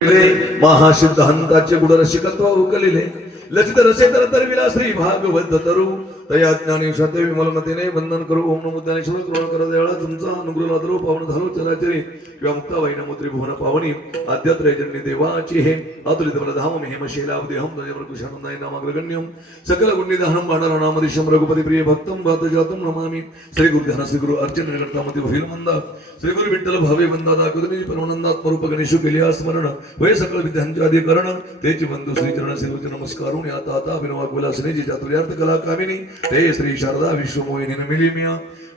महासिद्धांताचे गुणरसिकत्व उकलिले लसित रसे तर विला श्री भागवत तरू तया ज्ञानी सत्य विमलमतीने वंदन करू ओम नमो ज्ञानेश्वर कृपा कर देवळा तुमचा अनुग्रह लादरो पावन झालो चराचरी किंवा मुक्ता वैन मुद्री भुवन पावनी आद्यत्र जननी देवाची हे अतुलित बलधाम मेहम शीलाब्देहम दयवर कुशानंदाय नामग्रगण्यम सकल गुणनिधानम बाणर नामदिशम रघुपति प्रिय भक्तम वात जातम नमामि श्री गुरु ध्यान श्री गुरु अर्चन निकटतामध्ये होईल मंदा श्री गुरु विठ्ठल भावे वंदादा करुणी परमानंदात्मरूप गणेशु केलिया स्मरण वय सकल विद्यांचे अधिकरण तेची बंधू श्री चरण श्री नमस्कारून याता आता अभिनवा विलासनेची चातुर्यार्थ कला कामिनी ते श्री शारदा विश्वमोहिनी मिलिमिया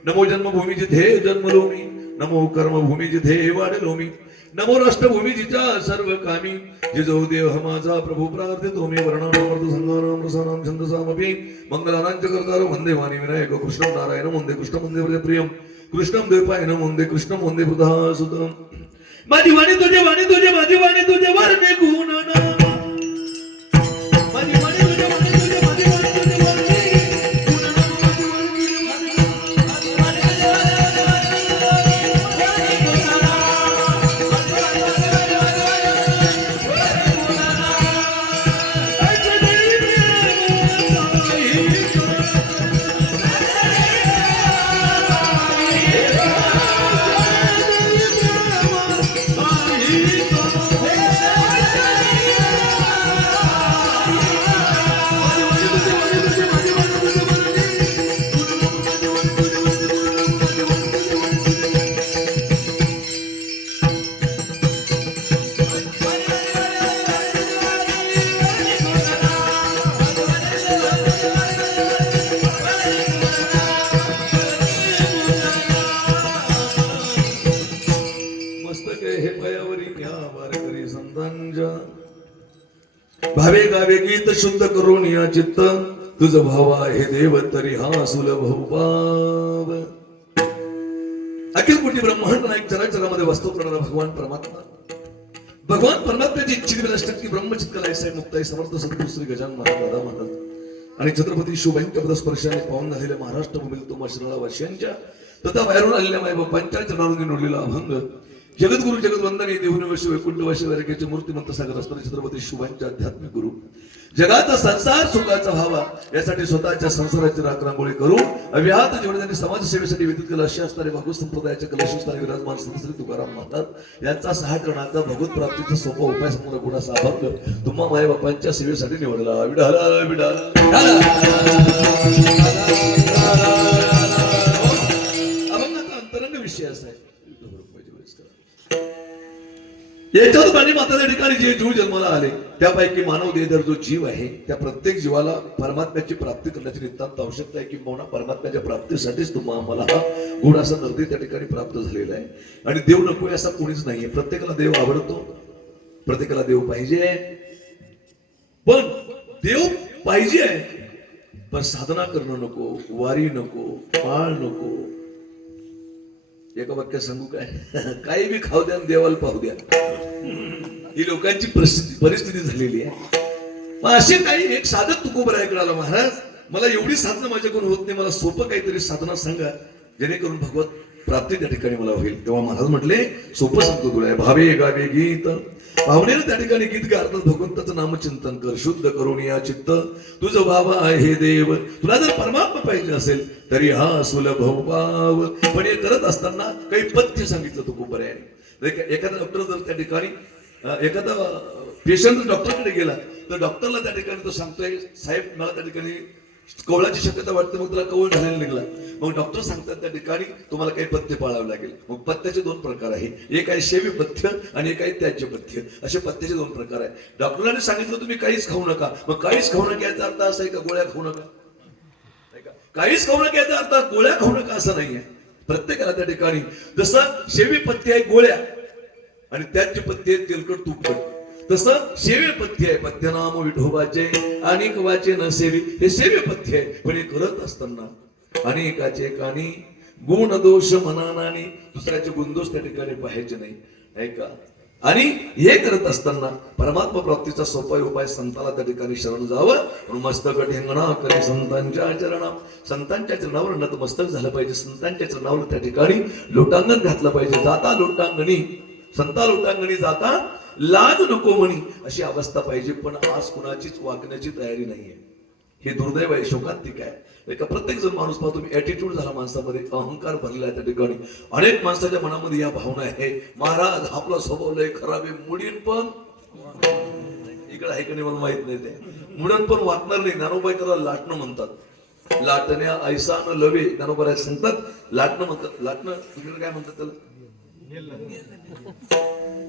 नमो जन्मभूमी जिथे जन्मलोमी नमो कर्मभूमी जिथे वाढलोमी नमो राष्ट्रभूमीच्या सर्व कामी जिजो देव माझा प्रभू प्रार्थितो मी वर्णानामर्थ संगानाम रसानाम छंदसामपि मंगलानांच करतारो वंदे वाणी विनायक कृष्ण नारायण वंदे कृष्ण वंदे प्रियम कृष्णम देवपायन वंदे कृष्णम वंदे प्रधा सुतम माझी वाणी तुझे माझी वाणी तुझे वर्णे गुणना माझी वाणी तुझे भावे गावे गीत शुद्ध करून या चित्त तुझ भावा हे देव तरी हा सुलभ भाव अखिल कोटी ब्रह्मांड नायक चराचरामध्ये वास्तव करणारा भगवान परमात्म्याची चिरविनष्टकी ब्रह्मचित्त लायसाय मुक्ताई समर्थ सद्गुरू श्री गजानन महाराज आणि छत्रपती शिवबाईंच्या पदस्पर्शाने पावन झालेल्या महाराष्ट्र भूमील तुम्हा शिराळा वासियांच्या तथा बाहेरून आलेल्या मायबापांच्या चरणांनी नोडलेला अभंग जगद्गुरु जगदवंदनी देहुनिवासी वैकुंठवासी द्वारकेचे मूर्तिमंत सागर असणारे छत्रपती शिवांचे आध्यात्मिक गुरु जगाचा संसार सुखाचा व्हावा यासाठी स्वतःच्या संसाराची राखरांगोळी करून अव्याहत जीवन त्यांनी समाजसेवेसाठी व्यतीत केलं असे असणारे भागवत संप्रदायाच्या कलशस्थानी विराजमान संत श्री तुकाराम महाराज यांचा 6 चरणाचा भगवत प्राप्तीचा सोपा उपाय सांगणारा गुणाचा अभंग तुम्हा माय बापांच्या सेवेसाठी निवडला विडाला अभंगाचा अंतरंग विषय असा आहे याच्यात आणि माताच्या ठिकाणी जे जीव जन्माला आले त्यापैकी मानव देहधर जो जीव आहे त्या प्रत्येक जीवाला परमात्म्याची प्राप्ती करण्याची नितांत आवश्यकता आहे किंवा परमात्म्याच्या प्राप्तीसाठीच तुम्हाला आम्हाला हा गुण असा निर्णय त्या ठिकाणी प्राप्त झालेला आहे आणि देव नको असा कोणीच नाहीये प्रत्येकाला देव आवडतो प्रत्येकाला देव पाहिजे पण देव पाहिजे पण साधना करणं नको वारी नको पाळ नको एका वाक्यात सांगू काय काही बी खाऊ द्या देवाला पाहू द्या ही लोकांची परिस्थिती झालेली आहे असे काही एक साधक तुकोबरायाकडे आला महाराज मला एवढी साधना माझ्याकडून होत नाही मला सोपं काहीतरी साधना सांगा जेणेकरून भगवत प्राप्ती त्या ठिकाणी मला होईल तेव्हा महाराज म्हटले सोपं सांगतो तुला भावे गावे गीत भावनेनं त्या ठिकाणी गीत गातात भगवंताचं नामचिंतन कर शुद्ध करून या चित्त तुझं भावा आहे देव तुला जर परमात्मा पाहिजे असेल तरी हा सुलभ भाव पण हे करत असताना काही पथ्य सांगितलं तुकोबरायाने एखादा डॉक्टर जर त्या ठिकाणी एखादा पेशंट डॉक्टरकडे गेला तर डॉक्टरला त्या ठिकाणी तो सांगतोय साहेब मला त्या ठिकाणी कवळाची शक्यता वाटते मग तुला कवळ झालेला निघला मग डॉक्टर सांगतात त्या ठिकाणी तुम्हाला काही पथ्य पाळावं लागेल मग पथ्याचे 2 प्रकार आहे एक आहे सेवी पथ्य आणि एक आहे त्याज्य पथ्य असे पथ्याचे 2 प्रकार आहे डॉक्टरांनी सांगितलं तुम्ही काहीच खाऊ नका मग काहीच खाऊ नका याचा अर्थ असा आहे का गोळ्या खाऊ नका काहीच खाऊ नका याचा अर्थ गोळ्या खाऊ नका असं नाहीये प्रत्येकाला त्या ठिकाणी जसं सेवी पथ्य आहे गोळ्या आणि त्याज्य पथ्य आहे तेलकट तुपकट तसं सेवे पथ्य आहे पथ्यनाम विठोबाचे अनेक वाचे न सेवी हे सेवे पथ्य आहे पण हे करत असताना अनेकाचे कानी गुण दोष मनानानी दुसऱ्याचे गुणदोष त्या ठिकाणी पाहायचे नाही का आणि हे करत असताना परमात्मा प्राप्तीचा सोपा उपाय संताला त्या ठिकाणी शरण जावं मस्तक ठेंगणा करे संतांच्या चरणावर नतमस्तक झालं पाहिजे संतांच्या चरणावर त्या ठिकाणी लोटांगण घातलं पाहिजे जाता लोटांगणी संता लोटांगणी जाता लाज नको म्हणी अशी अवस्था पाहिजे. पण आज कुणाचीच वागण्याची तयारी नाहीये. हे दुर्दैव आहे, शोकांतिक आहे. एका प्रत्येक जण माणूस पाहतो मी ऍटिट्यूड झाला माणसामध्ये, अहंकार भरलेला आहे त्या ठिकाणी. अनेक माणसाच्या मनामध्ये या भावना आहे, महाराज आपला स्वभाव लय खराब आहे, मुडीन पण इकडे आहे का नाही मला माहित नाही, ते मुडन पण वाटणार नाही. ज्ञानोबाई त्याला लाटणं म्हणतात. लाटण्या ऐसा न लवे ज्ञानोबा सांगतात. लाटणं म्हणतात. लाटणं तुम्ही काय म्हणतात त्याला?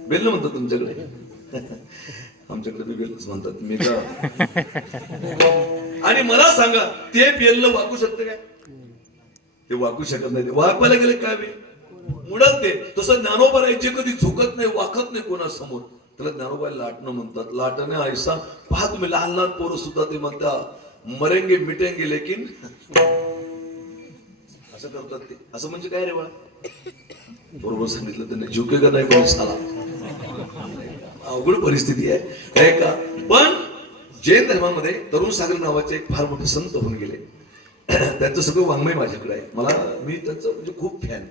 बेल्ल म्हणतात तुमच्याकडे. आमच्याकडे बी बेल्लच म्हणतात. मी तर आणि मला सांगा ते बेल्ल वाकू शकते काय? ते वाकू शकत नाही. वाकवायला गेले काय बे मुडत ते. तसं ज्ञानोबा जे कधी झुकत नाही, वाकत नाही कोणासमोर, त्याला ज्ञानोबा लाटणं म्हणतात. लाटण्या ऐसा पहा तुम्ही, लहान लहान पोरं सुद्धा ते म्हणतात मरेंगे मिटेंगे लेकिन असं करतात ते. असं म्हणजे काय रे बा? बरोबर सांगितलं त्यांनी. झुकेगा नाही कोणी साला. अवघड परिस्थिती आहे का? पण जैन धर्मामध्ये तरुण सागर नावाचे एक फार मोठे संत होऊन गेले. त्यांचं सगळं वाङ्मय माझ्याकडे आहे. मी त्यांचं म्हणजे खूप फॅन.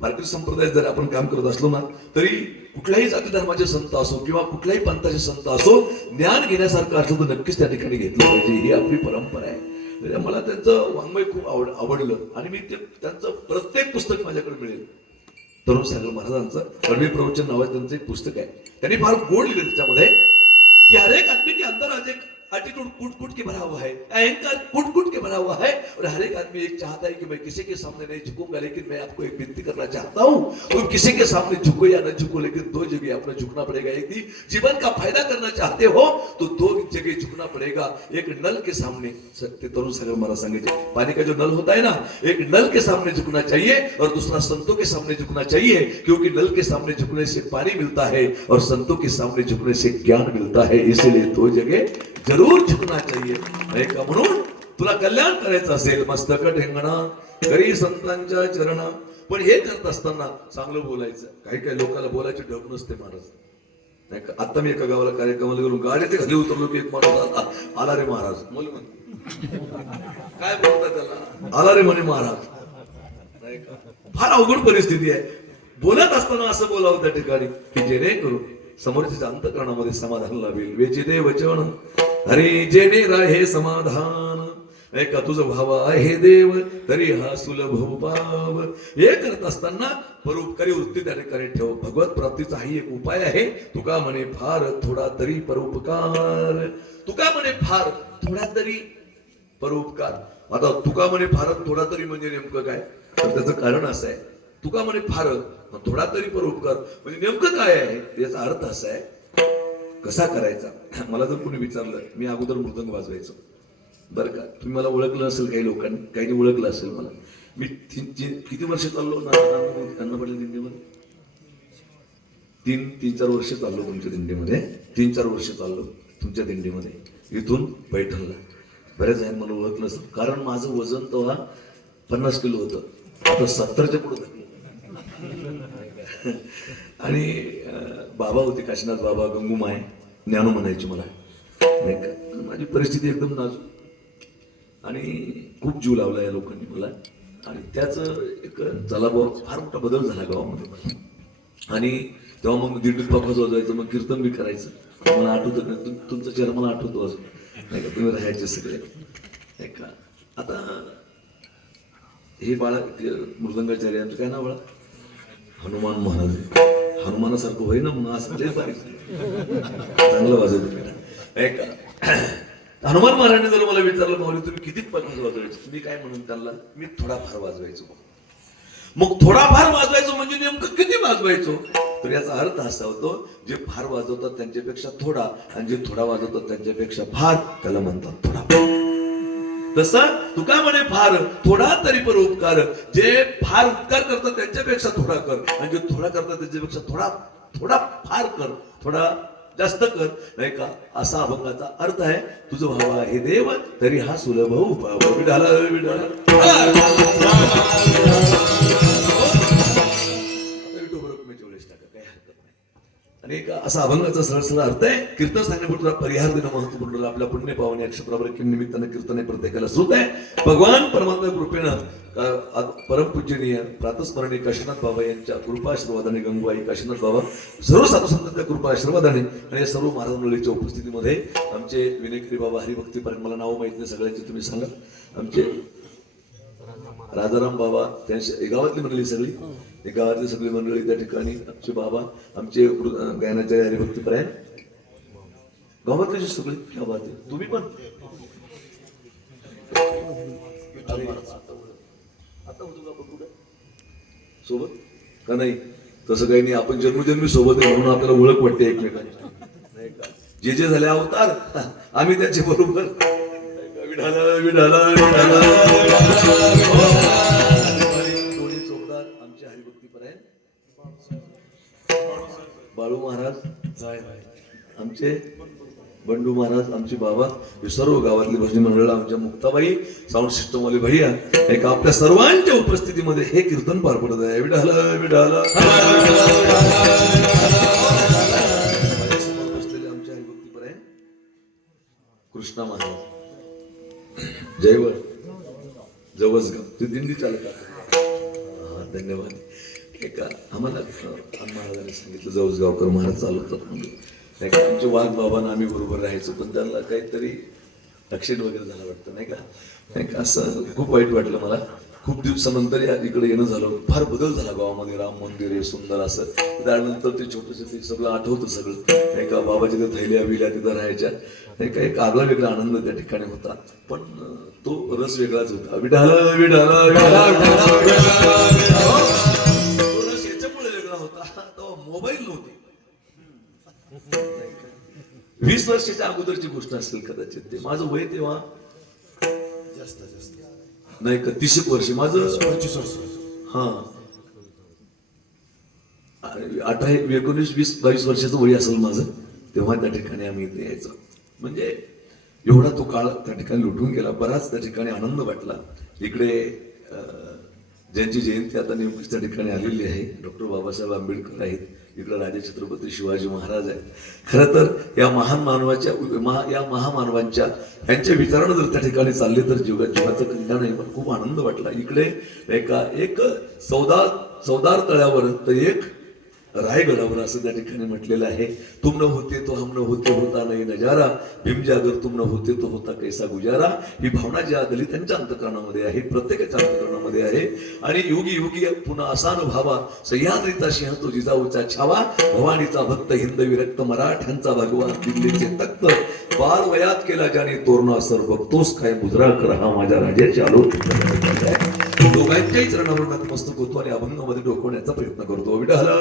भारतीय संप्रदायात जर आपण काम करत असलो ना, तरी कुठल्याही जाती धर्माचे संत असो किंवा कुठल्याही पंथाचे संत असो, ज्ञान घेण्यासारखं असलं तर नक्कीच त्या ठिकाणी घेतलं पाहिजे. ही आपली परंपरा आहे. मला त्यांचं वाङ्मय खूप आवडलं आणि मी त्यांचं प्रत्येक पुस्तक माझ्याकडे मिळेल. तरुण सागर महाराजांचं कणवी प्रवचन नावाचं त्यांचं एक पुस्तक आहे. त्यांनी फार गोड लिहिलं त्याच्यामध्ये कि हर एक आदमी के अंदर आज एक एटीट्यूड कूट कूट के भरा हुआ है, अहंकार कूट कूट के भरा हुआ है, और हर एक आदमी एक चाहता है कि मैं किसी के सामने नहीं झुकूंगा, लेकिन मैं आपको एक विनती करना चाहता हूँ, तुम किसी के सामने झुको या न झुको, लेकिन दो जगह आपने झुकना पड़ेगा. एक ही जीवन का फायदा करना चाहते हो तो दो जगह झुकना पड़ेगा. एक नल के सामने, सत्य तरुण सागर महाराज सांगितले, पानी का जो नल होता है ना, एक नल के सामने झुकना चाहिए और दूसरा संतों के सामने झुकना चाहिए, क्योंकि नल के सामने झुकने से पानी मिलता है और संतों के सामने झुकने से ज्ञान मिलता है. इसलिए दो जगह जरूर झुकना चाहिए. नाही का? म्हणून तुला कल्याण करायचं असेल, मस्तक ठेंगणा करी संतांच्या चरण. पण हे करत असताना चांगलं बोलायचं. काही काही लोकांना बोलायची ढब नसते महाराज. नाही का? आता मी एका गावाला कार्यक्रमाला गेलो, गाडीत खाली उतरलो की एक माणूस आला रे महाराज. काय बोलतात त्याला? आला रे म्हणे महाराज. नाही का? फार अवघड परिस्थिती आहे. बोलत असताना असं बोलावं त्या ठिकाणी की जेणेकरून समोरच्या अंतःकरणामध्ये समाधान लाभेल. वेचिदे वचन हरी जेणे राहे समाधान. ऐका तुझं भाव आहे देव तरी हा सुलभ पाव. हे करत असताना परोपकारी वृत्ती त्या ठिकाणी ठेव. भगवत प्राप्तीचा ही एक उपाय आहे. तुका म्हणे फार थोडा तरी परोपकार. तुका म्हणे फार थोडा तरी परोपकार. आता तुका म्हणे फार थोडा तरी म्हणजे नेमकं काय? तर त्याचं कारण असं आहे, तुका म्हणे फार थोडा तरी परोपकार म्हणजे नेमकं काय आहे? याचा अर्थ असा आहे, कसा करायचा. मला जर कोणी विचारलं, मी अगोदर मृदंग वाजवायचो बरं का. तुम्ही मला ओळखलं असेल, काही लोकांनी काही ओळखलं असेल मला. मी किती वर्ष चाललो ना अन्न पडलं दिंडीमध्ये? तीन चार वर्ष चाललो तुमच्या दिंडीमध्ये. 3-4 वर्ष चाललो तुमच्या दिंडीमध्ये, इथून पैठणला. बरेच जण मला ओळखलं असेल, कारण माझं वजन तेव्हा 50 किलो होतं. आता 70च्या पुढे झालं. आणि बाबा होते, काशीनाथ बाबा, गंगूमाय, ज्ञानू म्हणायची मला. नाही का? माझी परिस्थिती एकदम नाजूक आणि खूप जीव लावला या लोकांनी मला. आणि त्याचं एक चला बाबा फार मोठा बदल झाला गावामध्ये. आणि तेव्हा मग दीड पापाच वाजवायचं, मग कीर्तन बी करायचं. मला आठवतं नाही, तुमचा चेहरा मला आठवतो अजून. नाही का? तुम्ही राहायचे सगळे. नाही का? आता हे बाळा मृदंगाचार्य यांचं काय नाव बाळा? हनुमान महाराज. हनुमानासारखं होई ना मग असं चांगलं वाजवतो. ऐका, हनुमान महाराजांनी जर मला विचारलं, माऊली तुम्ही किती पन्नास वाजवायचं? मी काय म्हणून त्यांना, मी थोडाफार वाजवायचो. मग थोडाफार वाजवायचो म्हणजे नेमकं किती वाजवायचो? तर याचा अर्थ असा होतो, जे फार वाजवतात त्यांच्यापेक्षा थोडा, आणि जे थोडा वाजवतात त्यांच्यापेक्षा फार, त्याला म्हणतात थोडा. तसं तुका म्हणे फार थोडा तरी परोपकार. जे फार उपकार करतात त्यांच्यापेक्षा थोडा कर, आणि जे थोडा करतात त्यांच्यापेक्षा थोडा फार कर, थोडा जास्त कर. नाही का? असा अभंगाचा अर्थ आहे. तुझं भाव आहे देव तरी हा सुलभ उपाय. विठाला विठाला आणि एक असा अभंगाचा सरळ अर्थ आहे. कीर्तन सांगण्यापूर्वी परिहार देणं महत्वपूर्ण. आपल्या पुण्य पावने अक्षत्रावर निमित्तानं कीर्तन हे प्रत्येकाला श्रुत आहे. भगवान परमात्मा कृपेनं परमपूजनीय प्रातस्मरणीय काशीनाथ बाबा यांच्या कृपाशीर्वादाने, गंगूबाई काशीनाथ बाबा सर्व साधूसंतांच्या कृपाशीर्वादाने आणि या सर्व महाराज मंडळीच्या उपस्थितीमध्ये आमचे विनेकरी बाबा हरिभक्तीपर्यंत, मला नाव माहित नाही सगळ्यांचे, तुम्ही सांगा. आमचे राजाराम बाबा, त्यांच्या गावातली मंडळी सगळी, एक गावातली सगळी मंडळी त्या ठिकाणी, आमचे बाबा, आमचे गायनाचे हरिभक्तीपर्यंत गावातले सगळे क्या बात आहे. तुम्ही पण आता होतो आपण कुठे सोबत का नाही? तसं काही नाही, आपण जन्मजन्मी सोबत आहे म्हणून आपल्याला ओळख वाटते एकमेकांची, नाही का? जे जे झाले अवतार आम्ही त्याचे बरोबर. दोन्ही चौकदार आमच्या हरिभक्तीपर्यंत, बाळू महाराज आमचे, बंडू महाराज आमचे बाबा, हे सर्व गावातली भजनी मंडळ, आमच्या मुक्ताबाई साऊंड सिस्टम वाले भैया, एक आपल्या सर्वांच्या उपस्थितीमध्ये हे कीर्तन पार पडत आहे. विडाला विडाला बसलेले आमच्या हरिभक्तीपर्यंत कृष्णा महाराज, जयवळ जवसगाव, ते दिंडी चालतात. धन्यवाद. एका आम्हाला महाराजांनी सांगितलं जवसगावकर महाराज चालवतात म्हणजे आमचे वाघ बाबांना आम्ही बरोबर राहायचो, पण त्यांना काहीतरी ऍक्सिडेंट वगैरे झाला वाटतं, नाही का? नाही का? असं खूप वाईट वाटलं मला. खूप दिवसानंतर या इकडे येणं झालं. फार बदल झाला गावामध्ये, राम मंदिर आहे सुंदर असं. त्यानंतर ते छोटंसं ते सगळं आठवतं सगळं, नाही का? बाबाच्या त्या थैल्या बिल्या तिथं राहायच्या, नाही का? एक आगळा वेगळा आनंद त्या ठिकाणी होता, पण तो रस वेगळाच होता. विडाला विडाला तो रस याच्यामुळे वेगळा होता, तेव्हा मोबाईल नव्हते. 20 वर्षाच्या अगोदरची गोष्ट असेल कदाचित. ते माझं वय तेव्हा जास्त नाही का 30 वर्ष, माझं 25 वर्ष. हा 18 19 20 22 वर्षाचं वय असेल माझं तेव्हा त्या ठिकाणी आम्ही इथे यायचो. म्हणजे एवढा तो काळ त्या ठिकाणी लुटून गेला. बराच त्या ठिकाणी आनंद वाटला. इकडे ज्यांची जयंती आता नेमकीच त्या ठिकाणी आलेली आहे, डॉक्टर बाबासाहेब आंबेडकर आहेत. इकडे राजे छत्रपती शिवाजी महाराज आहेत. खरं तर या महान मानवाच्या या महामानवांच्या यांच्या विचारानं जर त्या ठिकाणी चालले तर जीवाचं कल्याण आहे. पण खूप आनंद वाटला. इकडे एक चौदार तळ्यावर तर एक रायगडावर असं त्या ठिकाणी म्हटलेलं आहे, तुम न होते तो हम न होते होता नाही नजारा, भीम जागर तुम न होते तो होता कैसा गुजारा. ही भावना ज्या दलितांच्या अंतकरणामध्ये आहे, प्रत्येकाच्या अंतकरणामध्ये आहे. आणि युगी युगी पुन्हा असान भावा, सह्याद्रीचा सिंह तो जिजाऊचा छावा, भवानीचा भक्त हिंद विरक्त मराठ्यांचा भगवान, दिल्लीचे तख्त बाल वयात केला ज्याने तोरणा सर बघतोस काय मुजरा कर हा माझ्या राजाचे आलो. दोघांच्याही चरणावर नतमस्तक होतो आणि अभंगामध्ये डोकवण्याचा प्रयत्न करतो. विडाला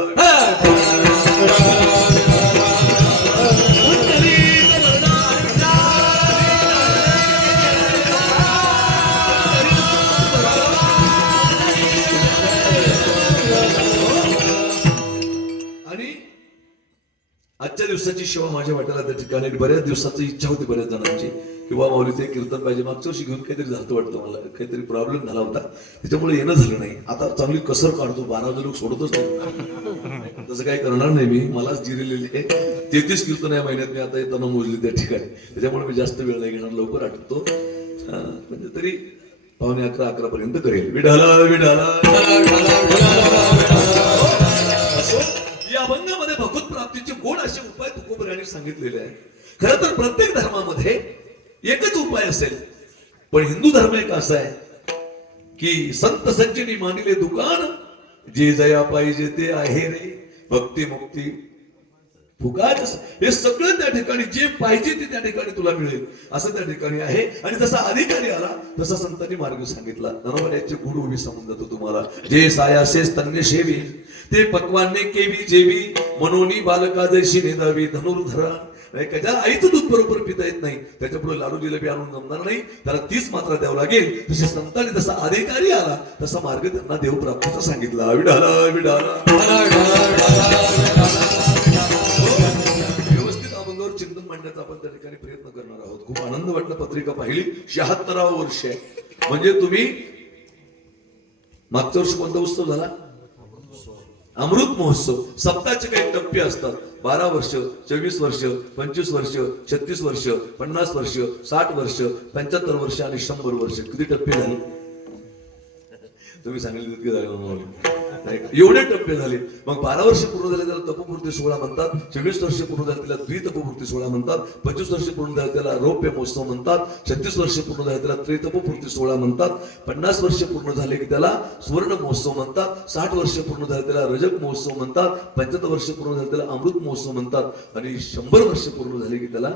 आणि आजच्या दिवसाची सेवा माझ्या वाट्याला त्या ठिकाणी बऱ्याच दिवसाची इच्छा होती बऱ्याच जणांची, किंवा माऊलीचे कीर्तन पाहिजे. मागच्या वर्षी घेऊन काहीतरी झालं वाटतं मला, काहीतरी प्रॉब्लेम झाला होता त्याच्यामुळे येणं झालं नाही. आता चांगली कसर काढतो, 12 लोक सोडतच नाही. तसं काही करणार नाही मी, मलाच जिरलेली आहे. 33 कीर्तन या महिन्यात मी आता येताना मोजली त्या ठिकाणी, त्याच्यामुळे मी जास्त वेळ नाही घेणार, लवकर आठवतो. म्हणजे तरी 11:15 पर्यंत करेल. विडाला विडाला या अभंगामध्ये भगवत प्राप्तीचे गोड असे उपाय तुकोबरायांनी सांगितलेले आहे. खरं तर प्रत्येक धर्मामध्ये एकच उपाय असेल, पण हिंदू धर्म एक असा आहे की संत सज्जनी मानिले दुकान, जे जया पाहिजे ते आहे रे, भक्ती मुक्ती फुकाच, हे सगळं त्या ठिकाणी जे पाहिजे ते त्या ठिकाणी तुला मिळेल असं त्या ठिकाणी आहे. आणि जसा अधिकारी आला तसा संतांनी मार्ग सांगितला. नरवड्याचे गुरु मी सांगून जातो तुम्हाला, जे सायासे स्तन्य शेवी ते पक्वाने केवी जेवी, मनोनी बालका जैशी नेदावी धनुर्धरा. ज्याला आईचं दूध बरोबर पिता येत नाही त्याच्या पुढे लाडू जिलेबी आणून जमणार नाही, त्याला 30 मात्रा द्यावं लागेल. तसे संतांनी जसा अधिकारी आला तसा मार्ग त्यांना देव प्राप्तीचा सांगितला. विडाला विडाला व्यवस्थित अभंगावर चिंतन मांडण्याचा आपण त्या ठिकाणी प्रयत्न करणार आहोत. खूप आनंद वाटला. पत्रिका पाहिली. 76वे वर्ष आहे. म्हणजे तुम्ही मागच्या वर्षी कोणता उत्सव झाला? अमृत महोत्सव. सप्ताहाचे काही टप्पे असतात. 12 वर्ष 24 वर्ष 25 वर्ष 36 वर्ष 50 वर्ष 60 वर्ष 75 वर्ष आणि 100 वर्ष किती टप्पे झाले तुम्ही सांगितले तितके झाले म्हणून एवढे टप्पे झाले. मग 12 वर्ष पूर्ण झाले त्याला तपपूर्ती सोहळा म्हणतात. 24 वर्ष पूर्ण झाले त्याला द्वितपपूर्ती सोहळा म्हणतात. 25 वर्ष पूर्ण झाले त्याला रौप्य महोत्सव म्हणतात. 36 वर्ष पूर्ण झाले त्याला त्रितपपूर्ती सोहळा म्हणतात. 50 वर्ष पूर्ण झाले की त्याला सुवर्ण महोत्सव म्हणतात. 60 वर्ष पूर्ण झाले त्याला रजत महोत्सव म्हणतात. 75 वर्ष पूर्ण झाले त्याला अमृत महोत्सव म्हणतात आणि 100 वर्ष पूर्ण झाले की त्याला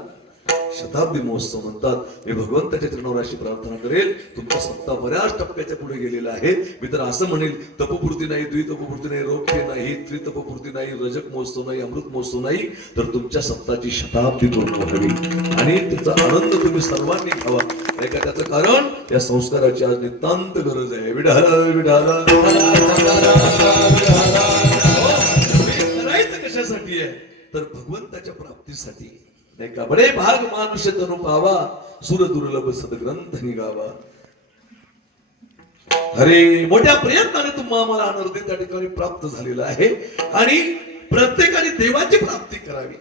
शताब्दी महोत्सव म्हणतात. मी भगवंताच्या चरणावर अशी प्रार्थना करेल, तुमचा सप्ताह बऱ्याच टप्प्याच्या पुढे गेलेला आहे. मी तर असं म्हणेल, तपपूर्ती नाही, द्वितपपूर्ती नाही, रौप्य नाही, त्रितपपूर्ती नाही, रजक महोत्सव नाही, अमृत महोत्सव नाही, तर तुमच्या सप्ताहाची शताब्दी पूर्ण व्हावी आणि त्याचा आनंद तुम्ही सर्वांनी घ्यावा. ऐका, त्याचं कारण या संस्काराची आज नितांत गरज आहे. विढाला विढाला करायचं कशासाठी आहे तर भगवंताच्या प्राप्तीसाठी. नाही का, बडे भाग मानुष तनु पावा, सुर दुर्लभ सदग्रंथ निगावा. अरे मोठ्या प्रयत्नाने तुम्हा आम्हाला अनर्थ त्या ठिकाणी प्राप्त झालेला आहे आणि प्रत्येकाने देवाची प्राप्ती करावी.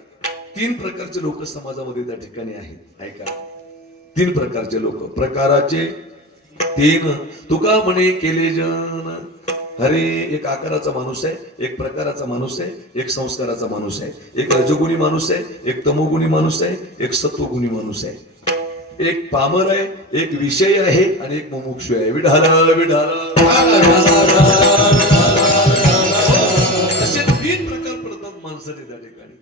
3 प्रकारचे लोक समाजामध्ये त्या ठिकाणी आहेत. ऐका, 3 प्रकारचे लोक, प्रकाराचे 3 तुका म्हणे केले जन. अरे एक आकाराचा माणूस आहे, एक प्रकाराचा माणूस आहे, एक संस्काराचा माणूस आहे, एक रजोगुणी माणूस आहे, एक तमोगुणी माणूस आहे, एक सत्वगुणी माणूस आहे, एक पामर आहे, एक विषय आहे आणि एक मुमुक्षु आहे. विढाला विढाला असे 3 प्रकार पडतात माणसाचे त्या ठिकाणी.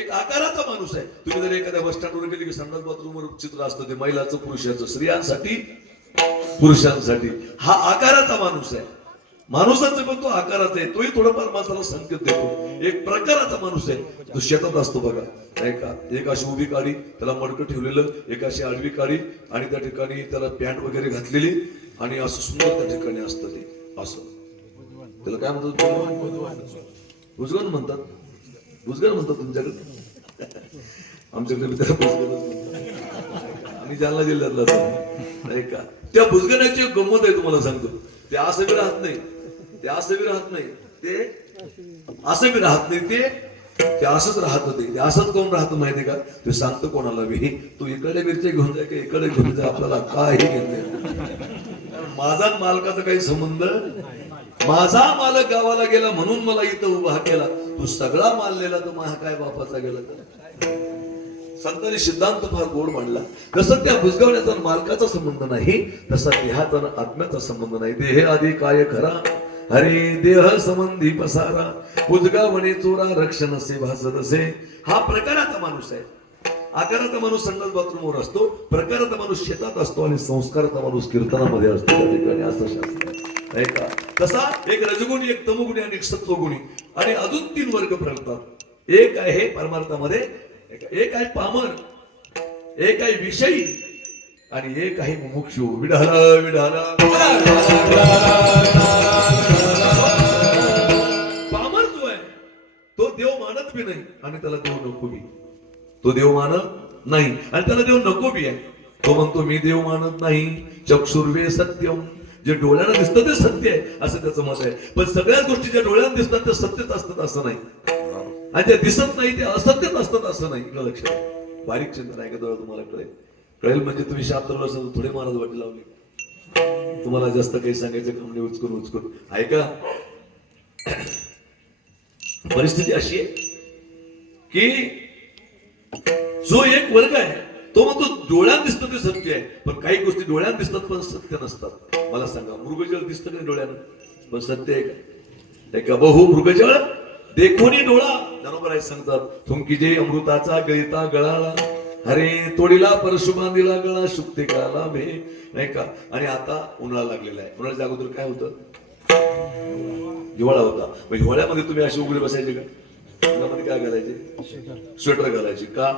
एक आकाराचा माणूस आहे. तुम्ही जर एखाद्या बस स्टँडवर गेले की संडास बाथरूमवर चित्र असतं, ते महिलाचं पुरुषाचं, स्त्रियांसाठी पुरुषांसाठी. हा आकाराचा माणूस आहे. माणूसाचा पण तो आकाराचा आहे, तोही थोडंफार माणसाला संकेत देतो. एक प्रकाराचा माणूस आहे, तो शेतात असतो बघा. नाही का, एक अशी उभी काडी, त्याला मडकं ठेवलेलं, एक अशी आडवी काडी आणि त्या ठिकाणी त्याला पॅन्ट वगैरे घातलेली आणि असं सुंदर त्या ठिकाणी असतं. ते असं त्याला काय म्हणतात, भुजगण म्हणतात. भुजगण म्हणतात तुमच्याकडे, आमच्याकडे त्याला भुजगणच म्हणतात. आम्ही जालना जिल्ह्यातला नाही का. त्या भुजगणाची एक गंमत आहे, तुम्हाला सांगतो. ते असं बी राहत नाही, ते असं बी राहत नाही, ते असं बी राहत नाही, ते असंच राहत होते. ते असंच कोण राहतं माहितीये का, ते सांगतो कोणाला बी, तू इकडे मिरची घेऊन जाय की इकडे घेऊन जाय, आपल्याला काही घेत नाही. माझा मालकाचा काही संबंध. माझा मालक गावाला गेला म्हणून मला इथं उभा केला. तू सगळा मानलेला तो महा काय बापाचा गेला तर. संतांनी सिद्धांत फार गोड मांडला. जसं त्या बुजगावण्याचा मालकाचा संबंध नाही, तसा देहाचा आत्म्याचा संबंध नाही. देहे आधी काय खरा, हरे देह संबंधी पसारा, बुजगावणे चोरा रक्षण से भासत असे. हा प्रकाराचा माणूस आहे. आकाराचा माणूस संडास बाथरूमवर असतो, प्रकाराचा माणूस शेतात असतो आणि संस्काराचा माणूस कीर्तनामध्ये असतो. त्या ठिकाणी असं शास्त्र आहे का. तसा एक रजगुणी, एक तमोगुणी आणि एक सत्वगुणी आणि अजून 3 वर्ग प्रकटतात. एक आहे परमार्थामध्ये, एक आहे पामर, एक आहे विषयी आणि एक आहे मुमुक्षु. विढाला विढाला पामर जो आहे तो देव मानत बी नाही आणि त्याला देव नको बी. तो देव मानत नाही आणि त्याला देव नको बी आहे. तो म्हणतो मी देव मानत नाही. चक्षुर्वे सत्यम, जे डोळ्यानं दिसतं ते सत्य आहे असं त्याचं मत आहे. पण सगळ्याच गोष्टी ज्या डोळ्यानं दिसतात ते सत्यच असतात असं नाही, आणि जे दिसत नाही ते असत्यच असतात असं नाही. इकडं लक्षात, बारीक चिंतन आहे का तुम्हाला कळेल. कळेल म्हणजे तुम्ही शास्त्र असेल थोडे महाराज वाटी लावले. तुम्हाला जास्त काही सांगायचं काम नाही. उचकून ऐका. परिस्थिती अशी आहे की जो एक वर्ग आहे तो म्हणतो डोळ्यात दिसतं ते सत्य आहे, पण काही गोष्टी डोळ्यात दिसतात पण सत्य नसतात. मला सांगा, मृगजळ दिसतं का डोळ्यानं पण सत्य आहे का? एका बहु मृगजळ देखोनी डोळा, बरोबर आहे सांगतात. थुंकी जे अमृताचा गळिता गळाला, अरे तोडीला परशुबांधीला गळा शुक्ते काला भे. नाही का. आणि आता उन्हाळा लागलेला आहे. उन्हाळ्याच्या अगोदर काय होतं, हिवाळा होता. मग हिवाळ्यामध्ये तुम्ही असे उघडे बसायचे का? उन्हामध्ये काय घालायचे, स्वेटर घालायचे का?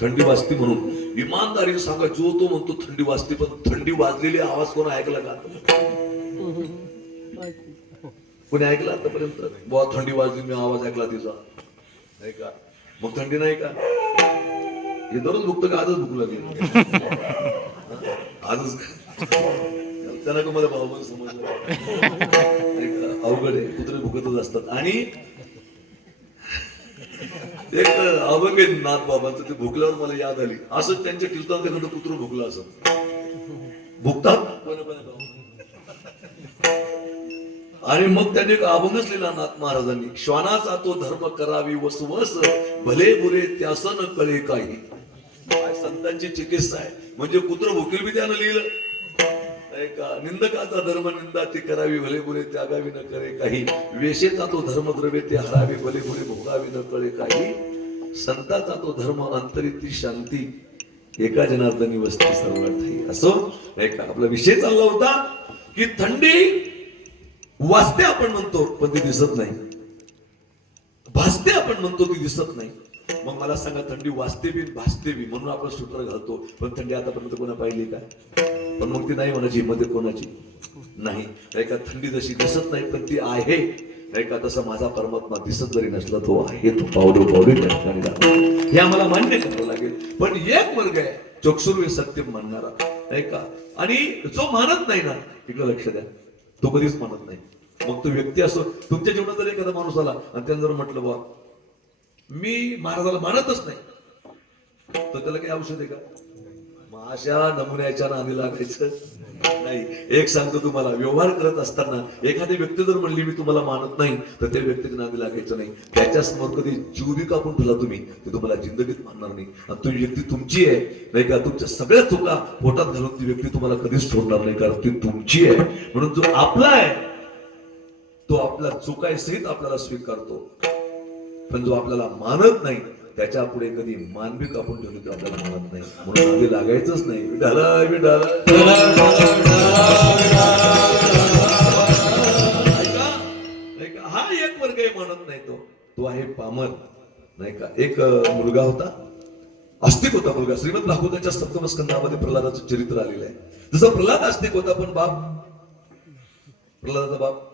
थंडी वाजती म्हणून. इमानदारीने सांगा, जो तो म्हणतो थंडी वाजते, पण थंडी वाजलेली आवाज कोण ऐकला का? कोणी ऐकला आतापर्यंत? बुवा थंडी वाजली, मी आवाज ऐकला तिचा, नाही का. मग थंडी नाही का? हे दररोज भुकतं का आजच भूक लागली? आजच त्यांना का मला भाऊ समजलं. अवघड आहे. कुत्रे भुकतच असतात. आणि एक अभंग आहे नाथ बाबांचं, ते भुकल्यावर मला याद आली. असं त्यांच्या कीर्तनात एखादं कुत्र भुकलं असं भुकतात. आणि मग त्यांनी एक अभंगच लिहिला नाथ महाराजांनी. श्वानाचा तो धर्म करावी वसवस, भले बुरे त्यास न कळे काही. काय संतांची चिकित्सा आहे. म्हणजे कुत्र भुकेल बी त्यानं लिहिलं. का निंदकाचा धर्म निंदा ती करावी, भले बुरे त्यागावी न करे काही. वेशेचा तो धर्म द्रव्य ते हरावे, भले बुरे भोगावी न कळे काही. संताचा तो धर्म अंतरी ती शांती, एका जनार्दनी वस्ती सर्वार्थी. असो ऐका, आपला विषय चालला होता की थंडी वाजते आपण म्हणतो पण ती दिसत नाही, भासते आपण म्हणतो ती दिसत नाही. मग मला सांगा, थंडी वाजते बी भासते बी म्हणून आपण स्वेटर घालतो, पण थंडी आतापर्यंत कोणा पाहिली का? पण मग ती नाही म्हणायची हिंमत कोणाची नाही. ऐका, थंडी जशी दिसत नाही पण ती आहे. ऐका, तसा माझा परमात्मा दिसत जरी नसला तो आहे. तो पावलो पावले त्या ठिकाणी राहतो, हे आम्हाला मान्य करावं लागेल. पण एक वर्ग आहे चक्षुर्वे सत्य मानणारा. ऐका, आणि जो मानत नाही ना, इकडं लक्ष द्या, तो कधीच मानत नाही. मग तो व्यक्ती असो, तुमच्या जीवनात जर एखादा माणूस आला आणि त्यानं जर म्हटलं बा मी महाराजाला मानतच नाही, तर त्याला काही औषध आहे का? मग अशा नमुन्याच्या नादी लागायचं नाही. एक सांगतो तुम्हाला, व्यवहार करत असताना एखादी व्यक्ती जर म्हणली मी तुम्हाला मानत नाही, तर त्या व्यक्तीच्या नादी लागायचं नाही. त्याच्या समोर कधी जीव बी कापून ठेवला तुम्ही, ते तुम्हाला जिंदगीत मानणार नाही. आणि ती व्यक्ती तुमची आहे नाही का, तुमच्या सगळ्या चुका पोटात घालून ती व्यक्ती तुम्हाला कधीच सोडणार नाही, कारण ती तुमची आहे. म्हणून जो आपला आहे तो आपल्या चुकायसहित आपल्याला स्वीकारतो. पण जो आपल्याला मानत नाही त्याच्या पुढे कधी मानवी कापून ठेवली तर आपल्याला मानत नाही. म्हणून आधी लागायचंच नाही. हा एक वर्ग मानत नाही, तो आहे पामर नाही का. एक मुलगा होता, आस्तिक होता मुलगा. श्रीमद भागवताच्या सप्तम स्कंदामध्ये प्रल्हादाचं चरित्र आलेलं आहे. जसं प्रल्हाद आस्तिक होता, पण बाप प्रल्हादाचा बाप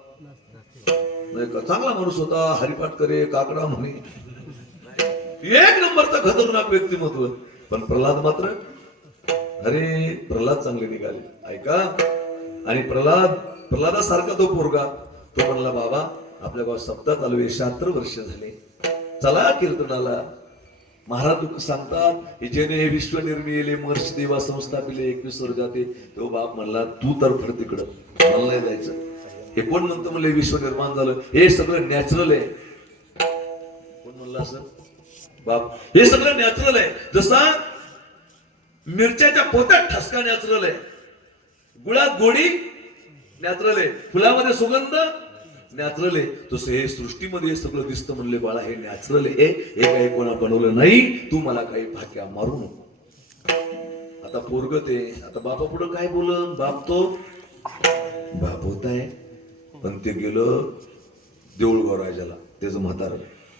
नाही का चांगला माणूस होता, हरिपाठ करे, काकडा म्हणे, एक नंबरचा खतरनाक व्यक्तिमत्व. पण प्रल्हाद मात्र, अरे प्रल्हाद चांगले निघाले. ऐका, आणि प्रल्हादासारखा तो पोरगा, तो म्हणला बाबा आपल्या गावात सप्ताह चालू आहे, 76 वर्ष झाले, चला कीर्तनाला. महाराज लोक सांगतात जेणे हे विश्व निर्मिले महर्षी देवा संस्थापिले 21 वर्षाते. तो बाप म्हणला तू तर फर तिकडं, मला नाही जायचं. हे कोण म्हणतं म्हणले विश्व निर्माण झालं, हे सगळं नॅचरल आहे. कोण म्हणलं असं? बाप. हे सगळं नॅचरल आहे. जसा मिरच्याच्या पोत्यात ठसका नॅचरल आहे, गुळात गोडी नॅचरल आहे, फुलामध्ये सुगंध नॅचरल आहे, तसं हे सृष्टीमध्ये सगळं दिसतं म्हणले बाळा हे नॅचरल आहे. हे काही कोणा बनवलं नाही, तू मला काही भाक्या मारू नको. आता पोरग ते आता बापा पुढं काय बोलन, बाप तो बाप होत आहे. पण ते गेलं देऊळगाव राजाला, त्याचं म्हातारं.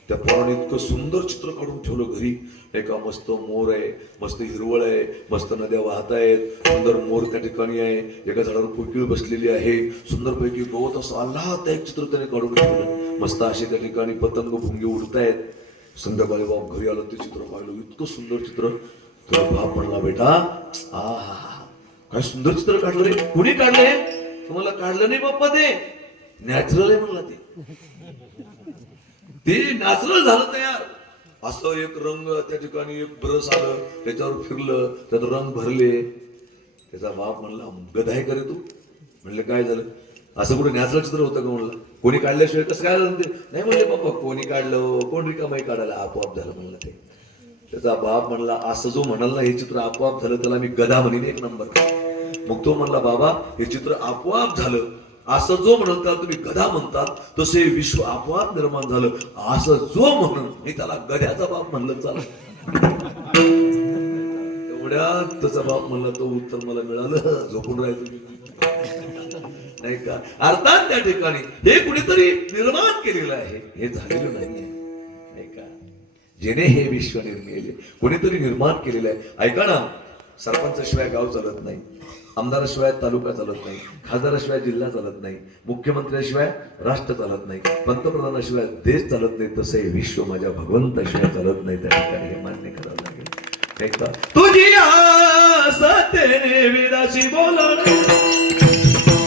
त्या पोराने इतकं सुंदर चित्र काढून ठेवलं घरी. एका मस्त मोर आहे, मस्त हिरवळ आहे, मस्त नद्या वाहत आहेत, सुंदर मोर त्या ठिकाणी आहे, एका झाडावर कोकिळ बसलेली आहे, सुंदरपैकी गवत असं आल्हाद एक चित्र त्याने काढून ठेवलं. मस्त असे त्या ठिकाणी पतंग भुंगे उडतायत. संध्याकाळी बाप घरी आलं, ते चित्र पाहिलं, इतकं सुंदर चित्र. तुला बाप म्हणला बेटा आ काय सुंदर चित्र काढलं रे. कुणी काढलंय? तुम्हाला काढलं नाही बाप्पा, ते नॅचरल आहे म्हणला. ते नॅचरल झालं तयार. असं एक रंग त्या ठिकाणी, एक ब्रश आलं, त्याच्यावर फिरलं, त्यात रंग भरले. त्याचा बाप म्हणला गधाय करे तू. म्हणले काय झालं? असं कुठे नॅचरल चित्र होतं का? म्हणलं कोणी काढल्याशिवाय कसं काय झालं? ते नाही म्हणले बाप्पा कोणी काढलं, कोण रिकामाई काढायला, आपोआप झालं म्हणलं ते. त्याचा बाप म्हणला असं जो म्हणाल ना हे चित्र आपोआप झालं त्याला मी गधा म्हणीन एक नंबर. मग तो म्हणला बाबा हे चित्र आपोआप झालं, असं जो म्हणून त्याला तुम्ही गधा म्हणतात, तसे विश्व आपोआप निर्माण झालं, असं जो म्हणून मी त्याला गध्याचा बाप म्हणलं चाल. एवढ्यात त्याचा बाप म्हणला तो उत्तर मला मिळालं, झोपून राहायचं नाही का. अर्थात त्या ठिकाणी हे कुणीतरी निर्माण केलेलं आहे, हे झालेलं नाही का. जेणे हे विश्व निर्मिले, कोणीतरी निर्माण केलेलं आहे. ऐका ना, सरपंचाशिवाय गाव चालत नाही, आमदाराशिवाय तालुका चालत नाही, खासदाराशिवाय जिल्हा चालत नाही, मुख्यमंत्र्याशिवाय राष्ट्र चालत नाही, पंतप्रधानाशिवाय देश चालत नाही, तसे विश्व माझ्या भगवंताशिवाय चालत नाही. त्या ठिकाणी हे मान्य करावं लागेल. ऐकता तुझी आस तेने विराशी बोलण,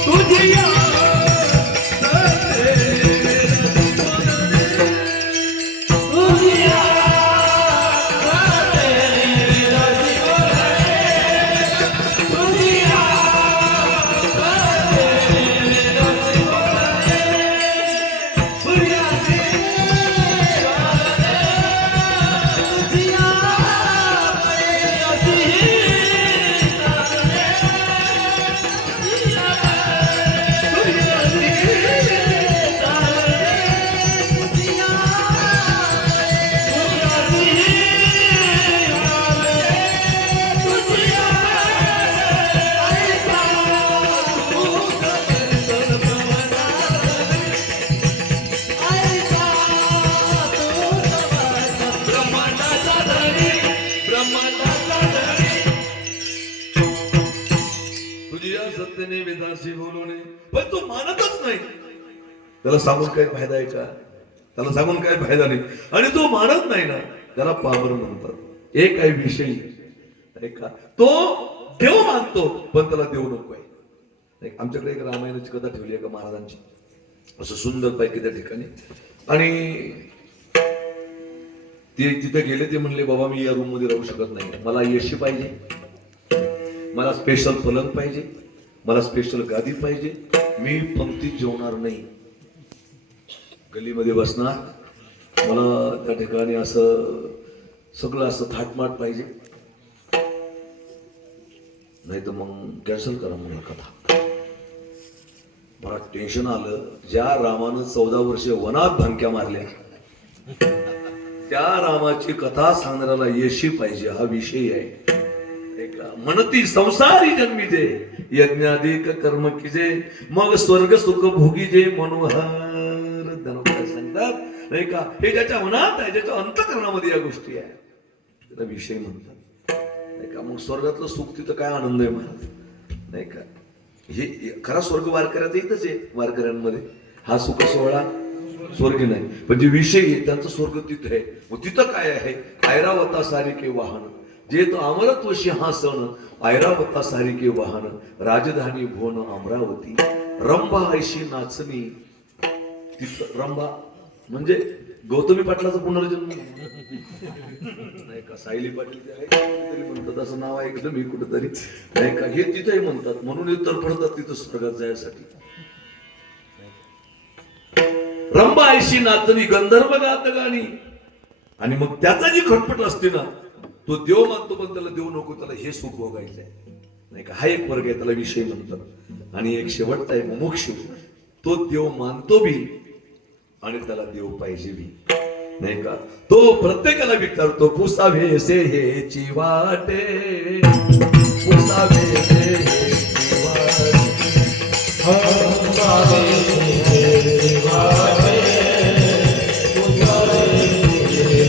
तुझी आस तेने विराशी बोलण, तुझी आस किया सत्यने वेदाशी बोलवणे, पण तो मानतच नाही. त्याला सांगून काय फायदा आहे का? त्याला सांगून काय फायदा नाही. आणि तो मानत नाही ना, त्याला पामर म्हणतात. एक आहे विषयी, का तो देव मानतो पण त्याला देव नको आहे. आमच्याकडे एक रामायणाची कथा ठेवली आहे का महाराजांची, असं सुंदर पैकी त्या ठिकाणी. आणि ते तिथे गेले, ते म्हणले बाबा मी या रूम मध्ये राहू शकत नाही, मला एसी पाहिजे, मला स्पेशल पलंग पाहिजे, मला स्पेशल गादी पाहिजे, मी पंक्तीत जेवणार नाही, गल्लीमध्ये बसणार, मला त्या ठिकाणी असं सगळं असं थाटमाट पाहिजे, नाही तर मग कॅन्सल करा मला कथा. मला टेन्शन आलं. ज्या रामानं 14 वर्षे वनात भांक्या मारल्या, त्या रामाची कथा सांगणाऱ्याला यशी पाहिजे, हा विषय आहे. म्हणती संसारी जन्मीजे यज्ञाधिक कर्म कीजे, मग स्वर्ग सुख भोगीजे मनोहर. धनुष्य सांगतात नाही का, हे ज्याच्या मनात आहे, ज्याच्या अंतःकरणामध्ये या गोष्टी आहे, त्याला विषय म्हणतात. नाही का, मग स्वर्गातलं सुख तिथं काय आनंद आहे महाराज, नाही का. हे खरा स्वर्ग वारकऱ्याचा इथंच आहे, वारकऱ्यांमध्ये हा सुख सोहळा स्वर्ग नाही, पण जे विषय आहे त्यांचं स्वर्ग तिथं आहे. मग तिथं काय आहे, ऐरावता सारिके वाहन, जे तो अमरत्व सिंहासन, ऐरावता सारिके वाहन, राजधानी भुवन अमरावती, रंभा ऐशी नाचणी. तिथं रंभा म्हणजे गौतमी पाटलाचा पुनर्जन्म नाही का, सायली पाटील ते आहे म्हणतात, असं नाव ऐकलं मी कुठेतरी, नाही का. हे तिथंही म्हणतात, म्हणून तरफडतात तिथं स्वर्गात जायसाठी. रंभा ऐशी नाचणी गंधर्व गात गाणी. आणि मग त्याचा जी खटपट असते ना, तो देव मानतो पण त्याला देव नको, त्याला हे सुख भोगायचंय, नाही का. हा एक वर्ग आहे, त्याला विषय म्हणतात. आणि एक शेवटचा आहे मुमुक्षु, तो देव मानतो बी आणि त्याला देव पाहिजे बी, नाही का. तो प्रत्येकाला विचारतो, पुसावे से हेची वाटे, पुसावे से हेची वाटे, पुसावे हेची वाटे, पुसावे हेची वाटे,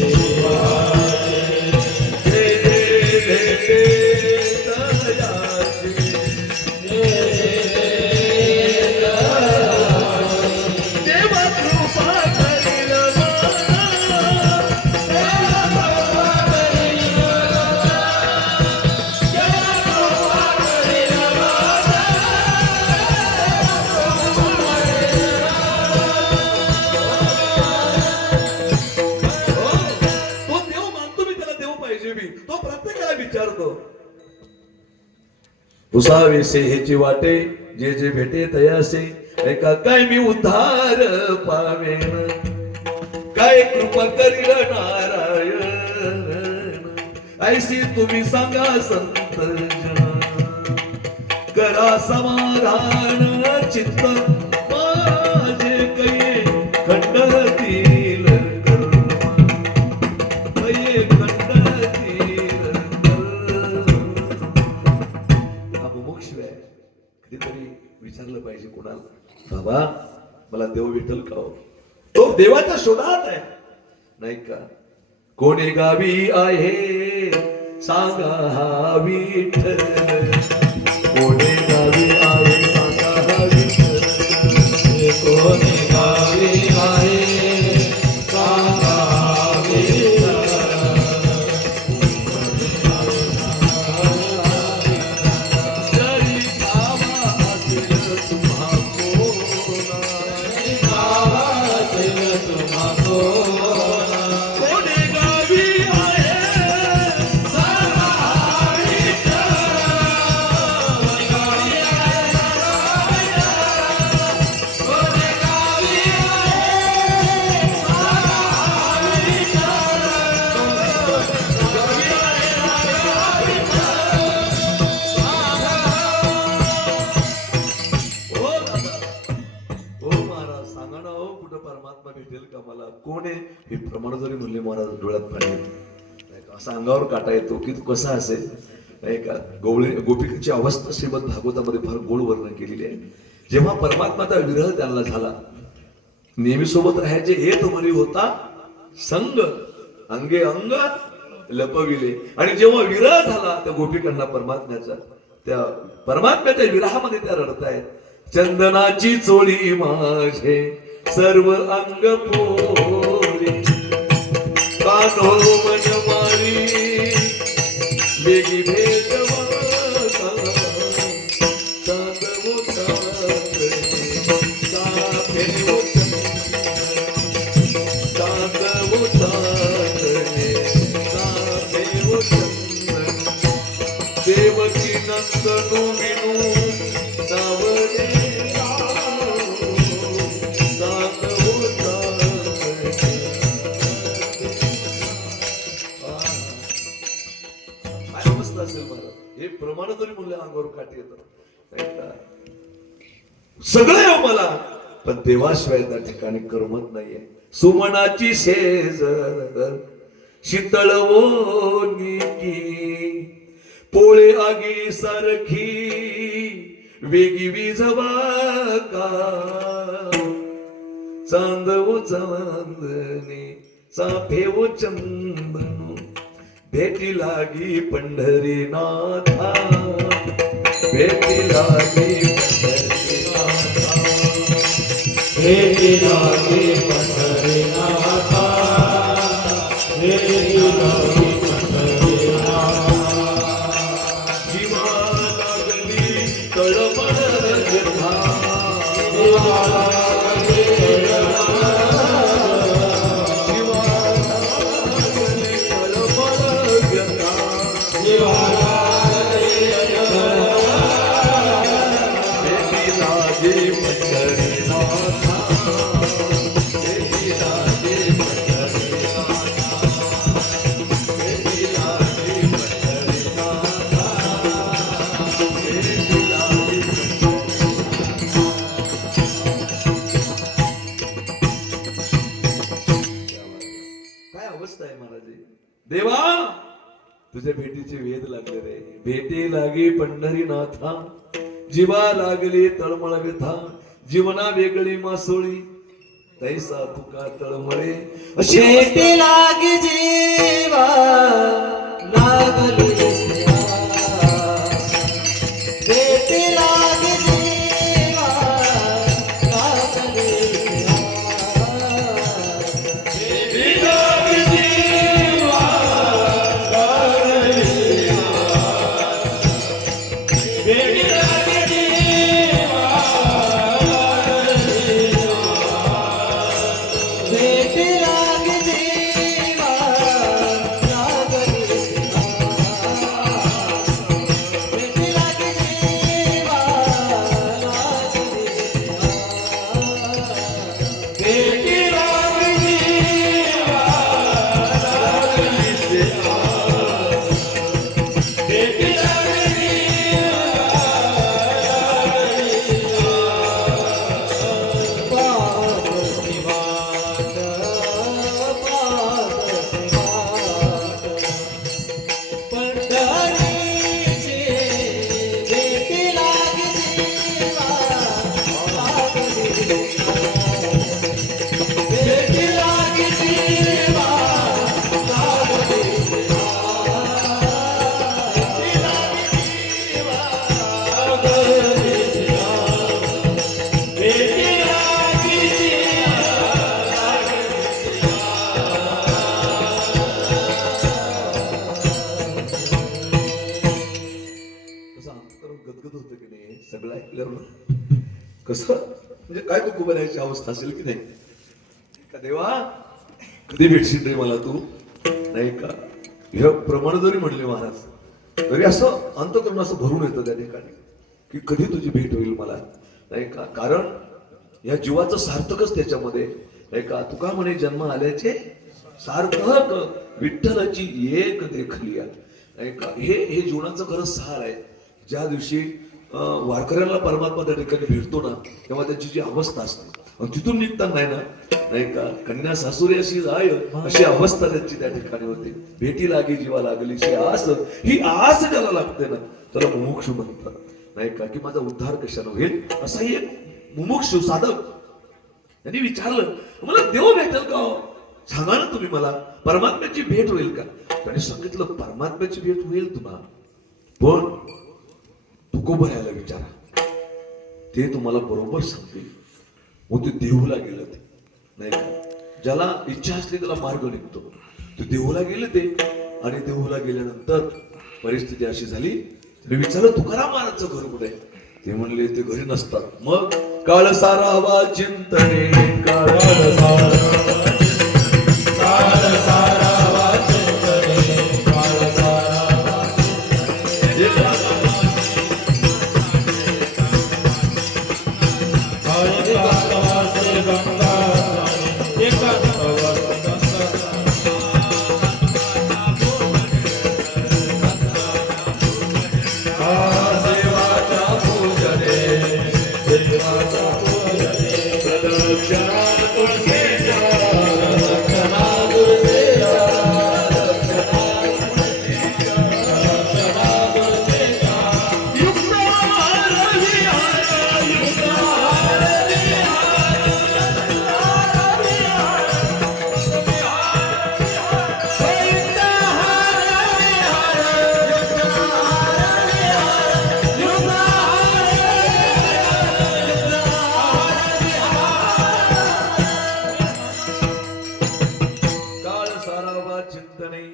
पुसावे से हेची वाटे, जे जे भेटे तयासे, ऐका काय मी उद्धार पावेन, काय कृपा करील नारायण, ऐसी तुम्ही सांगा संत जन, करा समाधान चित्त माझे कै खंडतील कर्म, कै खंडतील कधीतरी विचारलं पाहिजे कोणाला, बाबा मला देव विठ्ठल का हो? तो देवाच्या शोधात आहे, नाही का. कोणी गावी आहे सांगा हा विठ्ठल, कोणी गावी आहे सांगा हा विठ्ठल, कोणी गावी आहे सांगा हा विठ्ठल. कोण आहे हे प्रमाण जरी म्हणले महाराज डोळ्यात पाणी येतं, असं अंगावर काटा येतो की तू कसा असेल, नाही का. गोपिकेची अवस्था श्रीमद भागवतामध्ये फार गोड वर्णन केलेली आहे. जेव्हा परमात्माचा विरह त्यांना झाला, नेहमी सोबत राहायचे येत मरी होता संग, अंगे अंग लपविले. आणि जेव्हा विरह झाला त्या गोपिकांना परमात्म्याचा, त्या परमात्म्याच्या विरहामध्ये त्या रडतायत. चंदनाची चोळी माझे सर्व अंग पोळी, कान्हो मनमारी वेगी भेटवा, चांदवो चांदणे चाफेवो चांदवो चांदणे चाफेवो चंदन, देवकी नंदनु विनु नावले चांदवो चांदणे. काय अवस्था असेल महाराज, हे प्रमाण जरी म्हणलं अंगावर काठी येतं. सगळं आहे मला, पण देवाशिवाय त्या ठिकाणी करमत नाहीये. सुमनाची शेज शीतळ ओनिकी, पोळे आगी सारखी वेगी विझवा का, चांदवो चांदणे चाफेवो चंदन, भेटी लागी पंढरीनाथा, भेटी लागी पंढरीनाथा, भेटी लागी पंढरीनाथा, भेटी लागी पंढरीनाथा. जीवा लागली तळमळ व्यथा, जीवा लागली देवा, तुझ्या भेटीचे वेध लागले रे. भेटी लागी पंढरीनाथा, जीवा लागली तळमळ व्यथा, जीवना वेगळी मासोळी तैसा तुका तळमळे. अशी भेटी लागी जीवा लागली, भेटी लागी जीवा लागली, भेटी लागी जीवा लागली, भेटी लागी जीवा लागली, भेटी लागी जीवा लागली, भेटी लागी जीवा लागली, भेटी लागी जीवा लागली, भेटी लागी गदगद होतं की नाही सगळं ऐकल्यावर. कसं म्हणजे काय तू कुबरायची अवस्था असेल की नाही का. देवा, कधी भेटशील रे मला तू, नाही का. हे प्रमाण जरी म्हणले महाराज तरी असं अंतःकरण असं भरून येतं त्या ठिकाणी की कधी तुझी भेट होईल मला, नाही का. कारण या जीवाचं सार्थकच त्याच्यामध्ये, नाही का. तुका म्हणे जन्म आल्याचे सार्थक विठ्ठलाची एक देखलिया, नाही का. हे जीवनाचं खरं सार आहे. ज्या दिवशी वारकऱ्यांना परमात्मा त्या ठिकाणी भेटतो ना, तेव्हा त्याची जी अवस्था असते तिथून निघताना नाही ना, नाही का. कन्या सासुरी अशी जाय अशी अवस्था त्यांची त्या ठिकाणी होते. भेटी लागी जीवा लागलीची आस, ही आस ज्याला लागते ना त्याला मुमुक्षु म्हणतात, नाही का. की माझा उद्धार कशाने होईल. असाही एक मुमुक्षु साधक त्यांनी विचारलं, मला देव भेटेल का, सांगा ना तुम्ही, मला परमात्म्याची भेट होईल का. त्यांनी सांगितलं, परमात्म्याची भेट होईल तुला, पण तुकोबा यायला विचारा, ते तुम्हाला बरोबर सांगतील. मग ते देहूला गेलं ते, नाही का, ज्याला इच्छा असली त्याला मार्ग निघतो. ते देहूला गेले ते, आणि देहूला गेल्यानंतर परिस्थिती अशी झाली, त्याने विचारलं तुकाराम महाराजचं घर कुठे आहे? ते म्हणले ते घरी नसतात. मग काळ सारावा चिंतने, काळ सारावा काळ सारावा चिंतने, काळ सारावा चिंतने. एकांतवासी गंगा एकांतवासी देवाच्या पूजने, देवाच्या पूजने. प्रदक्षिणा तुळशीच्या, प्रदक्षिणा तुळशीच्या, प्रदक्षिणा तुळशीच्या, प्रदक्षिणा तुळशीच्या. युक्तहार विहार, युक्तहार विहार, युक्तहार विहार, युक्तहार काळ सारावा चिंतने.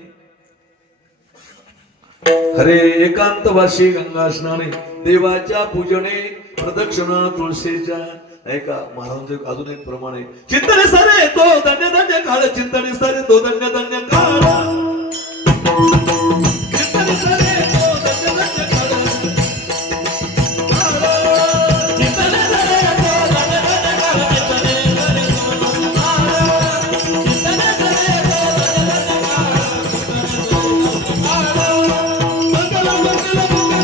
हरे एकांतवासी गंगा स्नाने, देवाच्या पूजने, प्रदक्षिणा तुळशीच्या. ऐका महाराज अजून एक प्रमाण आहे. चिंतने सारे तो धन्य धन्य काळ, चिंतने सारे तो धन्य धन्य काळ, चिंतने सारे तो धन्य धन्य काळ, चिंतने सारे तो धन्य धन्य काळ, चिंतने सारे तो धन्य काळ, चिंतने सारे तो धन्य धन्य काळ, मंगल मंगल मंगल मंगल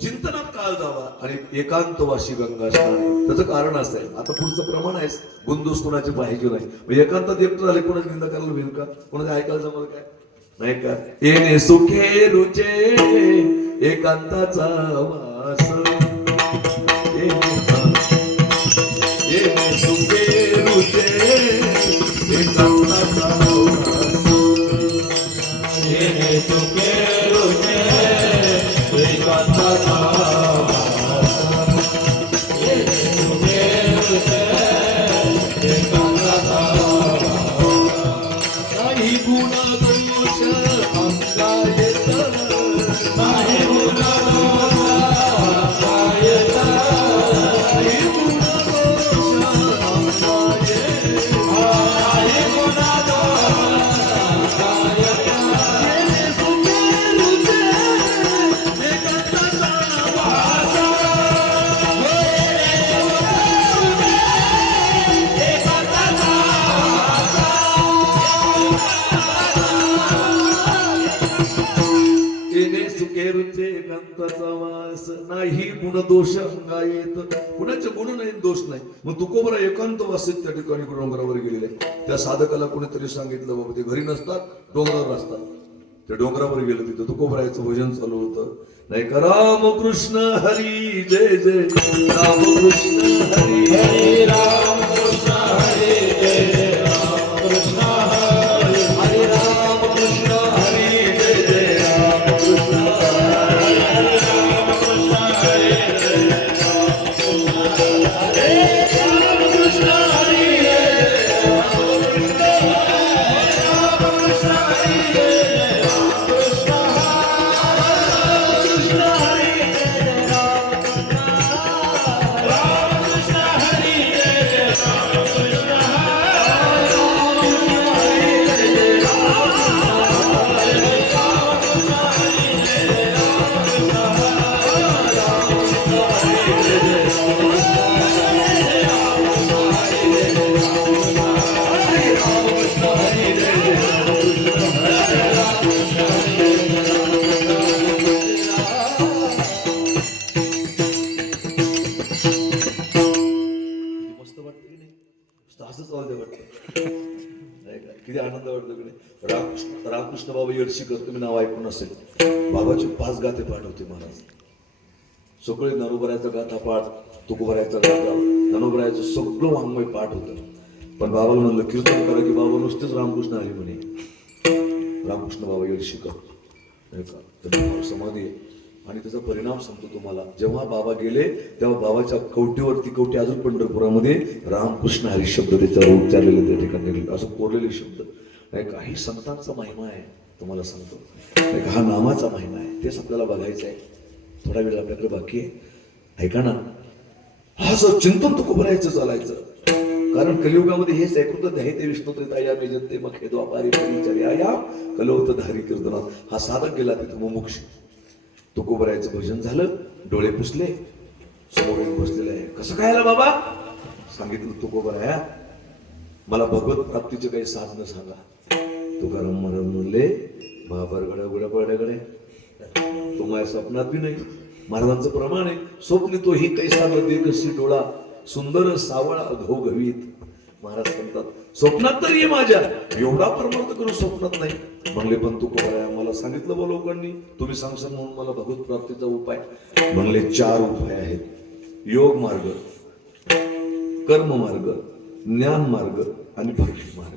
चिंतनात काळ जावा आणि एकांतवासी गंगा स्नाने. त्याचं कारण असं आहे, आता पुढचं प्रमाण आहे, गुंदोष कोणाचे पाहिजे नाही. मग एकांतात एकटं झाले, कोणाची निंदा करायला होईल का? कोणाचं ऐकायला जमल काय? नाही का? येणे सुखे रुचे एकांताचा वास, येणे सुखे रुचे एकांताचा वास, येणे सुखे रुचे एकांताचा वास, येणे सुखे रुचे एकांताचा वास. काही गुण दोष अंगा येत, नाही गुण दोष अंगा येत, काही गुण दोष अंगा येत, नाही गुण दोष अंगा येत. येणे सुखे रुचे एकांताचा वास. येणे सुखे रुचे एकांताचा वास, नाही गुण दोष अंगा येत. कुणाचे गुण नाही, दोष नाही. मग तुकोबरा एकांत वासित त्या ठिकाणी डोंगरावर गेलेले. त्या साधकाला कोणीतरी सांगितलं बाबा ते घरी नसतात, डोंगरावर असतात. त्या डोंगरावर गेलं, तिथं तुकोबरायचं भजन चालू होतं. नाही का, रामकृष्ण हरी जय जय, रामकृष्ण हरी हरे राम कृष्ण हरे जय जय राम कृष्ण हरे, हरे राम कृष्ण हरी जय जय राम कृष्ण हरी, हरे राम कृष्ण हरे जय जय राम कृष्ण हरे, राम कृष्ण हरे जय जय राम कृष्ण हरे, राम कृष्ण हरे जय जय राम कृष्ण, राम कृष्ण हरे जय जय रामकृष्ण बाबा येडशीकर, तुम्ही नाव ऐकून असेल. बाबाचे 5 गाथे पाठ होते महाराज. सगळे नरोबरायचा गाथा पाठ, तुकोबरायचा गाथा, नरोबरायचं सगळं वाङ्मय पाठ होतं. पण बाबाला म्हणलं कीर्तन करा की बाबा नुसतेच रामकृष्ण हरी म्हणे. रामकृष्ण बाबा येडशीकर नाही का, तर समाधी आहे. आणि त्याचा परिणाम सांगतो तुम्हाला. जेव्हा बाबा गेले तेव्हा बाबाच्या कवटीवरती कवटी अजून पंढरपुरामध्ये रामकृष्ण हरी शब्द त्याच्यावर उच्चारलेले त्या ठिकाणी निघले, असं कोरलेले शब्द नाही का. ही संतांचा महिमा आहे तुम्हाला सांगतो नाही का, हा नामाचा महिमा आहे. तेच आपल्याला बघायचं आहे. थोडा वेळ आपल्याकडे बाकी आहे, ऐका ना. हा असं चिंतन तुकोबरायचं चालायचं. कारण कलियुगामध्ये हेच ऐकून ध्याय ते विष्णू त्रेताया मेजंते मग हे द्वापारी परिचर्या कलवत धारी कीर्तनात. हा साधक गेला तिथं मुमुक्ष. तुकोबरायचं भजन झालं, डोळे पुसले, समोर येऊन बसलेलं आहे. कसं काय आलं बाबा? सांगितलं तुकोबराया मला भगवत प्राप्तीचे काही साधनं सांगा. तुकाराम महाराज म्हणले बाबर गड्या गुड्या पडगडे तो माझ्या स्वप्नात बी नाही. महाराजांचं प्रमाण आहे, स्वप्न तो ही कैसा नदी कशी डोळा सुंदर सावळा घोघवीत. महाराज म्हणतात स्वप्नात तरी माझ्या एवढा परमार्थ करून स्वप्नात नाही. म्हणले पण तुकोबराया मला सांगितलं बा लोकांनी, तुम्ही सांगसान म्हणून मला भगवत प्राप्तीचा उपाय. म्हणले 4 उपाय आहेत. योग मार्ग, कर्म मार्ग, ज्ञान मार्ग आणि भक्ती मार्ग.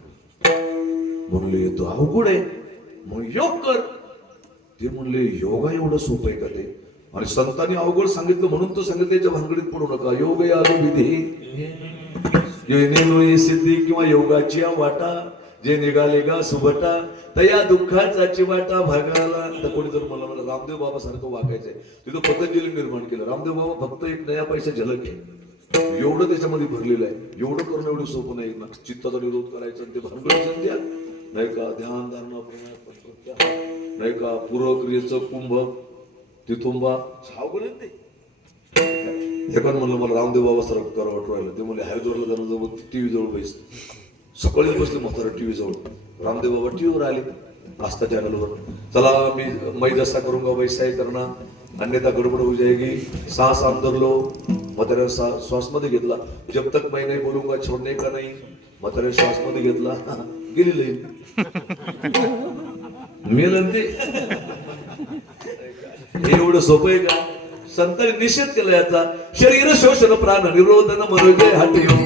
म्हणले तो अवघड आहे, मग योग कर. ते म्हणले योगा एवढं सोपं आहे का ते? आणि संतांनी अवघड सांगितलं म्हणून तो सांगितलं याच्या भानगडीत पडू नका. योग या विधी सिद्धी किंवा योगाची वाटा जे निघाले गा सुभटा तया दुःखाचा चिवाटा भागाला. तर कोणी जर मला म्हणलं रामदेव बाबा सारखं वागायचंय, तिथं पतंजली निर्माण केलं. रामदेव बाबा फक्त 1 नया पैसा झलक आहे एवढं त्याच्यामध्ये भरलेलं आहे. एवढं करणं एवढं सोपं नाही ना. चित्ताचा निरोध करायचा आणि ते भानगड संध्या नाही का, ध्यान धारणा नाही का, पूर्वक्रियेचं कुंभ तिथुंबा अवघड आहे ते. एकानं म्हणलं मला रामदेव बाबा सारखं करावं वाटू राहिलं. ते म्हणले हरिद्वारला जाणं जवळ टीव्ही जवळ बैस. सकाळी बसले म्हातारा टीव्ही जवळ. रामदेव बाबा टीव्हीवर आले आस्था चॅनलवर. चला मी मै जसा करूंगा वैसा ही करना अन्यथा गडबड हो जाएगी. सांस आंदर लो. म्हाताऱ्या श्वास मध्ये घेतला. जब तक मैं नहीं बोलूंगा छोडणे का नाही. म्हाताऱ्या श्वास मध्ये घेतला, गेली लाईन. मेलं ते. हे एवढं सोपं आहे का? संतांनी निषेध केला याचा. शरीर शोषण प्राण निरोधन मनोजय हट योग.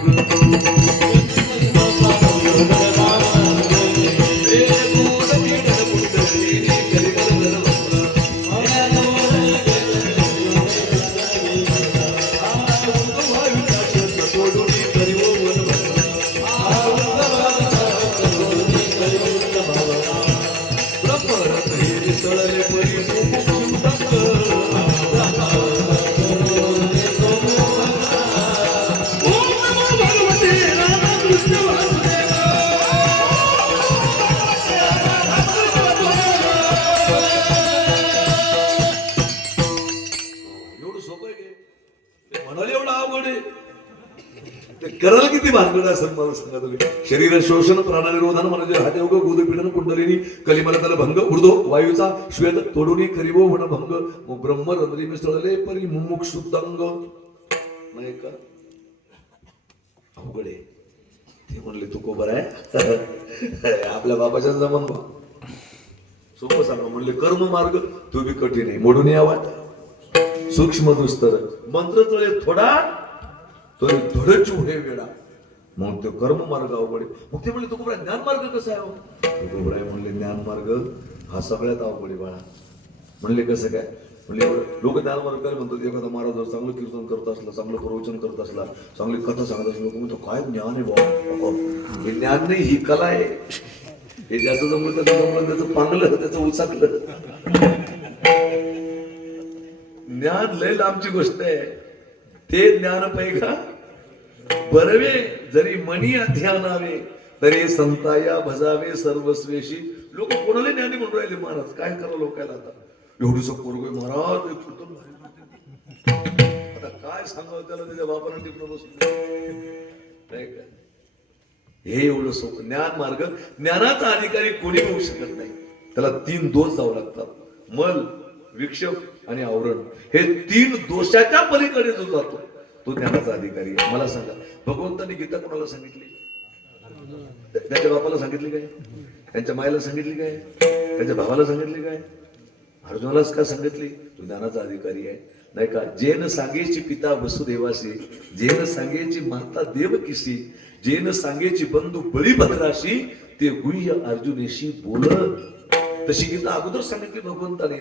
करायला किती भानगड असेल मला सांगा तुम्ही. शरीर शोषण प्राणनिरोधन म्हणजे हातेयोग गोदपीडन कुंडलिनी कलिमल तल भंग ऊर्ध्व वायूचा श्वेत तोडून करिवो वन भंग ब्रह्म रंध्री मिसळले परी मुमुक्षु दंग. नाही का अवघड आहे ते. म्हणले तुकोबराय आपल्या बाबाच्या जमान बा सोपं सांगा. म्हणले कर्म मार्ग तो बी कठीण आहे, मोडून यावा सूक्ष्म दुस्तर मंत्र तळे थोडा तो धडच उभे वेळा. मग तो कर्म मार्ग अवघड. मग ते म्हणले तुकोबराय ज्ञान मार्ग कसा आहे? तुकोबराय म्हणले ज्ञान मार्ग हा सगळ्यात अवघड आहे बाळा. म्हणले कसं काय? म्हणजे लोक ज्ञान मार्ग काय म्हणतात? एखादा महाराज जर चांगलं कीर्तन करत असला, चांगलं प्रवचन करत असला, चांगली कथा सांगत असला, लोक म्हणतो काय ज्ञान आहे बाबा. हे ज्ञान नाही, ही कला आहे. हे ज्याचं जमलं त्याचं जमलं, त्याचं पांगलं त्याचं उचाकलं. ज्ञान लय लांबची गोष्ट आहे. ते ज्ञान पैका बरवे जरी मनी ध्यानावे तरी संताया भजावे सर्वस्वेशी. लोक कोणाला ज्ञानी म्हणून राहिले महाराज. काय करा लोकांना आता एवढीच पोरगोय महाराज आता काय सांगावं त्याला, त्याच्या बापाला टिपणं बसून नाही का. हे एवढं सोपं ज्ञान मार्ग. ज्ञानाचा अधिकारी कोणी होऊ शकत नाही. त्याला 3 दोष जावं लागतात. मल, विक्षेप आणि आवरण. हे 3 दोषाच्या पलीकडे जो जातो तो ज्ञानाचा अधिकारी आहे. मला सांगा भगवंतांनी गीता कोणाला सांगितली? त्याच्या बापाला सांगितली काय? त्यांच्या मायला सांगितली काय? त्याच्या भावाला सांगितले काय? अर्जुनालाच का सांगितली? तू ज्ञानाचा अधिकारी आहे, नाही का? जेन सांगेची पिता वसुदेवाशी, जेन सांगेची माता देवकीशी, जेन सांगेची बंधू बळीभद्राशी, ते गुह्य अर्जुनेशी बोल. तशी गीता अगोदर सांगितली भगवंताने.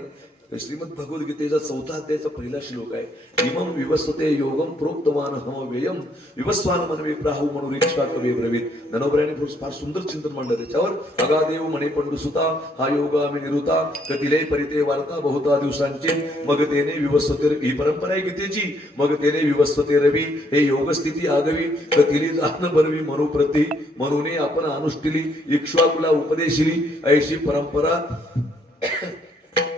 श्रीमद भगवद्गीतेचा 4था अध्यायाचा पहिला श्लोक आहे. इमं विवस्वते योगम प्रोक्तवान हम व्ययम विवस्वान मनवे प्राहु मनुरेक्षा कवे ब्रवीत. ज्ञानोबरायांनी फार सुंदर चिंतन मांडलं त्याच्यावर. अगादेव म्हणे पंडुसुता, हा योग आम्ही निरुता, कतिले परिते वार्ता बहुता दिवसांची, मग तेने विवस्वते, ही परंपरा आहे गीतेची. मग तेने विवस्वते रवी, हे योग स्थिती आगवी, कतिली जाण बरवी मनुप्रती, म्हणून आपण अनुष्ठिली इक्ष्वाकुला उपदेशिली, ऐशी परंपरा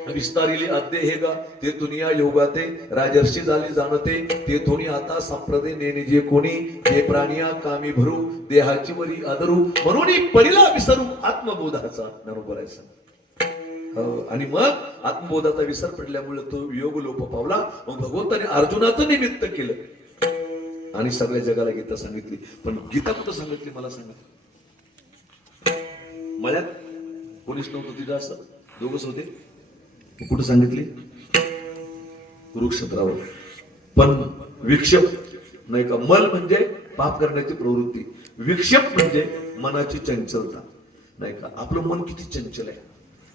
विस्तारिली अद्य हे गा. ते दुनिया योगाते राजर्षी झाले जाणते, ते थोडी आता संप्रदे नेने जे कोणी, ते प्राणिया कामी भरू देहाची वरी आदरू, म्हणून पडिला विसरू आत्मबोधाचा. बरोबर आहे. आणि मग आत्मबोधाचा विसर पडल्यामुळे तो योग लोप पावला. मग भगवंताने अर्जुनाचं निमित्त केलं आणि सगळ्या जगाला गीता सांगितली. पण गीता कुठं सांगितली मला सांगा? मळ्यात कोणीच नव्हतं तिथं, असं दोघच होते. कुठं सांगितली? कुरुक्षेत्रावर. पण विक्षेप नाही का? मल म्हणजे पाप करण्याची प्रवृत्ती, विक्षेप म्हणजे मनाची चंचलता, नाही का? आपलं मन किती चंचल आहे,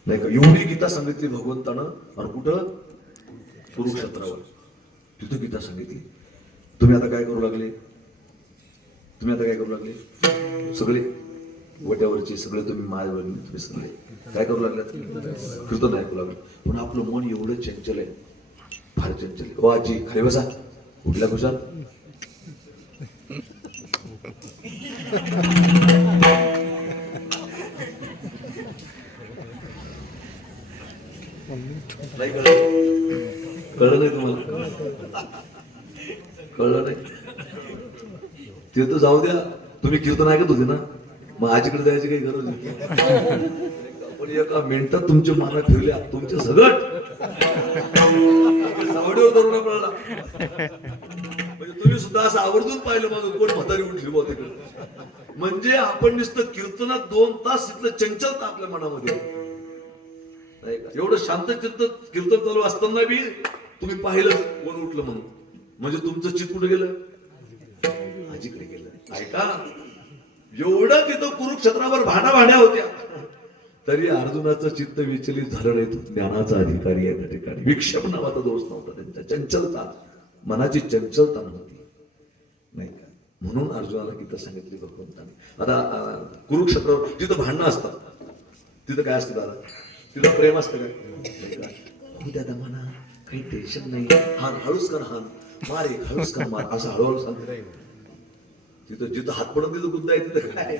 नाही का? एवढी गीता सांगितली भगवंतानं. आणि कुठं? कुरुक्षेत्रावर. तिथं गीता सांगितली. तुम्ही आता काय करू लागले? तुम्ही आता काय करू लागले? सगळे वट्यावरची सगळे तुम्ही माझ्यावर, तुम्ही सगळे काय करू लागलात? कीर्तन ऐकू लागले. पण आपलं मन एवढं चंचल आहे, फार चंचल आहे. ओ आजी खाली बसा. कुठल्या खुशाल? नाही कळलं नाही तुम्हाला? कळलं नाही ते तर जाऊ द्या. तुम्ही कीर्तन ऐकत होते ना, मग आजीकडे जायची काही गरज नाही. पण एका मिनिटात तुमच्या मनात फिरल्या तुमच्या सगळं सावडीवर धरून पडला. म्हणजे तुम्ही सुद्धा असं आवर्जून पाहिलं माझं कोण म्हातारी उठली बुवा तिकडे. म्हणजे आपण नुसतं कीर्तनात 2 तास तिथलं चंचलता आपल्या मनामध्ये, नाही का? एवढं शांत चित्त कीर्तन चालू असताना बी तुम्ही पाहिलं कोण उठलं म्हणून, म्हणजे तुमचं चित्त कुठे गेलं? आजीकडे गेलं. ऐका, एवढं तिथं कुरुक्षेत्रावर भांड्या होत्या, तरी अर्जुनाचं चित्त विचलित झालं नाही. तो ज्ञानाचा अधिकारी आहे त्या ठिकाणी. विक्षेप नावाचा दोष नव्हता त्यांच्या. चंचलता, मनाची चंचलता नव्हती, नाही का? म्हणून अर्जुनाला गीता सांगितली भगवंताने. आता कुरुक्षेत्रावर जिथं भांडणं असतात तिथं काय असतं दादा? तिथं प्रेम असतं काय? हो दादा म्हणा, काही टेन्शन नाही, हान हळूच कर, हान मार, एक हळूच कर मार, असं हळूहळू सांगतो. तिथं जिथं हात पडून तिथं गुद्दा आहे तिथं काय,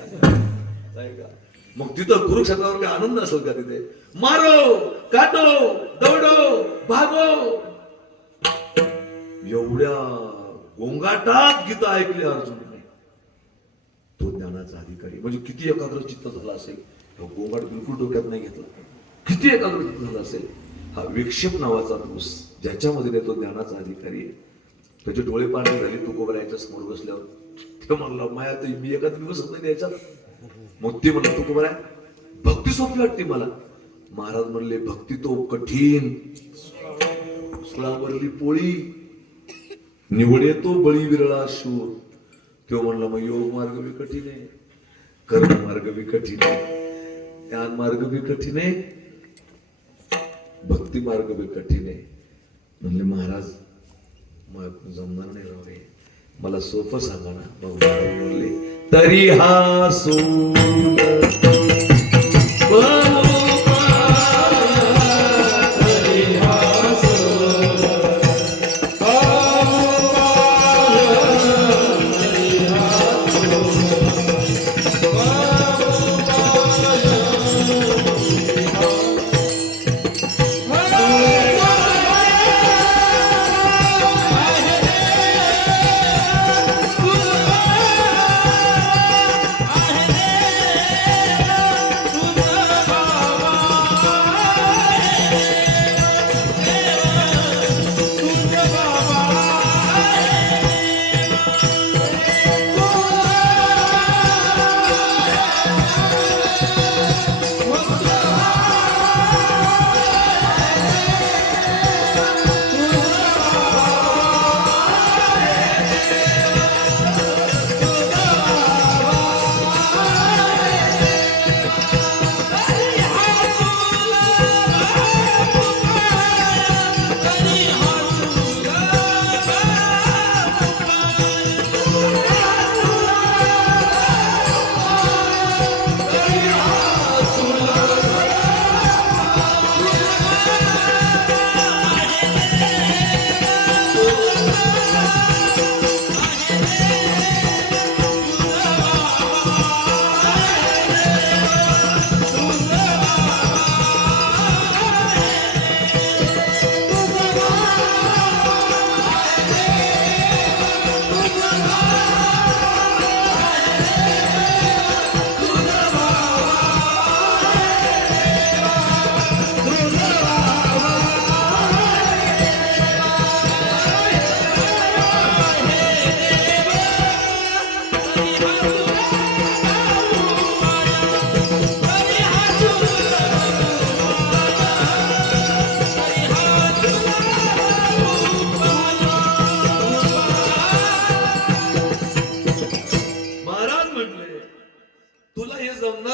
नाही का? मग तिथं कुरुक्षेत्रावर काय आनंद असेल का? तिथे मारो, काटो, दौडो, भागो. एवढ्या गोंगाटात गीता ऐकली अर्जुनने. तो ज्ञानाचा अधिकारी. म्हणजे किती एकाग्र चित्त झाला असेल. गोंगाट बिलकुल डोक्यात नाही घेतला. किती एकाग्र चित्त झाला असेल. हा विक्षेप नावाचा दोष ज्याच्यामध्ये तो ज्ञानाचा अधिकारी आहे. त्याचे डोळे पाणी झाले तुकोबरायांच्या समोर बसल्यावर. ते म्हणला माया तर मी एका दिवस नाही याच्यात. मग ते म्हणलं तुकोबरा, भक्ती सोपी वाटते मला. महाराज म्हणले भक्ती तो कठीण, सुळावरली पोळी, निवडे तो बळी विरळा शूर. तो म्हणला मग योग मार्ग बी कठीण आहे, कर्म मार्ग बी कठीण आहे, ज्ञान मार्ग बी कठीण आहे, भक्ती मार्ग बी कठीण आहे. म्हणले महाराज मग जमणार नाही राव, मला सोपं सांगा ना. मग महाराज म्हणले तरी हा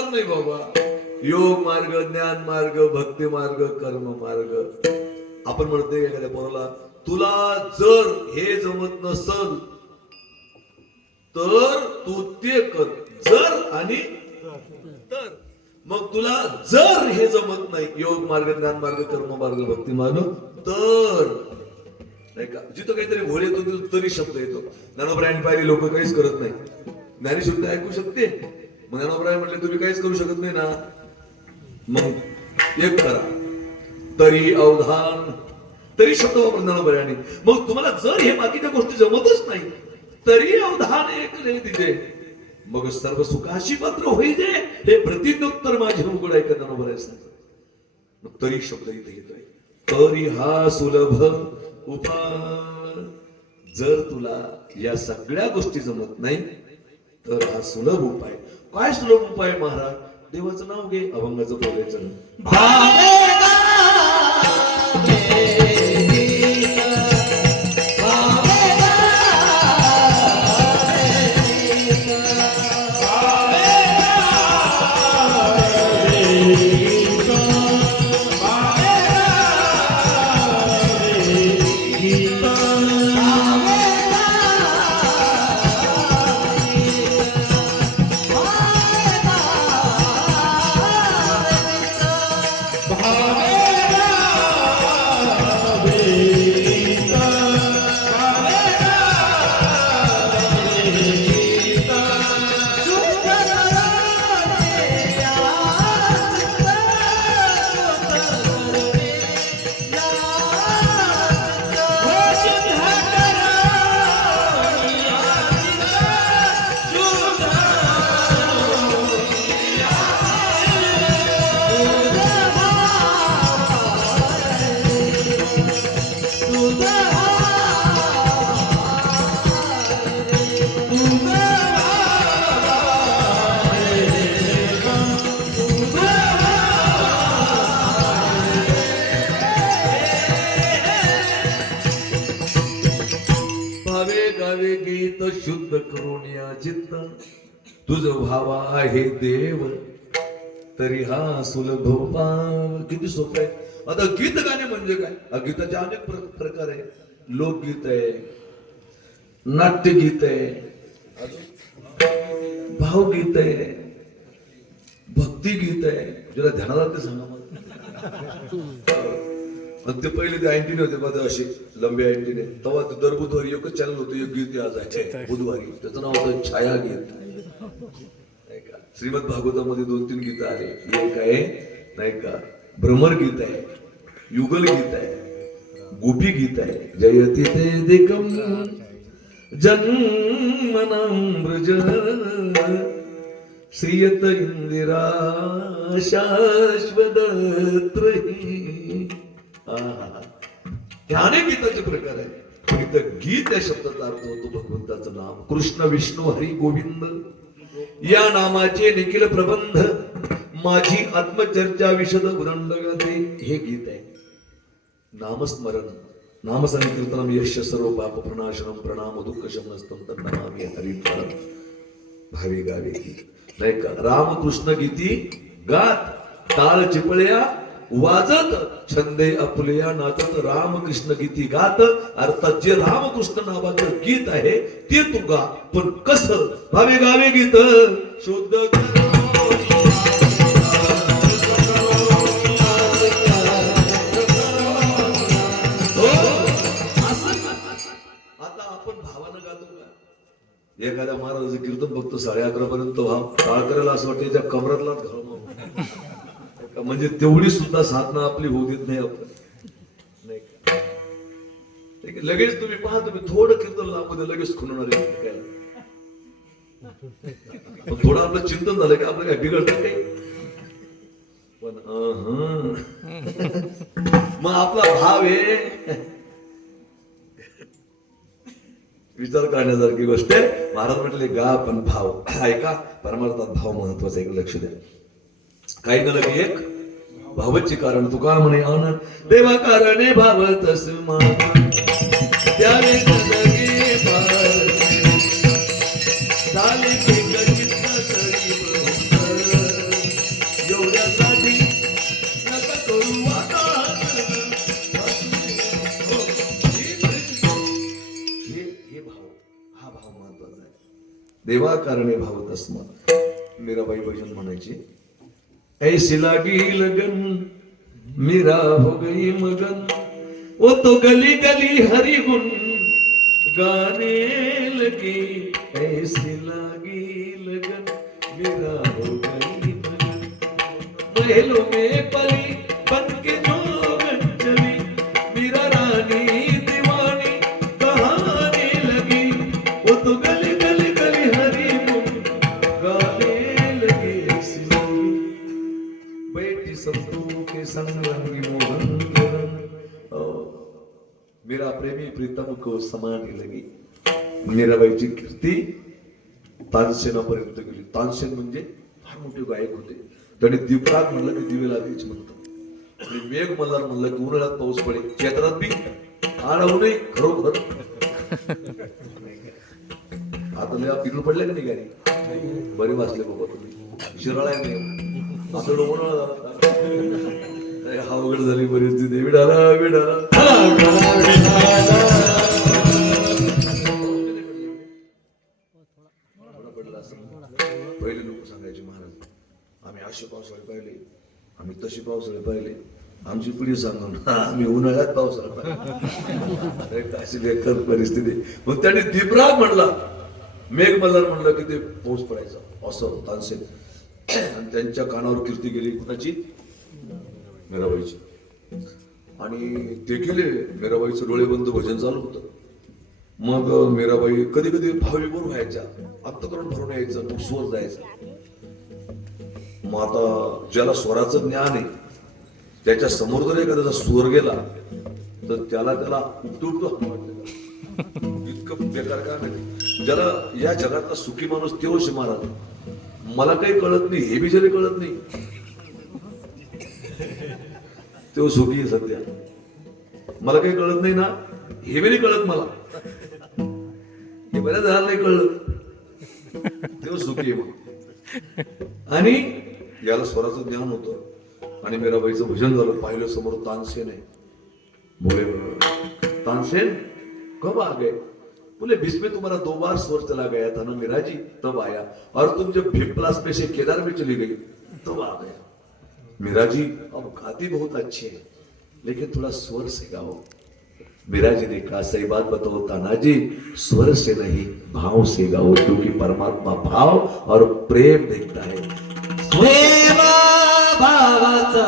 जमणार नाही बाबा. योग मार्ग, ज्ञान मार्ग, भक्ती मार्ग, कर्म मार्ग. आपण म्हणत नाही एखाद्या पोराला, तुला जर हे जमत नसल तर तू ते कर. जर आणि तर. मग तुला जर हे जमत नाही, योग मार्ग, ज्ञान मार्ग, कर्म मार्ग, भक्ती मार्ग, तर नाही का, जिथं काहीतरी घोळ येतो तिथं तरी शब्द येतो. ज्ञानोबरायण पाहिजे लोक काहीच करत नाही. ज्ञानी शब्द ऐकू शकते. मग ज्ञानोबरायण म्हटले तुम्ही काहीच करू शकत नाही ना. मग एक करा, तरी अवधान, तरी शब्द वापर ज्ञानोबरायणी. मग तुम्हाला जर हे बाकीच्या गोष्टी जमतच नाही तरी अवधान एक रे तिथे, मग सर्व सुखाशी पात्र होई दे, हे प्रतिज्ञोत्तर माझे उघड ऐका ज्ञानोबराय सांगतात. मग तरी शब्द इथे येतोय. तरी हा सुलभ उपाय. जर तुला या सगळ्या गोष्टी जमत नाही तर हा सुलभ उपाय. काय सुलभ उपाय महाराज? देवाचं नाव घे, अभंगाचं बोलायचं. गीत शुद्ध करून या चित्त, तुझ भावा आहे देव, तरी हा सुलभ पाव. किती सोपं आहे. आता गीत गाणे म्हणजे काय? गीताचे अनेक प्रकार आहे. लोकगीत आहे, नाट्यगीत आहे, भावगीत आहे, भक्तिगीत आहे. ज्याला ध्यानाला ते सांगा मला. ते पहिले ते अँटीने होते बघा, असे लंबे अँटीने. तेव्हा ते दर बुधवारी एकच चॅनल होतं, एक गीत यायचं बुधवारी. त्याचं नाव होतं छाया गीत. श्रीमद भागवतामध्ये 2-3 गीत आले. एक आहे नाही का भ्रमर गीत आहे, युगल गीत आहे, गोपी गीत आहे. जयति ते दिकम जन्मनाम ब्रज श्रियत इंदिरा शाश्वतत्रयी. हे अनेक गीताचे प्रकार आहेत. पण इथं गीत या शब्दाचा अर्थ होतो भगवंताचं नाम. कृष्ण विष्णू हरी गोविंद या नामाचे निखिल प्रबंध, माझी आत्मचर्चा विशद उदंड गाते, हे गीत आहे. नामस्मरण, नामसंकीर्तनम यश सर्व पाप प्रणाशनम प्रणाम दुःख शमनस्तम तन्नमामि हरिफलम. भावी गावे नाही का. रामकृष्ण गीती गात, टाळ चिपळ्या वाजत, छंदे आपुलया नाचत, रामकृष्ण गीती गात. अर्थात जे रामकृष्ण नावाचं गीत आहे ते तू गा. पण कसं? भावे गावे गीत शुद्ध आता आपण भावानं गातो का? एखाद्या महाराजाचं कीर्तन बघतो 11:30 पर्यंत भाव टाळ करायला असं वाटतं त्याच्या कमरातला घालून, म्हणजे तेवढी सुद्धा साधना आपली होऊ देत नाही आपण. लगेच तुम्ही पहा, तुम्ही थोडं कीर्तन लांबमध्ये लगेच खुणणार आहे. थोडं आपलं चिंतन झालं की आपलं काय बिघडतं काही. पण मग आपला भाव आहे विचार करण्यासारखी गोष्ट आहे. महाराज म्हटले गा पण भाव ऐका. परमार्थात भाव महत्वाचा. एक लक्ष द्या. काही न लगे एक भावची कारण. तुका म्हणे अन देवा कारणे भाव तस्मा त्याने लगे झाले की गचित तरी देवा कारणे भावत अस्मा मीराबाई भजन म्हणायचे ऐसी लागी लगन मीरा हो गई मगन वो तो गली गली हरि गुन गाने लगी ऐसी लागी लगन मीरा हो गई मगन महलों में पली बन के जोगन चली मीरा रानी दीवानी कहानी लगी वो तो गली गली गली हरि गुन गाने लगी ऐसी लागी बैठी संतों के संग रंगी मोहन के रंग मेरा प्रेमी प्रीतम को समानी लगी मीराबाईची कीर्ती तानसेनापर्यंत गेली. तानसेन म्हणजे फार मोठे गायक होते. त्याने दीपराग म्हणलं की दिवे लागेच म्हणतो आणि मेघ मल्हार म्हणलं की उन्हाळ्यात पाऊस पडेल क्षेत्रात बी आळवणे खरोखर आता लय पिकलं पडले का नाही गाडी बरे वाचले बाबा तुम्ही शिराळा नाही आता उन्हाळा झाला हा अवघड झाली परिस्थिती विडाला पहिले लोक सांगायचे महाराज आम्ही असे पावसाळे पाहिले आम्ही तशी पावसाळे पाहिले आमची पिढी सांगून आम्ही उन्हाळ्यात पावसाळा पाहिले अशी बेकार परिस्थिती. मग त्याने दीपराग म्हणला मेघ मल्हार म्हणलं की ते पाऊस पडायचा असं तानसेन आणि त्यांच्या कानावर कीर्ती गेली कुणाची मीराबाईची आणि ते केले मीराबाईचं डोळे बंद भजन चालू होतं. मग मीराबाई कधी कधी भावविभोर व्हायच्या अंतकरण भरून यायचं मग स्वर जायचं. मग आता ज्याला स्वराचं ज्ञान आहे त्याच्या समोर जर एखाद्याचा स्वर गेला तर त्याला उपटूपटू इतकं बेकार काय नाही. ज्याला या जगातला सुखी माणूस तेव्हा महाराज मला काही कळत नाही हे बी जरी कळत नाही तेव्हा सुखी आहे सध्या. मला काही कळत नाही ना हे बी नाही कळत मला हे बऱ्याच जणांना नाही कळलं तेव्हा सुखी आहे मग. आणि याला स्वराचं ज्ञान होतं आणि मीराबाईचं भजन झालं. पाहिलं समोर तानसेन आहे. बोले तानसेन कब आ गए बोले बीच में तुम्हारा 2 बार स्वर चला गया था ना मीरा जी तब आया और तुम जब भीमपलास में से केदार में चली गई तब आ गया. मीरा जी अब गाती बहुत अच्छे है लेकिन थोड़ा स्वर से गाओ. मीरा जी ने कहा सही बात बताओ ताना जी स्वर से नहीं भाव से गाओ क्योंकि परमात्मा भाव और प्रेम देखता है. देवा भावाचा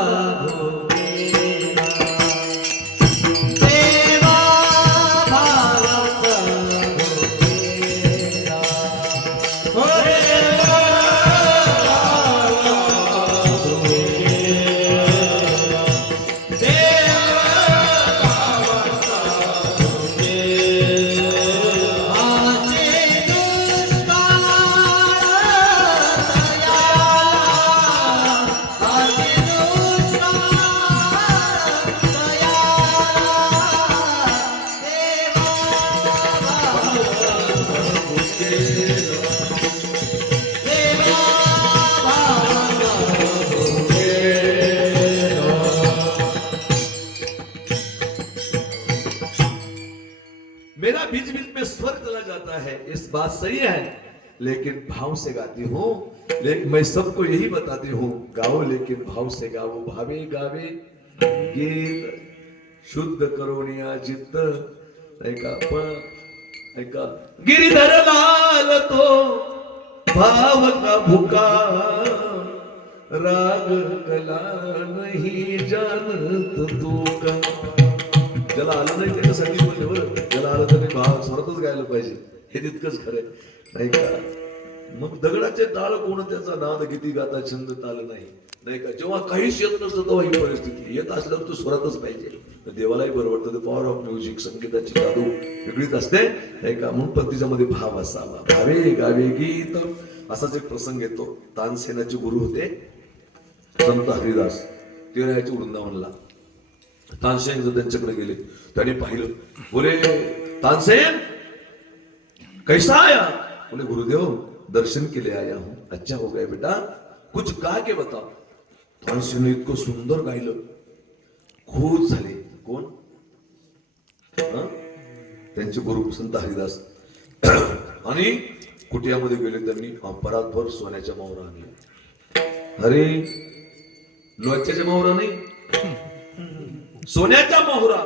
देवा भावाचा हो देवा मेरा बीच बीच में स्वर चला जाता है इस बात सही है लेकिन भाव से गाती हूँ. लेकिन मैं सबको यही बताती हूँ गाओ लेकिन भाव से गाओ. भावे गावे गीत शुद्ध करोनिया चित्त ऐका गिरिधर लाल तो भाव का भुका राग कला नहीं जानत तू का. ज्याला आलं नाही त्याच्या संगीत म्हणजे बरं ज्याला आलं त्याने भाव स्वरातच गायला पाहिजे हे तितकंच खरंय नाही का. मग दगडाचे ताळ कोण त्याचा नाद किती गाता छंद ताल नाही का. जेव्हा काहीच येत नसतं तेव्हा ही परिस्थिती येत असल्यावर तू स्वरातच पाहिजे. तर देवालाही बरं वाटतं. द पॉवर ऑफ म्युझिक संगीताची जादू वेगळीच असते नाही का. म्हणून पण तिच्यामध्ये भाव असावा. भावे गावे गीत असाच एक प्रसंग येतो. तानसेनाचे गुरु होते संत हरिदास. ते राहायचे वृंदावनला. तानसेन जर त्यांच्याकडे गेले त्यांनी पाहिलं बोले तानसेन कैसा आया बोले गुरुदेव दर्शन के लिए आया हूं. अच्छा हो गया बेटा कुछ गा के बताओ. तानसेन इतकं सुंदर गायलं खूप झाले. कोण त्यांचे गुरु संत हरिदास. आणि कुटियामध्ये गेले त्यांनी परातभर सोन्याच्या मोहरा आणल्या. अरे लोच्याच्या मोहरा नाही, सोन्याच्या मोहरा,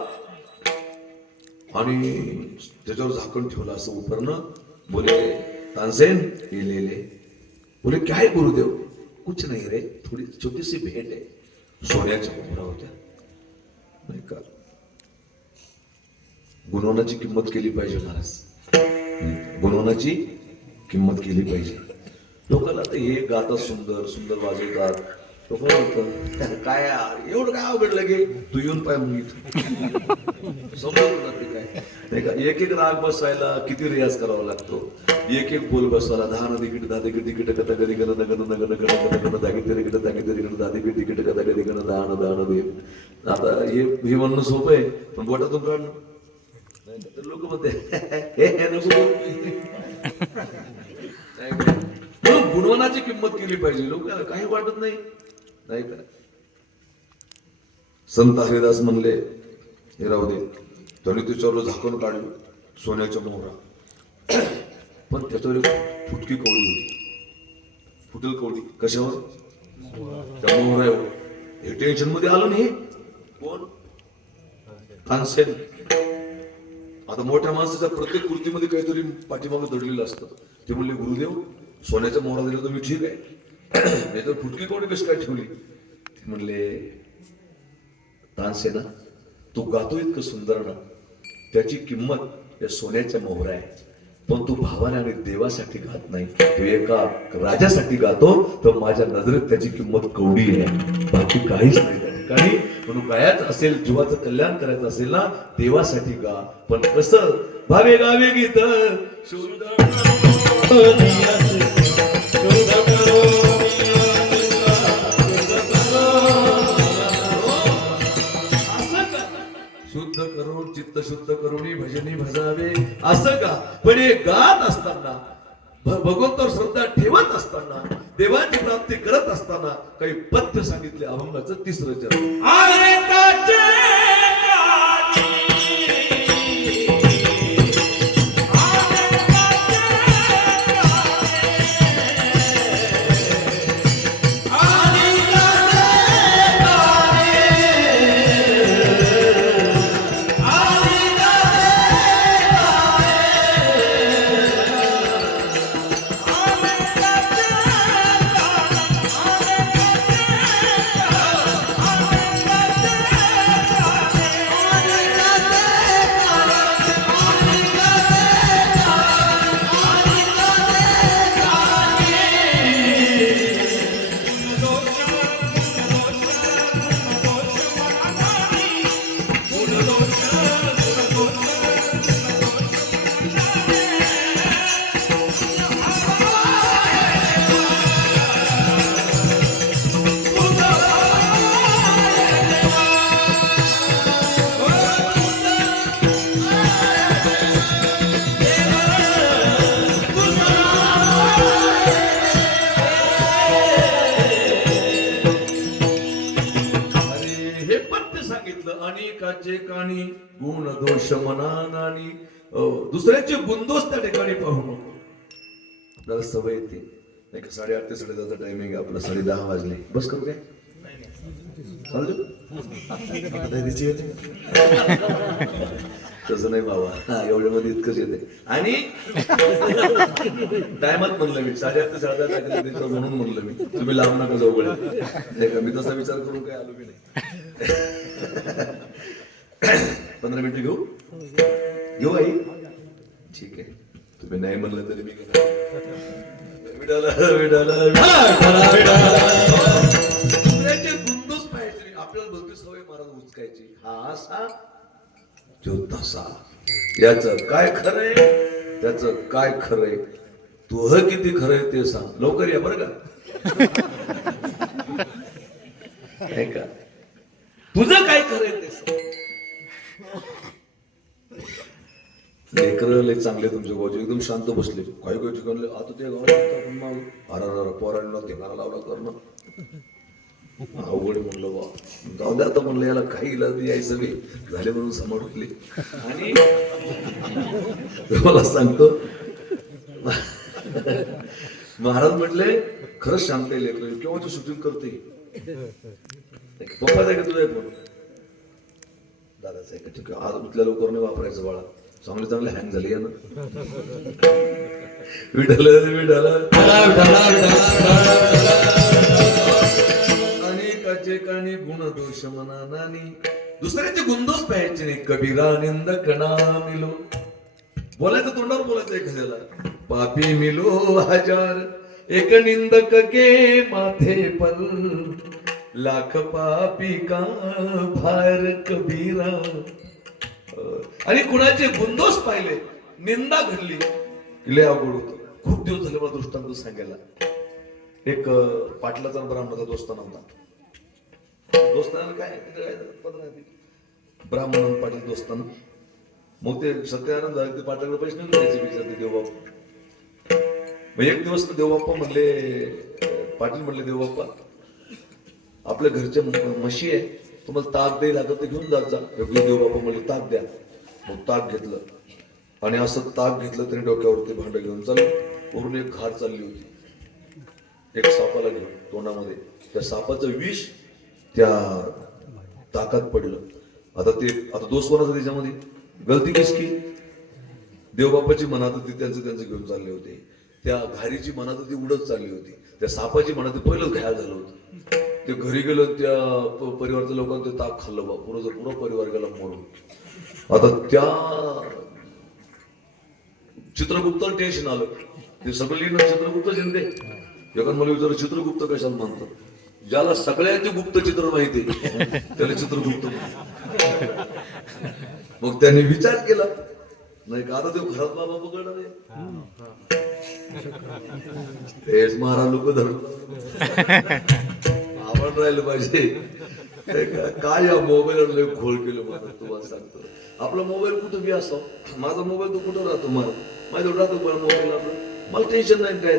आणि त्याच्यावर झाकण ठेवलं असं उपरनं. बोले तानसेन ये ले ले. बोले क्या है गुरुदेव? कुछ नहीं रे, थोड़ी छोटी सी भेंट है. सोन्याच्या मोहरा होत्या. नाही का, गुणवणाची किंमत केली पाहिजे महाराज, गुणवणाची किंमत केली पाहिजे. लोकांना तर हे गातात सुंदर सुंदर वाजवतात. लोक काय एवढं काय अवघड लगे, तू येऊन पाय मग समजत ते काय नाही का. एक एक राग बसवायला किती रियाज करावा लागतो, एक एक बोल बसवायला. दहा नदी किट दादे किट तिकीट कथा कधी गण नगन नगन नगन नगन दागी तरी किट दागी तरी गण दादे किट तिकीट कथा कधी गण दान दान दे. आता हे म्हणणं सोपं आहे, पण बोटातून काढणं तर लोक म्हणते हे नको. गुणवणाची किंमत केली पाहिजे. लोक काही वाटत नाही, नाही का. संत हरिदास म्हणले हे राहू दे. त्यांनी त्याच्यावर झाकण काढलं सोन्याच्या मोहरा, पण त्याच्यावर एक फुटकी कवडी होती. फुटेल कवडी कशावर? त्या मोहरावर. हे टेन्शन मध्ये आलं नाही. कोण? तानसेन. आता मोठ्या माणसाच्या प्रत्येक कृतीमध्ये काहीतरी पाठीमागं दडलेलं असतं. ते म्हणले गुरुदेव सोन्याचा मोहरा दिला तुम्ही ठीक आहे, नाही तर फुटकी कोणी कशी काय ठेवली? ते म्हणले तानसेना तू गातो इतकं सुंदर ना, त्याची किंमत या सोन्याच्या मोहरा आहे. पण तू भावाने आणि देवासाठी गात नाही, तू एका राजासाठी गातो, तर माझ्या नजरेत त्याची किंमत कवडी आहे, बाकी काहीच नाही त्या ठिकाणी. म्हणून गायचं असेल, जीवाचं कल्याण करायचं असेल ना, देवासाठी गा. पण कसं भावे गावे गीत शुद्ध शुद्ध करून चित्त शुद्ध करून भजनी भजावे असं का. पण हे गात असताना, भगवंतावर श्रद्धा ठेवत असताना, देवाची प्राप्ती करत असताना काही पथ्य सांगितले अभंगाचं 3रं चरण. अनेकाचे काणी गुण दोष मनानानी. दुसऱ्याचे गुणदोष त्या ठिकाणी पाहू नको. आपल्याला सवय येते नाही का, 8:30 ते 10:30 टायमिंग आपला, 10:30 वाजले बस करू काय तसं नाही बाबा, एवढ्या मध्ये इतकंच येते. आणि टायमात म्हणलं मी 8:30 ते 10:30 म्हणून म्हणलं मी, तुम्ही लांब नका जाऊ नाही का. मी तसा विचार करून काय आलो मी नाही. 15 मिनिटं घेऊ आई? ठीक आहे, तुम्ही नाही म्हणलं तरी मी दुसऱ्याचे गुंदूच पाहायचे. आपल्याला भलती सवय महाराज उचकायची, हा असा तो तसा. याच काय खरंय, त्याच काय खरंय, तुह किती खरंय ते सांग. लवकर या बरं का. का तुझं काय खरंय ते सांग. लेकरं लय चांगले तुमच्या गावचे, एकदम शांत बसले. काही काही ठिकाणी आता ते गावात पोरांना ठिकाणा लावला करणं अवघड. म्हणलं बा जाऊ द्या आता, म्हणलं याला काही इलाज यायचं मी झाले म्हणून समोर उठले. आणि मला सांगतो महाराज म्हटले खरंच शांत आहे लेकरं, केव्हा तू शूटिंग करते? पप्पाचा आहे का तुझा फोन? दादाचा आहे का? ठीक आहे, आज उठल्या लवकर नाही वापरायचं बाळा, चांगले चांगले हँग झाले या ना. विठाला अनेकाचे कानी गुण दोष मना नानी, दुसऱ्याचे गुणदोष पाहायचे नाही. कबीरा निंदक ना मिलो, बोलायचं तोंडावर बोलायचं एखाद्याला. पापी मिलो हजार, एक निंदक के माथे पर, लाख पापी का भार कबीरा. आणि कुणाचे गुणदोष पाहिले, निंदा घडली, लय अवघड होतं. खूप दिवस झाले मला दृष्टांत सांगायला. एक पाटलाचा ब्राह्मणाचा दोस्ताना होता. दोस्ताना काय ब्राह्मण पाटील दोस्ताना. मग ते सत्यानंद झाले, ते पाटलाकडे पैसे नाही द्यायचे विचारते देवबाप्पा. मग एक दिवस देवबाप्पा म्हणले, पाटील म्हणले देवबाप्पा आपल्या घरच्या म्हशी आहे, तुम्हाला ताक द्यायला लागत तर घेऊन जात जा. देवबाप्पा म्हणले ताक द्या. मग ताक घेतलं आणि असं ताक घेतलं तरी डोक्यावरती भांड घेऊन चाललं. वरून एक घाट चालली होती, एक सापाला घेऊन तोंडामध्ये. त्या सापाचं विष त्या ताकात पडलं. आता दोष कोणाचा त्याच्यामध्ये? गलती किसकी? देवबापाची मनात होती, त्यांचं घेऊन चालले होते. त्या घारीची मनात होती, उडत चालली होती. त्या सापाची मनात पहिलंच घायल झालं होतं. ते घरी गेलं, त्या परिवाराच्या लोकांनी ते ताक खाल्लं बा, पुरा परिवार गेला मरून. आता त्या चित्रगुप्ताला टेन्शन आलं. ते सगळं लिहिणं चित्रगुप्त शिंदे. एखाद मला विचार चित्रगुप्त कशाला म्हणतात? ज्याला सगळ्यांचे गुप्त चित्र माहिती त्याला चित्रगुप्त. मग त्याने विचार केला, नाही का आता तो घरात बाबा पकडणार आहे, तेच महाराज लोक धरलं. आपण राहिलं पाहिजे काय या मोबाईलवर लय खोल केलं. मला तुम्हाला सांगतो, आपला मोबाईल कुठं बी असतो, माझा मोबाईल तो कुठं राहतो, माझ्याकडे राहतो मोबाईल आपला, मला टेन्शन नाही काय.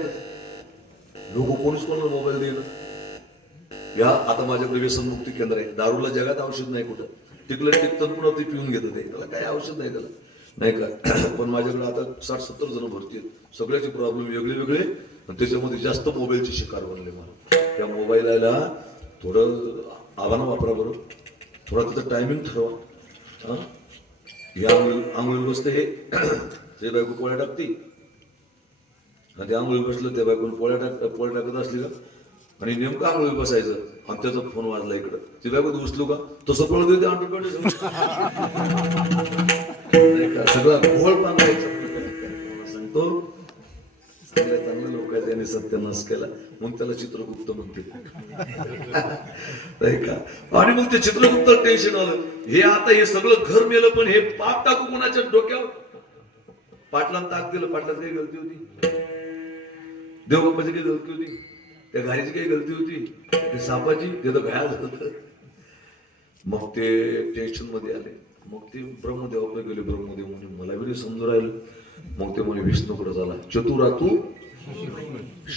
लोक कोणीच कोणाला मोबाईल देणं. या आता माझ्याकडे व्यसनमुक्ती केंद्र आहे. दारूला जगात औषध नाही कुठं. टिकलं टिकतं पुन्हा ते पिऊन घेतं, ते त्याला काय औषध नाही त्याला, नाही का. पण माझ्याकडे आता 60-70 जण भरती आहेत. सगळ्याचे प्रॉब्लेम वेगळे वेगळे, आणि त्याच्यामध्ये जास्त मोबाईलचे शिकार बनले. मला त्या मोबाईलला थोडं आव्हानं वापरा बरं, थोडा त्याचं टायमिंग ठरवा. या आंघोळी बसते हे ते बायको पोळ्या टाकते, आणि ते आंघोळी बसलं त्या बायकोला पोळ्या टाकत असली का, आणि नेमकं आंघोळी बसायचं आणि त्याचा फोन वाजला इकडं, ती बायको उचलू का, तसं पळत येते अंडरपॅन्ट सगळा घोळ बांधायचा. सांगतो चांगल्या लोकांचा यांनी सत्यानाश केला, मग त्याला चित्रगुप्त म्हणते. आणि मग ते चित्रगुप्त टेन्शन आलं, हे आता हे सगळं घर मेलं, पण हे पाप टाकू कोणाच्या डोक्यावर. पाटलांना ताक दिलं, पाटलात काही गलती होती? देवबापाची काही गलती होती? त्या घारीची काही गलती होती? ते सापाची? ते तर घायल झालं. मग ते टेन्शन मध्ये आले. मग ते ब्रह्मदेवाकडे गेले. ब्रह्मदेव म्हणे मला बी समजून राहिलं. मग ते म्हणे विष्णूकडे झाला, चतुरा तू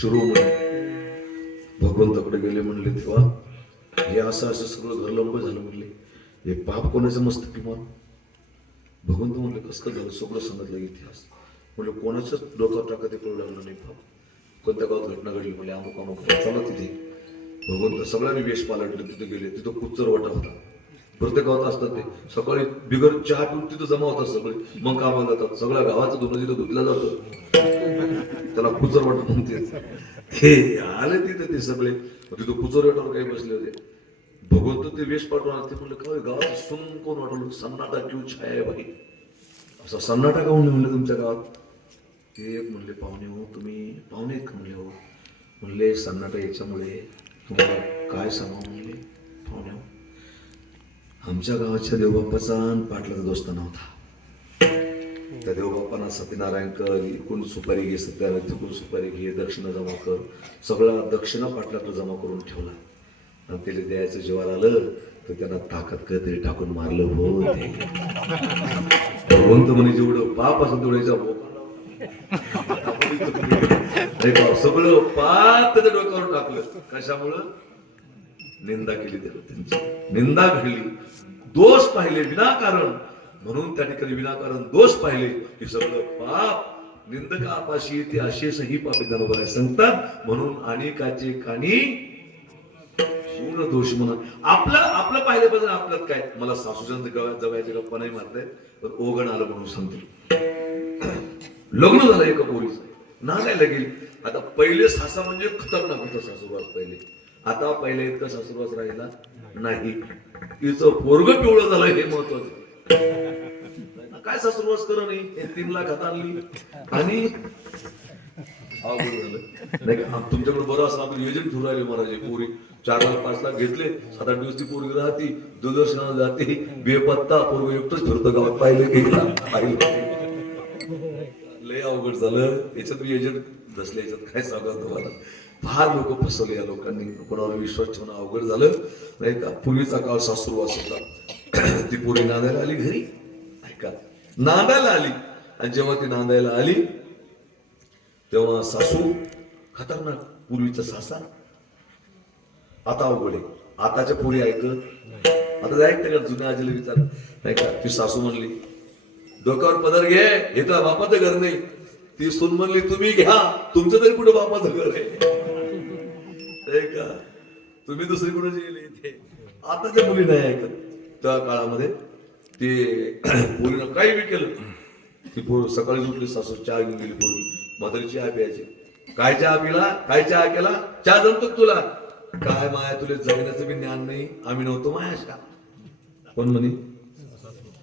शिरो म्हणे. भगवंताकडे गेले, म्हणले तेव्हा हे असं सगळं घरलंब झालं. म्हणले हे पाप कोणाचं मस्तकी मान? भगवंत म्हणले कसं काय झालं? सगळं सांगितलं इतिहास. म्हणलं कोणाच्याच डोक्यावर टाका, ते कळू लागलं नाही. पाप कोणत्या गावात घटना घडली? म्हणजे अमुक अमुक चला तिथे. भगवंत सगळ्यांनी वेश पालटले, तिथे गेले. तिथं कुच्चर वाटा होता. प्रत्येक गावात असतात ते. सकाळी बिगर चहा पिऊन तिथं जमा होतात सगळे, मग कामाला जातात. सगळ्या गावाचं धुणं तिथं धुतलं जातं, त्याला कुचर वाटा म्हणते. हे आले तिथे ते सगळे, तिथं कुचर वाटावर काही बसले होते. भगवंत ते वेश पाठवून ते म्हणलं काय गावात सुन कोण वाटवलं? सन्नाटा किंवा छाया बाई, असा सन्नाटा का म्हणले तुमच्या गावात? ते एक म्हणले पाहुणे हो, तुम्ही पाहुणे आहेत का? म्हणले हो. म्हणले सन्नाटा याच्यामुळे तुम्हाला काय सांगा? म्हणले पाहुणे हो, आमच्या गावाच्या देवबाप्पाचा पाटलाचा दोस्त नव्हता. त्या देवबाप्पांना सत्यनारायण कर, इकडून सुपारी घे, सत्यनारायण तिकडून सुपारी घे, दक्षिणा जमा कर, सगळा दक्षिणा पाटलाकडे जमा करून ठेवला. आणि त्याला द्यायचं जेव्हा आलं तर त्यांना ताकद कधी टाकून मारलं. हो ते भगवंत म्हणे जेवढं पाप असं तेवढ्याच्या सगळं पाप त्याच्या डोक्यावर टाकलं. कशामुळं? निंदा केली त्याला, त्यांची निंदा घडली, दोष पाहिले विनाकारण. म्हणून त्या ठिकाणी विनाकारण दोष पाहिले की सगळं पाप निंदकापाशी ते अशेषही पापी धनोबा सांगतात. म्हणून अनेकाचे कानी पूर्ण दोष म्हणा. आपलं पाहिलं पाहिजे. आपल्यात काय, मला सासूच्या जवळच्या गप्पा नाही मारताय, पण ओघण आलं म्हणून सांगतो. लग्न झालं एका पोरीचं, नागायला गेली. आता पहिले सासा म्हणजे खतरनाक होतं सासूरवास पहिले. आता पहिले इतकं सासूरवास राहिला नाही. तिचं पोरग पिवळं झालं हे महत्वाचं. काय सासूरवास कर नाही, 3 लाख हात आणली आणि अवघड झालं नाही का. तुमच्याकडे बरं असं आपण एजंट ठेवून राहिले महाराज. पोरी 4 लाख 5 लाख घेतले, 7-8 दिवस ती पोरगी राहते, दूरदर्शनाला जाते, बेपत्ता पोरग एकटंच फिरतो गावात. पाहिलं लय अवघड झालं. याच्यात मी एजंट बसले, याच्यात काय सांगा तुम्हाला. फार लोक फसवले या लोकांनी. कोणावर विश्वास ठेवणं अवघड झालं नाही का. पूर्वीचा काळ सासूरवास होता. ती पोरी नांदायला आली घरी, ऐका, नांदायला आली. आणि जेव्हा ती नांदायला आली तेव्हा सासू खतरनाक. पूर्वीचा सासा आता अवघड आहे. आताच्या पोरी ऐकत, आता ऐकते का जुन्या आजीला विचार नाही का. ती सासू म्हणली डोक्यावर पदर घे, हे तर बापाचं घर नाही. ती सून म्हणली तुम्ही घ्या, तुमचं तरी कुठं बापाचं घर आहे का. तुम्ही दुसरी कुठे गेले इथे. आताच्या मुली नाही ऐकत. त्या काळामध्ये ते पोरीनं काही बी केलं. ती पोर सकाळी उठली, सासू चहा घेऊन गेली. पोरगी म्हातारी चहा प्यायची. काय चहा पिला, काय चहा केला, चहा जमतो तुला काय. माया तुला जगण्याचं बी ज्ञान नाही, आम्ही नव्हतो मायाशा. कोण म्हणे,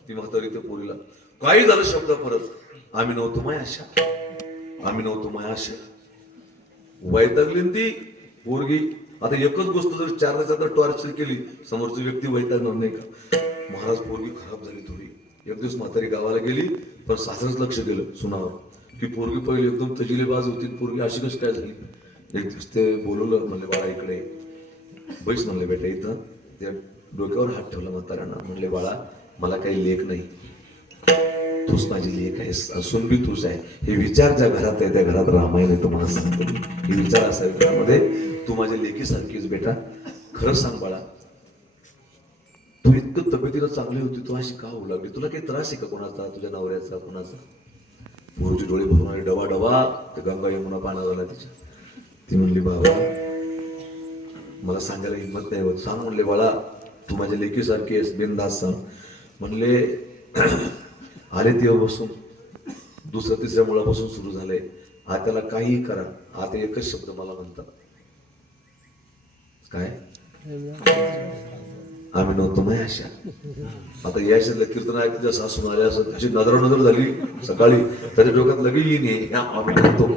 ती म्हातारी त्या पोरीला. काही झालं शब्द परत, आम्ही नव्हतो मायाशा, आम्ही नव्हतो मायाशा. वैतागली ती पोरगी. आता एकच गोष्ट जर 4दा टॉर्चर केली, समोरची व्यक्ती वैतागणार नाही का. महाराज पोरगी खराब झाली थोडी. एक दिवस म्हातारी गावाला गेली, पण सासरच लक्ष गेलं सुनावर. की पोरगी पहिले एकदम तजिलेबाज होती, पोरगी अशी कशी काय झाली. एक दिवस ते बोलवलं, म्हणले बाळा इकडे बैस. म्हणले बेटा इथं. त्या डोक्यावर हात ठेवला म्हाताऱ्यानं. म्हणले बाळा मला काही लेख नाही, तूच माझी लेख आहेस, असून बी तूच आहे. हे विचार ज्या घरात आहे त्या घरात रामायण आहे. तुम्हाला सांगतो हे विचार असावे घरामध्ये. तू माझ्या लेखीसारखीच बेटा. खरं सांग बाळा, तू इतकं तब्येतीला चांगली होती, तू अशी का होऊ लागली. तुला काही त्रास आहे का कोणाचा, तुझ्या नवऱ्याचा, कोणाचा. पोरची डोळे भरून आले डबा डबा. ते गंगा यमुना पाना झाला तिच्या. ती म्हणली बाबा मला सांगायला हिंमत नाही होत, सांग. म्हणले बाळा तू माझ्या लेकीसारखी आहेस, बिनधास्त सांग. म्हणले आले तेव्हापासून 2-3 मुळापासून सुरू झालंय. आता त्याला काही करा, आता एकच शब्द मला म्हणतात, काय, आम्ही नव्हतो मायाशा. आता याच्यातलं कीर्तन ऐकलं सासून आल्या असं अशी नजर झाली सकाळी, त्याच्या डोक्यात लगे येईन आम्ही नव्हतो.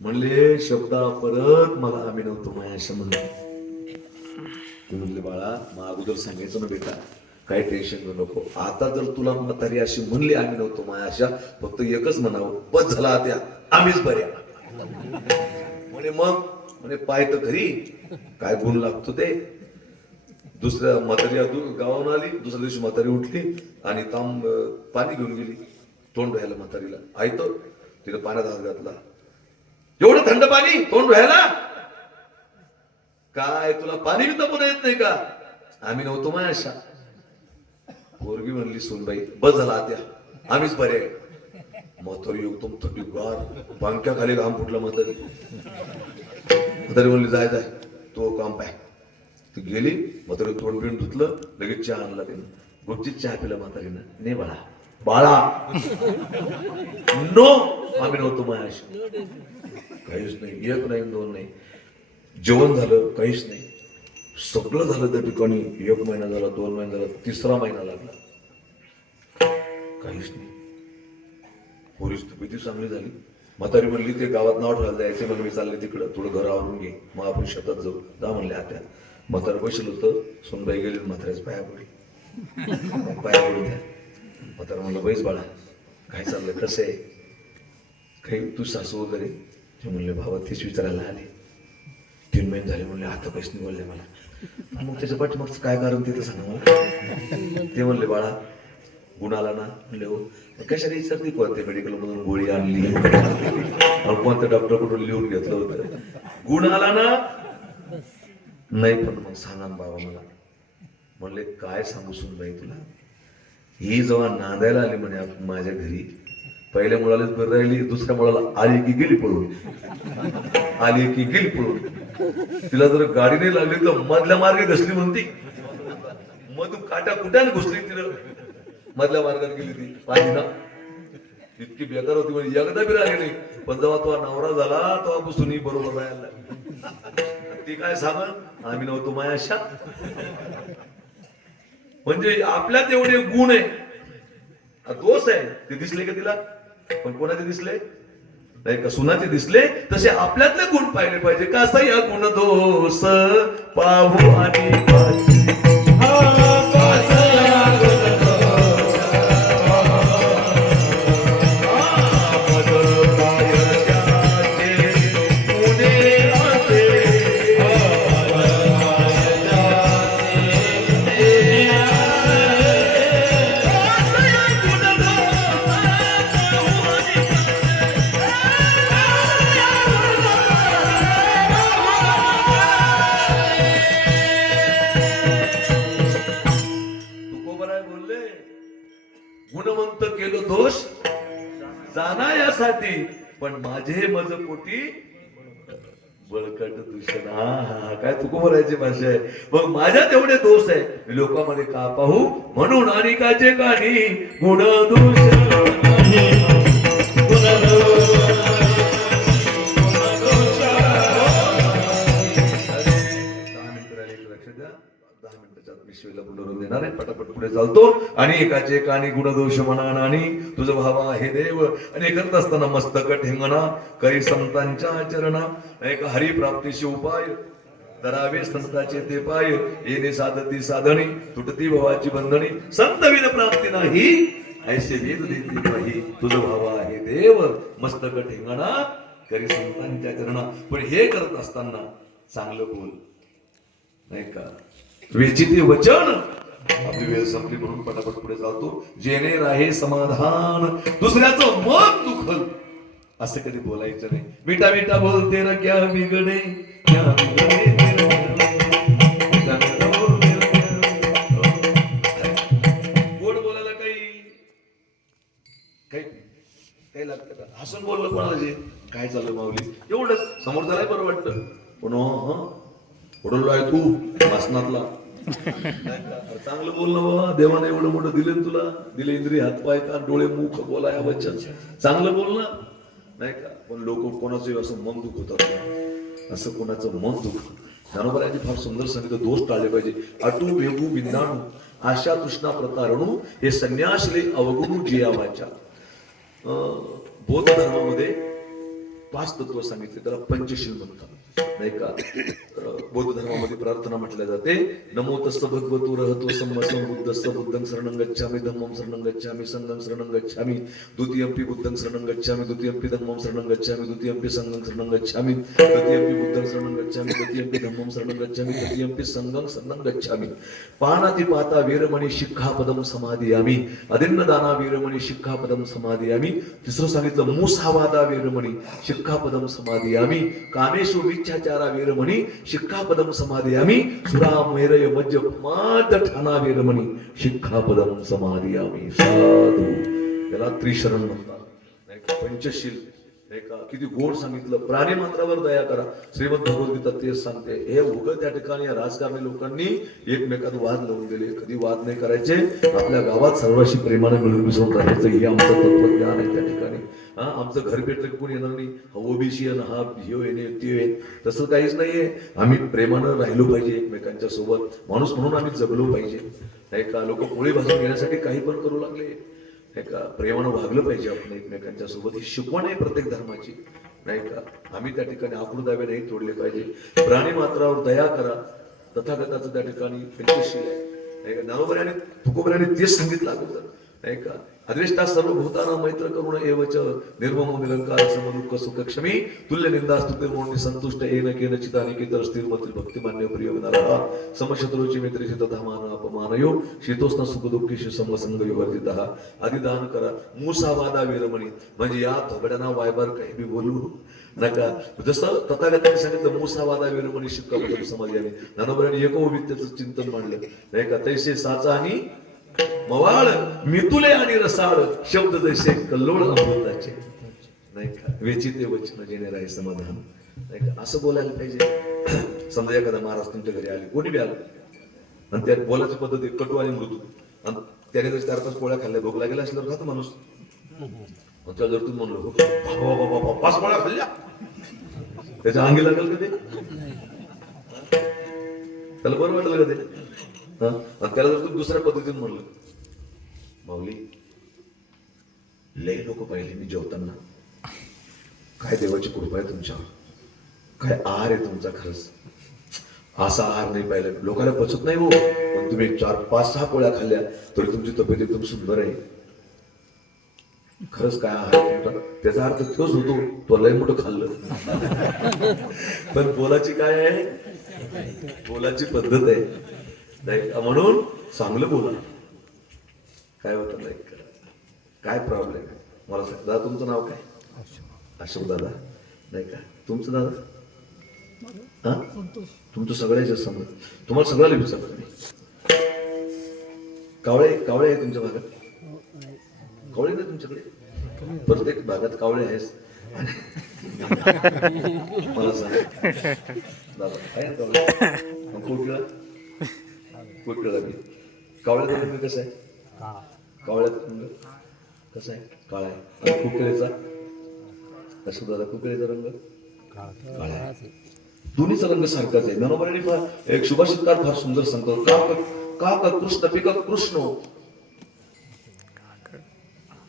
म्हणले शब्द परत मला आम्ही नव्हतो मायाशा म्हणले. ते म्हणले बाळा मग अगोदर सांगायचं ना बेटा, काही टेन्शन घेऊ नको. आता जर तुला म्हातारी अशी म्हणली आम्ही नव्हतो मायाशा, फक्त एकच म्हणावं, बस झाला त्या आम्हीच बऱ्या. म्हणे मग म्हणे पाय तर घरी काय गुण लागतो ते. दुसऱ्या म्हातारी गावाहून आली, दुसऱ्या दिवशी म्हातारी उठली आणि पाणी घेऊन गेली तोंड धुवायला म्हातारीला. आयतो तिने पाण्यात हात घातला, एवढं थंड पाणी तोंड धुवायला, काय तुला पाणी बी तापून येत नाही का. आम्ही नव्हतो मायाशा. पोरगी म्हणली सोनबाई बस झाला आत्या आम्हीच बरे आहे. म्हातारी एकदम थंडीगार, पंख्या खाली घाम फुटला. म्हातारी म्हणली जाय जाय तो काम पाय. ती गेली, म्हातारी तोंड बिंड धुतलं, लगेच चहा आणला तिने. गुपचीत चहा पिला म्हातारीनं. ने बाळा बाळा नो, आम्ही नव्हतो मायाशा. काहीच नाही, 1 नाही 2 नाही. जेवण झालं काहीच नाही, सगळं झालं त्या ठिकाणी. 1 महिना झाला, 2 महिना झाला, 3रा महिना लागला, काहीच नाही. पोलीस तब्येती चांगली झाली. म्हातारी म्हणली ते गावात नाव ठेवायला जायचे, मग मी चालले तिकडं, थोडं घर आवरून घे, मग आपण शेतात जाऊ. जा म्हणले आत्या. म्हातारं बसलं होतं, सोनबाई गेली, म्हाताऱ्याच पाया पडली. पाया पडू द्या. म्हातारं म्हणलं बैस बाळा काय चाललंय, कसं आहे, काही तू सासू वगैरे. ते म्हणले भावा तीच विचारायला आले, 3 महिने झाले. म्हणले आता पैसे निवडले मला. मग त्याच्या पाठीमागचं काय कारण ते तर सांगा मला. ते म्हणले बाळा गुण आला ना. म्हणले हो. कशाने विचारते, कोणत्या मेडिकल मधून गोळी आणली, कोणत्या डॉक्टर कडून लिहून घेतलं होतं. गुण आला ना. नाही पण मग सांगा ना बाबा मला. म्हणले काय सांगू सुनबाई तुला, ही जेव्हा नांदायला आली म्हणे माझ्या घरी, पहिल्या मुलालाच बरं राहिली, दुसऱ्या मुलाला आली की गेली पळून, आली की गेली पळून. तिला जर गाडी नाही लागली तर मधल्या मार्गे घसली म्हणती, मधून काट्या कुठ्याने घुसली तिला, मधल्या मार्गात गेली ती पाहिजे ना. इतकी बेकार होती म्हणजे एकदा बी राहिली नाही. पण जेव्हा तो नवरा झाला तेव्हापासून ही बरोबर राहायला. ती काय सांगन, आम्ही नव्हतो मायाशा. म्हणजे आपल्यात एवढे गुण आहे, दोष आहे ते दिसले का तिला, पण कोणाचे दिसले नाही का, सुनाचे दिसले. तसे आपल्यातले गुण पाहिले पाहिजे. कसा या गुण दोष पाहू आणि गुणवंत केलो दोष जाना यासाठी, पण माझे मज पोटी बळकट दूषण. हा काय तुकोबरायची भाषा आहे. मग माझ्यात एवढे दोष आहे, मी लोकांमध्ये का पाहू, म्हणून अनेकाचे कानी गुण दूषण. देणार आहे, पटापट पुढे चालतो. आणि एकाचे कानी गुणदोष म्हणा आणि तुझं भावा हे देव, आणि करत असताना मस्तक ठेंगणा काही संतांच्या चरणा, एक हरी प्राप्तीशी उपाय धरावे संताचे ते पाय, येणे साधती साधणी तुटती भावाची बंधनी, संत विन प्राप्ती नाही ऐसे वेद देती नाही. तुझं भावा हे देव मस्तक ठेंगणा करी संतांच्या चरणा. पण हे करत असताना चांगलं बोल नाही का, वेचिते वचन. आपली वेळ संपली म्हणून पटापट पुढे चालतो. जेणे राहे समाधान दुसऱ्याचं मन दुखल असं कधी बोलायचं नाही. मिठा मिठा बोलते ना क्या बिगडे, क्या बिगडे मिठा मिठा बोलते गोड बोलायला काही लागतं का? हसून बोललं कोणाला काय चाललं माऊली एवढंच समोर झालंय बरं वाटतं. पण उडलो आहे तू वासनातला, चांगलं बोलणं बाबा. देवाने एवढं मोठं दिले तुला, दिले इंद्रिय हातपाय कान डोळे मुख बोलाय वचन, चांगलं बोलणं नाही का. पण लोक कोणाचं असं मन दुख होतात, असं कोणाचं मन दुख. ज्ञानोबरायांनी फार सुंदर सांगितलं, दोष टाळले पाहिजे. अटू वेगू विंदाणू आशा तृष्णा प्रतारणू हे संन्यासले अवगुणू जियावाच्या. बौद्ध धर्मामध्ये 5 तत्व सांगितले, त्याला पंचशील म्हणतात नाही का. बौद्ध धर्मामध्ये प्रार्थना म्हटल्या जाते, नमो तस्स भगवतो रहतो सम्मसं बुद्धस्स बुद्धं शरणं गच्छामि धम्मं शरणं गच्छामि संघं शरणं गच्छामि द्वितीयंपि बुद्धं शरणं गच्छामि द्वितीयंपि धम्मं शरणं गच्छामि द्वितीयंपि संघं शरणं गच्छामि तृतीयंपि बुद्धं शरणं गच्छामि तृतीयंपि धम्मं शरणं गच्छामि तृतीयंपि संघं शरणं गच्छामि. पाणातिपाता वीरमणि शिक्षापदं समादियामि, अदिन्नदाना वीरमणि शिक्षापदं समादियामि. तिसरं सांगितलं, मुसावादा वीरमणि शिक्षापदं समादियामि, कामेषु विच्छाचारा वीरमणि शिक्षापदं समादियामि, सुरामेरय मज्जपाद ठाणा वीरमणि शिक्षापदं समादियामि. साधू याला त्रिशरण म्हणतात. पंचशील किती गोड सांगितलं. प्राणी मात्रावर दया करा. श्रीमद भगवद्गीता तेच सांगते. हे उगत त्या ठिकाणी राजकारणी लोकांनी एकमेकात वाद लावून दिले. कधी वाद नाही करायचे. आपल्या गावात सर्वांशी प्रेमाने मिळून मिसळून राहायचं, हे आमचं तत्वज्ञान आहे त्या ठिकाणी. आमचं घर भेटलं की कोणी येणार नाही, हा ओबीसी हा भियो येणे ते येत, तसं काहीच नाहीये. आम्ही प्रेमानं राहिलो पाहिजे एकमेकांच्या सोबत. माणूस म्हणून आम्ही जगलो पाहिजे नाही का. लोक पोळी भाजून घेण्यासाठी काही पण करू लागले नाही का. प्रेमानं वागलं पाहिजे आपण एकमेकांच्या सोबत. ही शिकवण आहे प्रत्येक धर्माची नाही का. आम्ही त्या ठिकाणी आकृदावे नाही तोडले पाहिजे. प्राणी मात्रावर दया करा. तथागताचं त्या ठिकाणी पंचशील आहे. ज्ञानोबराने तुकोबराने तेच सांगितलं अगोदर नाही का. अद्वेष्टा सर्वभूताना मैत्र करुण एवच निर्ममो निरंकार समदुःख सुख क्षमी तुल्य निंदा स्तुती म्हणून संतुष्ट येन केन चितानिकेतर स्थिर मतील भक्तिमान्य प्रिय विनारा समशत्रूची मैत्रीशी तथा मान अपमानयो शीतोष्ण सुख दुःखीशी समसंग विवर्जितः. अधिदान करा. मुसावादा वीरमणी म्हणजे या थोबड्यांना वायबार काही बी बोलू नका. जसं तथागतांनी सांगितलं, मुसावादा वीरमणी शिक्कापदं समाधी. ज्ञानोबरांनी एकोवित्याचं चिंतन मांडलं नाही का. तैसे साचा आणि मवाळ मितुले आणि रसाळ शब्द जैसे कल्लोळ अमृताचे, नाही का, वेचिते वचन जेणे राही समाधान, नाही का, असं बोलायला पाहिजे. समजा एखादा महाराज तुमच्या घरी आले, कोणी बी आलं, आणि त्या बोलायची पद्धती कटू आणि मृदू, आणि त्याने जर 4-5 पोळ्या खाल्ल्या, भूक लागेल असल्यावर खातो माणूस. मग त्याला जर तुम्ही म्हणलो बाबा 5 पोळ्या खाल्ल्या, त्याच्या अंगी लागेल का ते? त्याला बरं वाटलं का ते? आणि त्याला जर तुम्ही दुसऱ्या पद्धतीने म्हणलं, माऊली लय लोक पाहिले मी जेवताना, काय देवाची कृपा आहे तुमच्यावर, काय आहार आहे तुमचा, खरंच असा आहार नाही पाहिला, लोकांना पचत नाही हो, पण तुम्ही 4-5-6 पोळ्या खाल्ल्या तरी तुमची तब्येत एकदम सुंदर आहे, खरंच काय आहार आहे तुमचा. त्याचा अर्थ तोच होतो, तो लय मोठं खाल्लं. पण बोलाची काय आहे, बोलाची पद्धत आहे, नाही का, म्हणून चांगलं बोला. काय होतं नाही का, काय प्रॉब्लेम आहे मला सांग. दादा तुमचं नाव काय? अशोक दादा, नाही का, तुमचं दादा? हा, तुमचं सगळ्याच समज, तुम्हाला सगळ्याला विचारतो मी. कावळे आहे तुमच्या भागात? कावळे नाही तुमच्याकडे? प्रत्येक भागात कावळे आहेस. मला सांग दादा, आहे ना कावळे? कोकिळा बी कावळ्याचा रंग कसा आहे? कावळ्याचा रंग कसा आहे? काळा आहे. आणि कुकळेचा? असं दादा, कुकळेचा रंग काळा आहे. दोन्हीचा रंग सारखाच आहे. मनोबराने एक सुभाषितकार फार सुंदर सांगतो, काक कृष्ण पिक कृष्ण,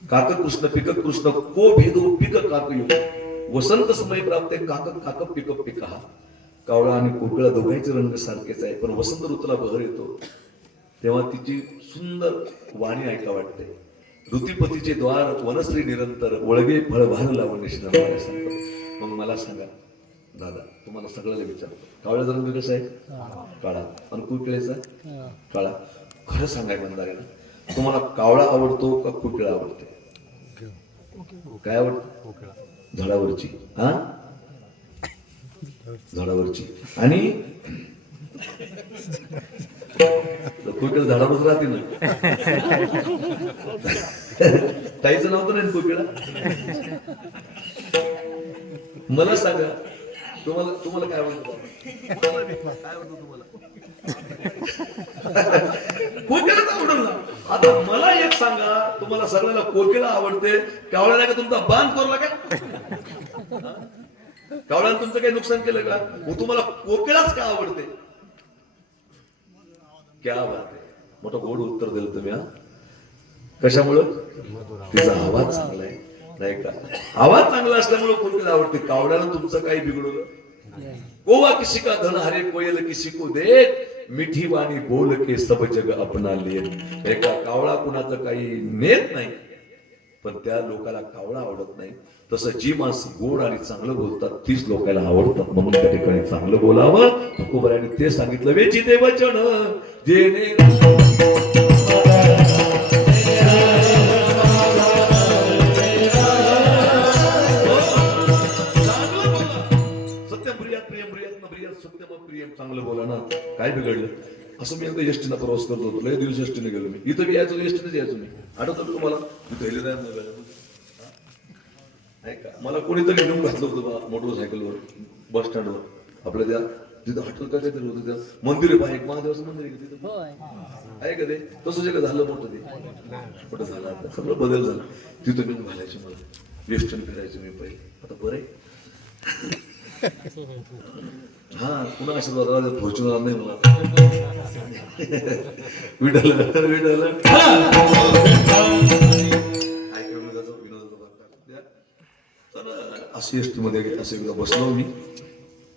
काक कृष्ण पिक कृष्ण, को भेदो पिक काकयो, वसंत समय प्राप्त काक पिक पिका. कावळा आणि कोकिळा दोघांचे रंग सारखेच आहे, पण वसंत ऋतूला बहर येतो तेव्हा तिची सुंदर वाणी ऐका वाटते. ऋतुपतीचे द्वार वनश्री निरंतर, वळगे फळ भार लावून सांगतो. मग मला सांगा दादा, तुम्हाला सगळ्याला विचारतो, कावळ्याचा रंग कसा आहे? काळा. आणि कुकिळेचा? काळा. खरं सांगाय म्हणणार आहे ना, तुम्हाला कावळा आवडतो का कुकिळा आवडते? काय आवडतं? झाडावरची. हा, झाडावरची. आणि कुकिळ झाडावरच राहते ना. ताईचं नाव तर नाही कुकिळा. मला सांगा, तुम्हाला काय आवडतं? काय आवडतं तुम्हाला? कोकिळाच आवडलं ना. आता मला एक सांगा, तुम्हाला सगळ्याला कोकिळा आवडते, कावळ्याला का तुमचा बांध कोरला काय? कावळ्यानं तुमचं काही नुकसान केलं का? मग तुम्हाला कोकिळाच का आवडते? क्या बात आहे, मोठं गोड उत्तर दिलं तुम्ही. हा, कशामुळं? तिचा आवाज चांगला आहे, नाही का? आवाज चांगला असल्यामुळे कोकिळा आवडते. कावळ्यानं तुमचं काही बिघडवलं? कोवा किसी का धन हरे कोयल किसी को दे, मिठी वाणी बोल के सब जग अपना लेत. एका कावळा कुणाचं काही नेत नाही, पण त्या लोकाला कावळा आवडत नाही. तसं जी माणसं गोड आणि चांगलं बोलतात तीच लोकांना आवडतात. म्हणून त्या ठिकाणी चांगलं बोलावं. तुकोबाराने ते सांगितलं, वेचिते वचन जेणे चांगलं बोला ना, काय बिघडलं? असं मी एकदा एसटीनं प्रवास करत होतो, लय दिवस एसटीने गेलो मी. इथं यायचो, एसटीनेच यायचो मी. आठवतं तुम्हाला? नाही का, मला कोणीतरी घेऊन घातलं होतं मोटरसायकलवर बस स्टँडवर. आपल्या त्या तिथं हॉटेल काय तरी होतं, त्या मंदिर आहे बाहेर, महादेवाचं मंदिर आहे तिथं, आहे का ते? तसं जे झालं मोठं, ते मोठं झालं, आता सगळं बदल झाला. तिथं घेऊन घालायचं मला, एसटीने फिरायचं मी पहिले. आता बरं आहे. हा, पुन्हा आशीर्वाद फॉर्च्युनर नाही मला. विठ्ठल विठ्ठल अशी एसटी मध्ये असे एकदा बसलो मी,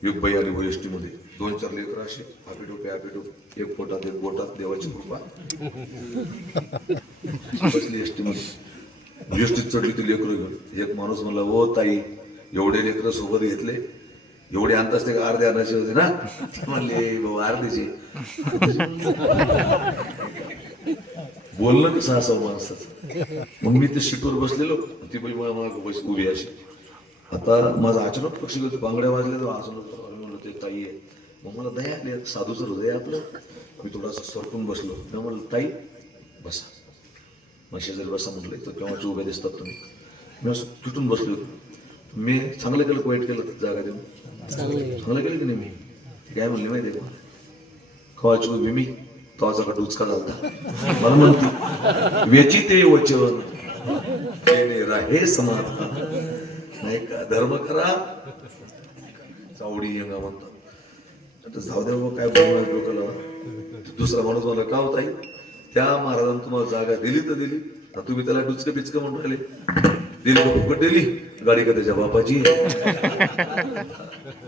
एक बाई आली हो एसटी मध्ये, 2-4 लेकर असे हापीडोप, एक पोटात एक बोटात, देवाची कृपा. बसली एसटी मध्ये, एसटीत चढली ती लेकरं घेऊन. एक माणूस म्हणला, ओ ताई, एवढे लेकरं सोबत घेतले, एवढे आणताच ते अर्धे आणायचे होते ना? म्हणले भाऊ अर्धेचे. बोलणं कसं असावं माणसाचं. मग मी ते सीटवर बसलेलो, ती बाई मला उभी अशी. आता माझा अचानक पक्षी होते, बांगड्या वाजल्या, तर असं म्हणलं ते ताई आहे. मग मला दया आपली, साधूचं हृदय आपलं. मी थोडासा सरकून बसलो. मी म्हणलं, ताई बसा. मग शेजारी बसा म्हटलं, तर केव्हाचे उभे दिसतात तुम्ही. मी असं तुटून बसलो. मी चांगलं केलं वाईट केलं जागा देऊन? चांगलं केलं की नाही मी? ती काय म्हणली माहिती आहे का? कवाची उभी मी तवाचा का डुचका झालता. मला म्हणते वेची ते वचन जेणे राहे समाधान. नाही का धर्म करा चावडी येंगा म्हणतात. आता जाऊ द्या बाबा, काय बोलणार डोक्याला. दुसरा माणूस मला का होता त्या महाराजांनी तुम्हाला जागा दिली तर दिली, आता तुम्ही त्याला डुचकं बिचकं म्हणून राहिले. दिली का फुकट दिली? गाडी का त्याच्या बापाची?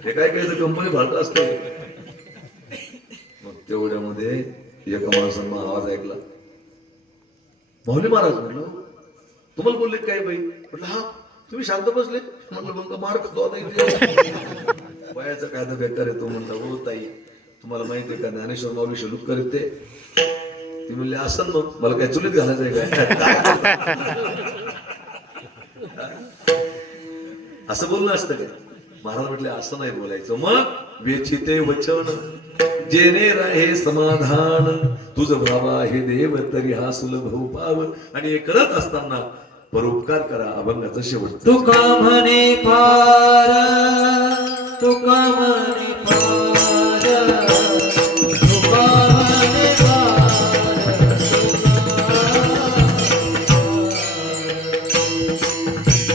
हे काय काय कंपनी भाडत असते. मग तेवढ्यामध्ये एका माणसानं आवाज ऐकला, माऊली महाराज. म्हटलं तुम्हाला बोलले काय बाई? म्हटलं हा. तुम्ही शांत बसले? म्हटलं मग मार खातो आता इथे. वयाचा कायदा बेकार येतो. म्हणता हो ताई, तुम्हाला माहिती आहे का ज्ञानेश्वर माऊली शलूक करीत ते? ती म्हणले असं मग मला काय चुलीत घालायचंय काय? असं बोलणं असतं का? महाराज म्हटले असं नाही बोलायचं. मग वेचिते वचन जेणे राहे समाधान, तुझ भावा हे देव तरी हा सुलभ पाव. आणि हे करत असताना परोपकार करा. अभंगाचा शेवट. तुका म्हणे पार, तुका म्हणे पार, तुका म्हणे पार,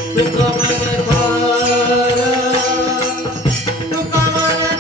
तुका म्हणे पार, तुका म्हणे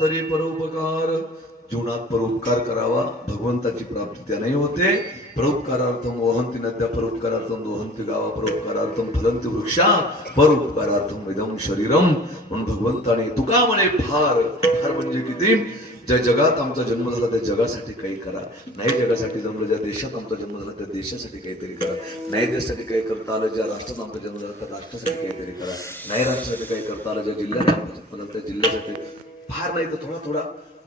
तरी परोपकार. जीवनात परोपकार करावा, भगवंताची प्राप्ती त्याने होते. परोपकारार्थम वहंती नद्या, परोपकारार्थम दोहंती गावा, परोपकारार्थम फलंती वृक्षा, परोपकारार्थम इदम शरीरम. म्हणून भगवंताने तुका म्हणे फार. फार म्हणजे किती? ज्या जगात आमचा जन्म झाला त्या जगासाठी काही करा. नाही जगासाठी जमलं, ज्या देशात आमचा जन्म झाला त्या देशासाठी काहीतरी करा. नाही देशासाठी काही करता आलं, ज्या राष्ट्रात आमचा जन्म झाला त्या राष्ट्रासाठी काहीतरी करा. नाही राष्ट्रासाठी काही करता आलं, ज्या जिल्ह्यात आमचा जन्म झाला त्या जिल्ह्यासाठी, फार नाही तर थोडा थोडा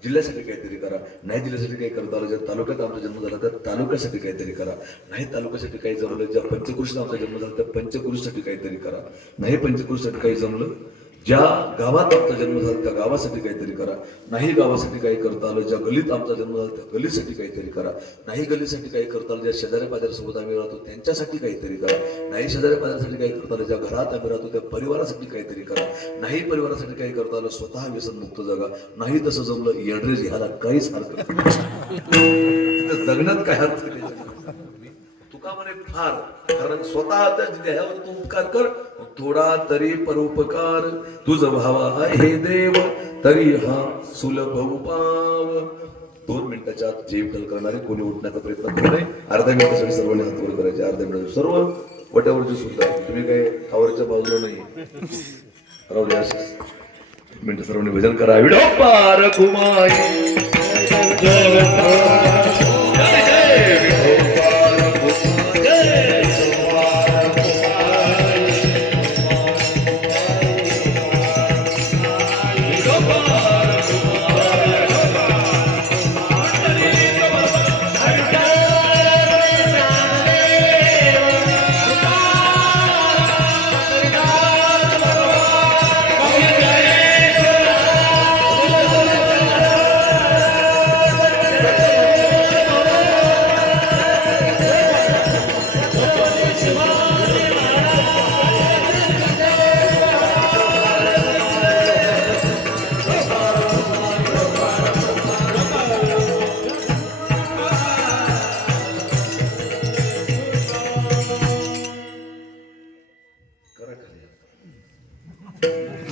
जिल्ह्यासाठी काहीतरी करा. नाही जिल्ह्यासाठी काही करता आलं, ज्या तालुक्यात आमचा जन्म झाला त्या तालुक्यासाठी काहीतरी करा. नाही तालुक्यासाठी काही जमलं, ज्या पंचक्रोशीत आमचा जन्म झाला त्या पंचक्रोशीसाठी काहीतरी करा. नाही पंचक्रोशीसाठी काही जमलं, ज्या गावात आमचा जन्म झाला त्या गावासाठी काहीतरी करा. नाही गावासाठी काही करता आलं, ज्या गल्लीत आमचा जन्म झाला त्या गल्लीसाठी काहीतरी करा. नाही गल्लीसाठी काही करता आलं, ज्या शेजाऱ्या पाजाऱ्यासोबत आम्ही राहतो त्यांच्यासाठी काहीतरी करा. नाही शेजाऱ्या पाजाऱ्यासाठी काही करता आलं, ज्या घरात आम्ही राहतो त्या परिवारासाठी काहीतरी करा. नाही परिवारासाठी काही करता आलं, स्वतः व्यसनमुक्त जगा. नाही तसं जमलं एड्रेस घ्यायला काहीच हरकत नाही. जगण्यात काय अर्थ नाही. तुका म्हणे फार, कारण स्वतःच्या देहावर तू उपकार कर, थोडा तरी परोपकार. तुझ भावा आहे देव तरी हा सुलभ उपाव. 2 मिनिटाच्या आत जे विठ्ठल करणारे कोणी उठण्याचा प्रयत्न करू नये. अर्ध्या मिनिटासाठी सर्वांनी हात वर करायचे. अर्ध्या मिनिटात सर्व वट्यावरचे सुद्धा, तुम्ही काही आवरच्या बाजूला नाही राहू द्या. 1 मिनिट सर्वांनी भजन करा. विठोबा रखुमाई जय जय विठोबा रखुमाई जय.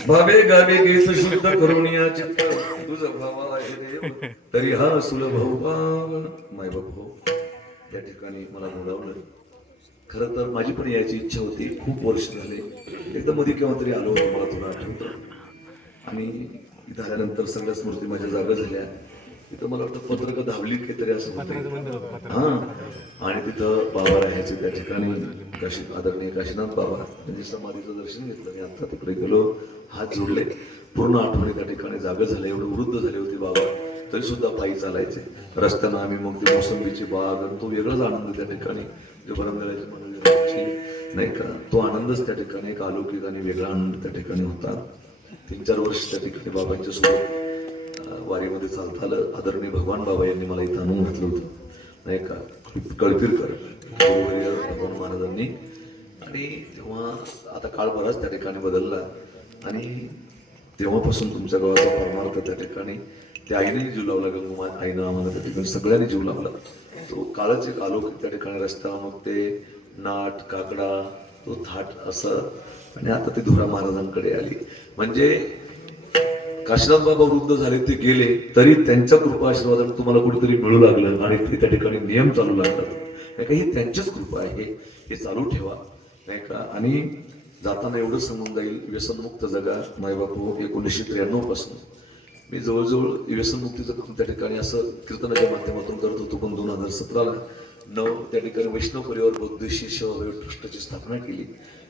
भावे गावे गेस शुद्ध करुणिया चित्त. तुझ भावा आहे देव तरी हा सुलभ उपाव. माय बापू या ठिकाणी मला बोलावलं. खरं तर माझी पण यायची इच्छा होती. खूप वर्ष झाले. एकदा मध्ये केव्हा तरी आलो होतो, मला थोडं आठवतं. आणि इथं आल्यानंतर सगळ्या स्मृती माझ्या जागा झाल्या. तिथं मला वाटतं पत्रक धावली काहीतरी असं होतं. हा, आणि तिथं बाबा राहायचे त्या ठिकाणी. आदरणीय काशीनाथ बाबा त्यांची समाधीचं दर्शन घेतलं. मी आता तिकडे गेलो, हात जोडले. पूर्ण आठवणी त्या ठिकाणी जागा झाल्या. एवढं वृद्ध झाले होते बाबा, तरी सुद्धा पायी चालायचे. रस्त्यानं आम्ही मग ती मोसंबीची बाग आणि तो वेगळाच आनंद त्या ठिकाणी, जो बरंगळ्याची मंडळी नाही का, तो आनंदच त्या ठिकाणी एक अलौकिक आणि वेगळा आनंद त्या ठिकाणी होता. 3-4 वर्ष त्या ठिकाणी बाबांच्या सोबत वारीमध्ये चालता आलं. आदरणीय भगवान बाबा यांनी मला इथं आणून घातलं होतं नाही का, कळपीरकर गुरुवर्य भगवान महाराजांनी. आणि तेव्हा आता काळ बराच त्या ठिकाणी बदलला. आणि तेव्हापासून तुमच्या गावाचा परमार्थ त्या ठिकाणी त्या आईने जीव लावला. गंगूमा आईनं आम्हाला त्या ठिकाणी सगळ्यांनी जीव लावला. तो काळच एक अलौकिक त्या ठिकाणी रस्ता, मग ते नाट काकडा तो थाट असं. आणि आता ते धुरा महाराजांकडे आली. म्हणजे काशीनाथ बाबा वृद्ध झाले, ते गेले, तरी त्यांच्या कृपा आशीर्वादाने तुम्हाला कुठेतरी मिळू लागलं. आणि ते त्या ठिकाणी नियम चालू लागतात नाही का. ही त्यांचीच कृपा आहे. हे चालू ठेवा नाही का. आणि जाताना एवढं सांगून जाईल, व्यसनमुक्त जगा. मायबापू 1993 पासून मी जवळजवळ व्यसनमुक्तीचं काम त्या ठिकाणी असं कीर्तनाच्या माध्यमातून करत होतो. पण 2017ला त्या ठिकाणी वैष्णव परिवार बौद्धिशी सेवा ट्रस्टची स्थापना केली.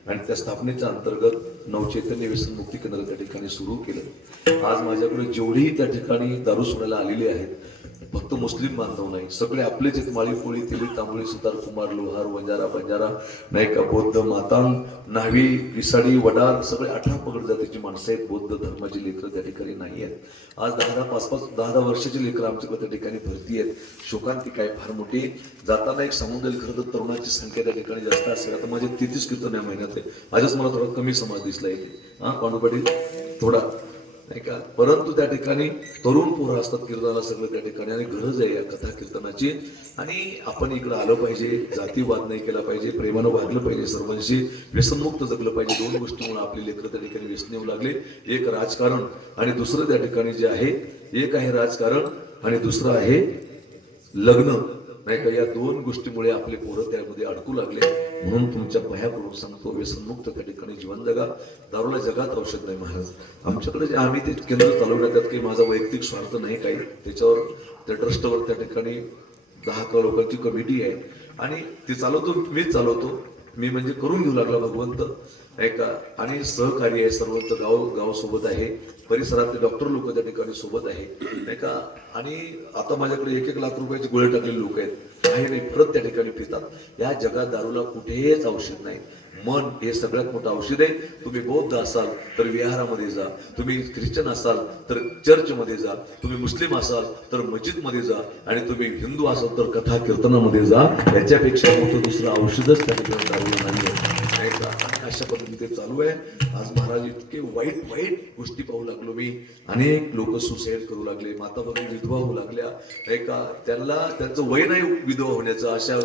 आणि त्या स्थापनेच्या अंतर्गत नवचैतन्य व्यसनमुक्ती केंद्र त्या ठिकाणी सुरू केलं. आज माझ्याकडे जेवढेही त्या ठिकाणी दारू सोडायला आलेले आहेत, फक्त मुस्लिम बांधव नाही, सगळे आपलेच आहेत. माळी पोळी तेली तांबळी सुतार कुमार लोहार वंजारा बंजारा नाही का, बौद्ध मातांग न्हावी विसाडी वडार, सगळे 18 पगड जातीची माणसं आहेत. बौद्ध धर्माची लेकरं त्या ठिकाणी नाही आहेत. आज 10-10 वर्षाची लेकरं आमच्याकडे त्या ठिकाणी भरती आहेत. शोकांतिका आहे फार मोठी. जाताना एक सांगून जाईल, खरं तर तरुणाची संख्या त्या ठिकाणी जास्त असेल. आता माझे 33 कीर्तन या महिन्यात आहे. माझ्याच मला थोडा कमी समाज दिसला इथे. पांडुपाटी थोडा नाही का, परंतु त्या ठिकाणी तरुण पोरं असतात कीर्तनाला सगळं त्या ठिकाणी. आणि गरज आहे या कथा कीर्तनाची. आणि आपण इकडं आलं पाहिजे, जातीवाद नाही केला पाहिजे, प्रेमानं वागलं पाहिजे, सर्वांशी व्यसनमुक्त जगलं पाहिजे. 2 गोष्टीमुळे आपली लेकरं त्या ठिकाणी व्यसन येऊ लागले. एक राजकारण आणि दुसरं त्या ठिकाणी जे आहे, एक आहे राजकारण आणि दुसरं आहे लग्न नाही का. या 2 गोष्टीमुळे आपले पोरं त्यामध्ये अडकू लागले. म्हणून तुमच्या पायापूर्वक सांगतो, व्यसनमुक्त त्या ठिकाणी जीवन जगा. दारूला जगात औषध नाही महाराज. आमच्याकडे जे आम्ही ते केंद्र चालवण्यात, त्यात काही माझा वैयक्तिक स्वार्थ नाही काही. त्याच्यावर त्या ट्रस्टवर त्या ठिकाणी 10 लोकांची कमिटी आहे. आणि ते चालवतो, मीच चालवतो. मी म्हणजे करून घेऊ लागला भगवंत नाही का. आणि सहकार्य आहे, सर्वांचं गाव सोबत आहे. परिसरातले डॉक्टर लोक त्या ठिकाणी सोबत आहे नाही का. आणि आता माझ्याकडे 1-1 लाख रुपयाचे गोळे टाकलेले लोक आहेत. काही नाही, परत त्या ठिकाणी पितात. या जगात दारूला कुठेच औषध नाही. मन हे सगळ्यात मोठं औषध आहे. तुम्ही बौद्ध असाल तर विहारामध्ये जा, तुम्ही ख्रिश्चन असाल तर चर्चमध्ये जा, तुम्ही मुस्लिम असाल तर मस्जिदमध्ये जा, आणि तुम्ही हिंदू असाल तर कथा कीर्तनामध्ये जा. याच्यापेक्षा मोठं दुसरं औषधच त्या ठिकाणी दारूला नाहीये. नाही का? आणि अशा पद्धतीने ते चालू आहे. आज महाराज इतके वाईट वाईट गोष्टी पाहू लागलो मी. अनेक लोक सुसाईड करू लागले, माता भगिनी विधवा होऊ लागल्या. नाही का? त्यांचं वय नाही विधवा होण्याचं, अशा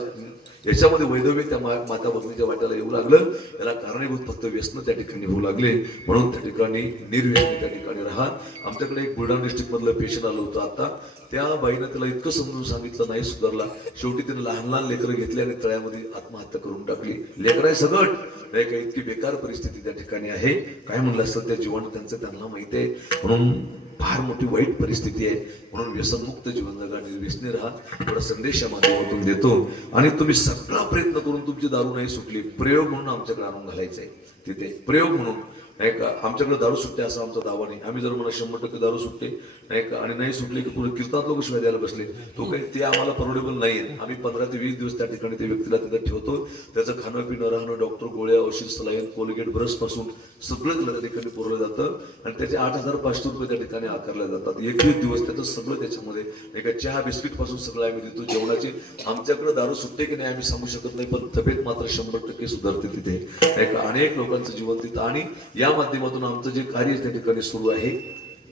याच्यामध्ये वैधव्य त्या माता भगिनीच्या वाट्याला येऊ लागलं. याला कारणीभूत फक्त व्यसन त्या ठिकाणी होऊ लागले. म्हणून त्या ठिकाणी निर्व्यसनी त्या ठिकाणी राहा. आमच्याकडे एक बुलढाणा डिस्ट्रिक्ट मधलं पेशंट आलं होतं आता. त्या बाईनं त्याला इतकं समजून सांगितलं, नाही सुधारला. शेवटी तिने लहान लहान लेकरं घेतली आणि तळ्यामध्ये आत्महत्या करून टाकली. लेकर आहे सगळं नाही का? इतकी बेकार परिस्थिती त्या ठिकाणी आहे. काय म्हणलं असतं त्या जीवन त्यांचं त्यांना माहिती आहे. म्हणून फार मोठी वाईट परिस्थिती आहे. म्हणून व्यसनमुक्त जीवन जगा, निर्व्यसनी राहा, थोडा संदेश या माध्यमातून देतो. आणि तुम्ही सगळा प्रयत्न करून तुमची दारू नाही सुटली, प्रयोग म्हणून आमच्याकडे आणून घालायचं आहे. तिथे प्रयोग म्हणून नाही का? आमच्याकडे दारू सुटते असा आमचा दावा नाही. आम्ही जर मला 100% दारू सुटते नाही का, आणि नाही सुटले की पुढे कीर्तनात लोक शिवाय द्यायला बसले, तो काही ते आम्हाला परवडेबल नाही आहे. आम्ही 15 ते 20 दिवस त्या ठिकाणी त्या व्यक्तीला तिथं ठेवतो. त्याचं खाणं पिणं राहणं, डॉक्टर, गोळ्या, औषध, सलाईन, कोलगेट, ब्रश पासून सगळं त्याला त्या ठिकाणी पुरवलं जातं. आणि त्याचे 8,500 रुपये त्या ठिकाणी आकारले जातात. 21 दिवस त्याचं सगळं त्याच्यामध्ये नाही का, चहा बिस्किट पासून सगळं आम्ही देतो. जेवणाचे आमच्याकडे दारू सुटते की नाही आम्ही सांगू शकत नाही, पण तब्येत मात्र 100% सुधारते तिथे नाही का. अनेक लोकांचं जीवन तिथं. आणि या माध्यमातून आमचं जे कार्य त्या ठिकाणी सुरू आहे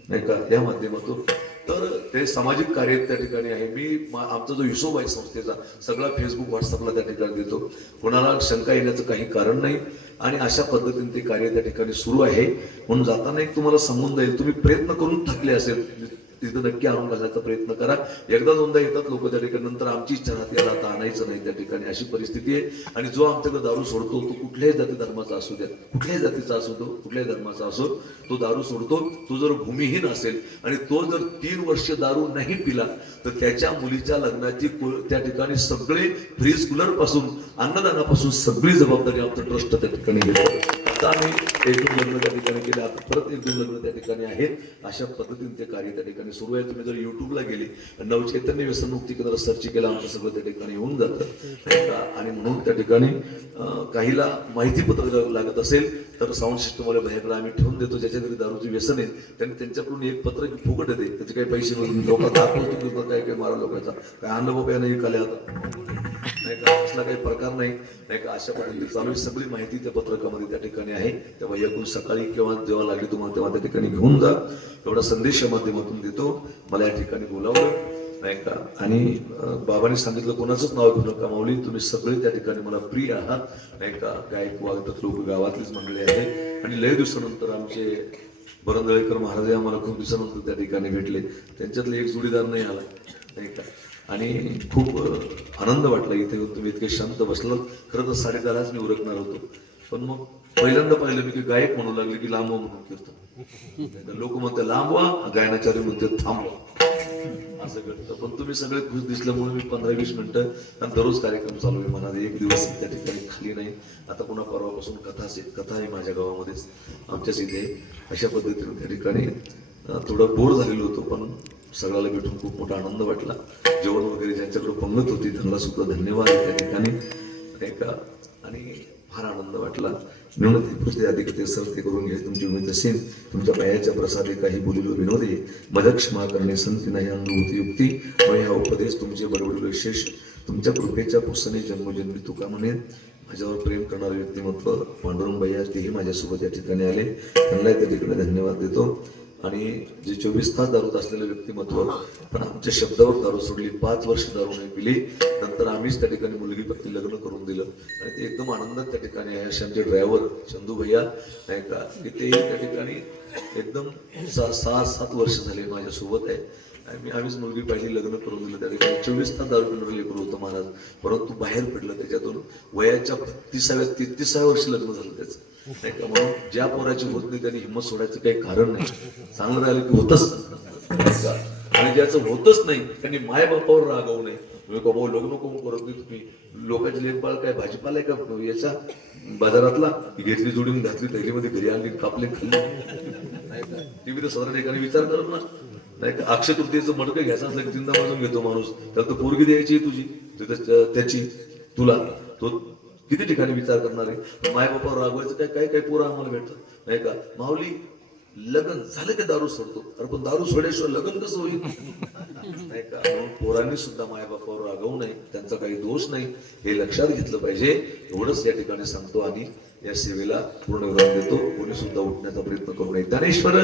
नाही का, या माध्यमातून तर ते सामाजिक कार्य त्या ठिकाणी आहे. आमचा जो हिशोब आहे संस्थेचा सगळा फेसबुक, व्हॉट्सअपला त्या ठिकाणी देतो. कोणाला शंका येण्याचं काही कारण नाही. आणि अशा पद्धतीने ते कार्य त्या ठिकाणी सुरू आहे. म्हणून जाताना एक तुम्हाला सांगून जाईल, तुम्ही प्रयत्न करून थकले असेल तिथं नक्की आणून घालायचा प्रयत्न करा. एकदा दोनदा येतात लोक त्या ठिकाणी, नंतर आमची इच्छा राहते याला आता आणायचं नाही त्या ठिकाणी, अशी परिस्थिती आहे. आणि जो आमच्याकडे दारू सोडतो तो कुठल्याही जाती धर्माचा असू द्या, कुठल्याही जातीचा असो, तो कुठल्याही धर्माचा असो, तो दारू सोडतो. तो जर भूमिहीन असेल आणि तो जर 3 वर्ष दारू नाही पिला तर त्याच्या मुलीच्या लग्नाची त्या ठिकाणी सगळे फ्रीज कूलर पासून अन्नदानापासून सगळी जबाबदारी आमचं ट्रस्ट त्या ठिकाणी घेतो. आता आम्ही 1-2 लग्न त्या ठिकाणी केले, आता परत 1-2 लग्न त्या ठिकाणी आहेत. अशा पद्धतीने ते कार्य त्या ठिकाणी सुरू आहे. तुम्ही जर युट्यूबला गेले, नवचैतन्य व्यसनमुक्ती केंद्र सर्च केलं, आमचं सगळं त्या ठिकाणी येऊन जातं. आणि म्हणून त्या ठिकाणी काहीला माहिती पत्र लागत असेल तर साऊंड सिस्टमवाले भैयाकडे आम्ही ठेवून देतो. ज्याच्या घरी दारूची व्यसन आहे त्यांनी त्यांच्याकडून एक पत्र फुकट येते, त्याचे काही पैसे लोकांचा काय काय मारा लोकांचा काय अनुभव काय नाही काले आता नाही का, असला काही प्रकार नाही नाही का. अशा पद्धतीने चालू आहे. सगळी माहिती त्या पत्रकामध्ये त्या ठिकाणी आहे. तेव्हा एकूण सकाळी किंवा जेव्हा लागली तुम्हाला तेव्हा त्या ठिकाणी घेऊन जा. एवढा संदेश या माध्यमातून देतो. मला या ठिकाणी बोलावलं नाही का. आणि बाबांनी सांगितलं कोणाचंच नाव घेऊ नका, माऊली तुम्ही सगळे त्या ठिकाणी मला प्रिय आहात नाही का. गायक वागतात लोक गावातलीच मंडळी आहे. आणि लय दिवसानंतर आमचे बरंदळेकर महाराज आम्हाला खूप दिवसानंतर त्या ठिकाणी भेटले. त्यांच्यातले एक जोडीदार नाही आला नाही का. आणि खूप आनंद वाटला इथे येऊन. तुम्ही इतके शांत बसलात. खरं तर 10:30 मी उरकणार होतो, पण मग पहिल्यांदा पाहिलं मी की गायक म्हणू लागले की लांबवा म्हणून कीर्तन. लोक म्हणतात लांबवा, गायनाचार्य म्हणते थांबवा, असं घडतं. पण तुम्ही सगळे खुश दिसल्यामुळे मी 15-20 मिनिटं, आणि दररोज कार्यक्रम चालू आहे म्हणा. एक दिवस त्या ठिकाणी खाली नाही. आता पुन्हा परवापासून कथा आहे माझ्या गावामध्येच, आमच्याच इथे. अशा पद्धतीने त्या ठिकाणी थोडं बोर झालेलो होतो, पण सगळ्याला भेटून खूप मोठा आनंद वाटला. जेवण वगैरे ज्यांच्याकडे पंगत होती त्यांना सुद्धा धन्यवाद त्या ठिकाणी नाही का. आणि फार आनंद वाटला. म्हणून पुढचे अधिक सर ते करून घ्या तुमची उमेद असेल. तुमच्या पायाच्या प्रसादे काही बोलिलो विनोदे, मदत क्षमा करणे संती नाही अनुभूती युक्ती. मग हा उपदेश तुमचे बरोबर विशेष तुमच्या कृपेच्या पुस्तने जन्मोजन्मी तुका म्हणे. माझ्यावर प्रेम करणारे व्यक्तिमत्व पांडुरंग भैया तेही माझ्यासोबत या ठिकाणी आले, त्यांना त्या ठिकाणी धन्यवाद देतो. आणि जे 24 तास दारूत असलेलं व्यक्तिमत्व, पण आमच्या शब्दावर दारू सोडली, 5 वर्ष दारू नाही पिली. नंतर आम्हीच त्या ठिकाणी मुलगी पत्नी लग्न करून दिलं आणि ते एकदम आनंदात त्या ठिकाणी आहे. असे आमचे ड्रायव्हर चंदू भैया नाही का, तेही त्या ठिकाणी एकदम 6-7 वर्ष झाले माझ्यासोबत आहे. आम्हीच मुलगी पाहिली, लग्न करून दिलं. त्या ठिकाणी 24 तास दारू पिणारं लेकरं होतं महाराज, परंतु बाहेर पडलं त्याच्यातून. वयाच्या 33व्या वर्षी लग्न झालं त्याचं नाही का. म्हणून ज्या पोराची होत नाही त्यांनी हिंमत सोडायचं काही कारण नाही. चांगलं राहिलं की होतच, आणि ज्याचं होतच नाही त्यांनी माय बापावर रागावू नये. बाबा लग्न कोण करत नाही तुम्ही, लोकांची लेखबाळ काय भाजीपाला आहे का याचा बाजारातला, घेतली जोडून घातली थैलीमध्ये घरी आणली कापले खाल्ली नाही का. तुम्ही तर साधारण एकाने विचार करत ना नाही का. अक्षय तृतीयेचं मडकं घ्यायचं असलं की 3दा वाजून घेतो माणूस. त्याला तर पोरगी द्यायची तुझी त्याची तुला, तो किती ठिकाणी विचार करणारे माय बापावर रागवायचं काय काय काय पोरं आम्हाला भेटतात नाही का माऊली लग्न झालं की दारू सोडतो अरे पण दारू सोडल्याशिवाय लग्न कसं होईल नाही का म्हणून पोरांनी सुद्धा मायबापावर रागवू नये त्यांचा काही दोष नाही हे लक्षात घेतलं पाहिजे एवढंच या ठिकाणी सांगतो आणि या सेवेला पूर्ण विराम देतो कोणी सुद्धा उठण्याचा प्रयत्न करू नये ज्ञानेश्वर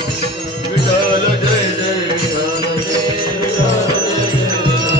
विठ्ठल जय जय विठ्ठल जय विठ्ठल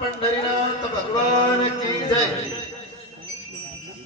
पंढरीनाथ भगवान की जय.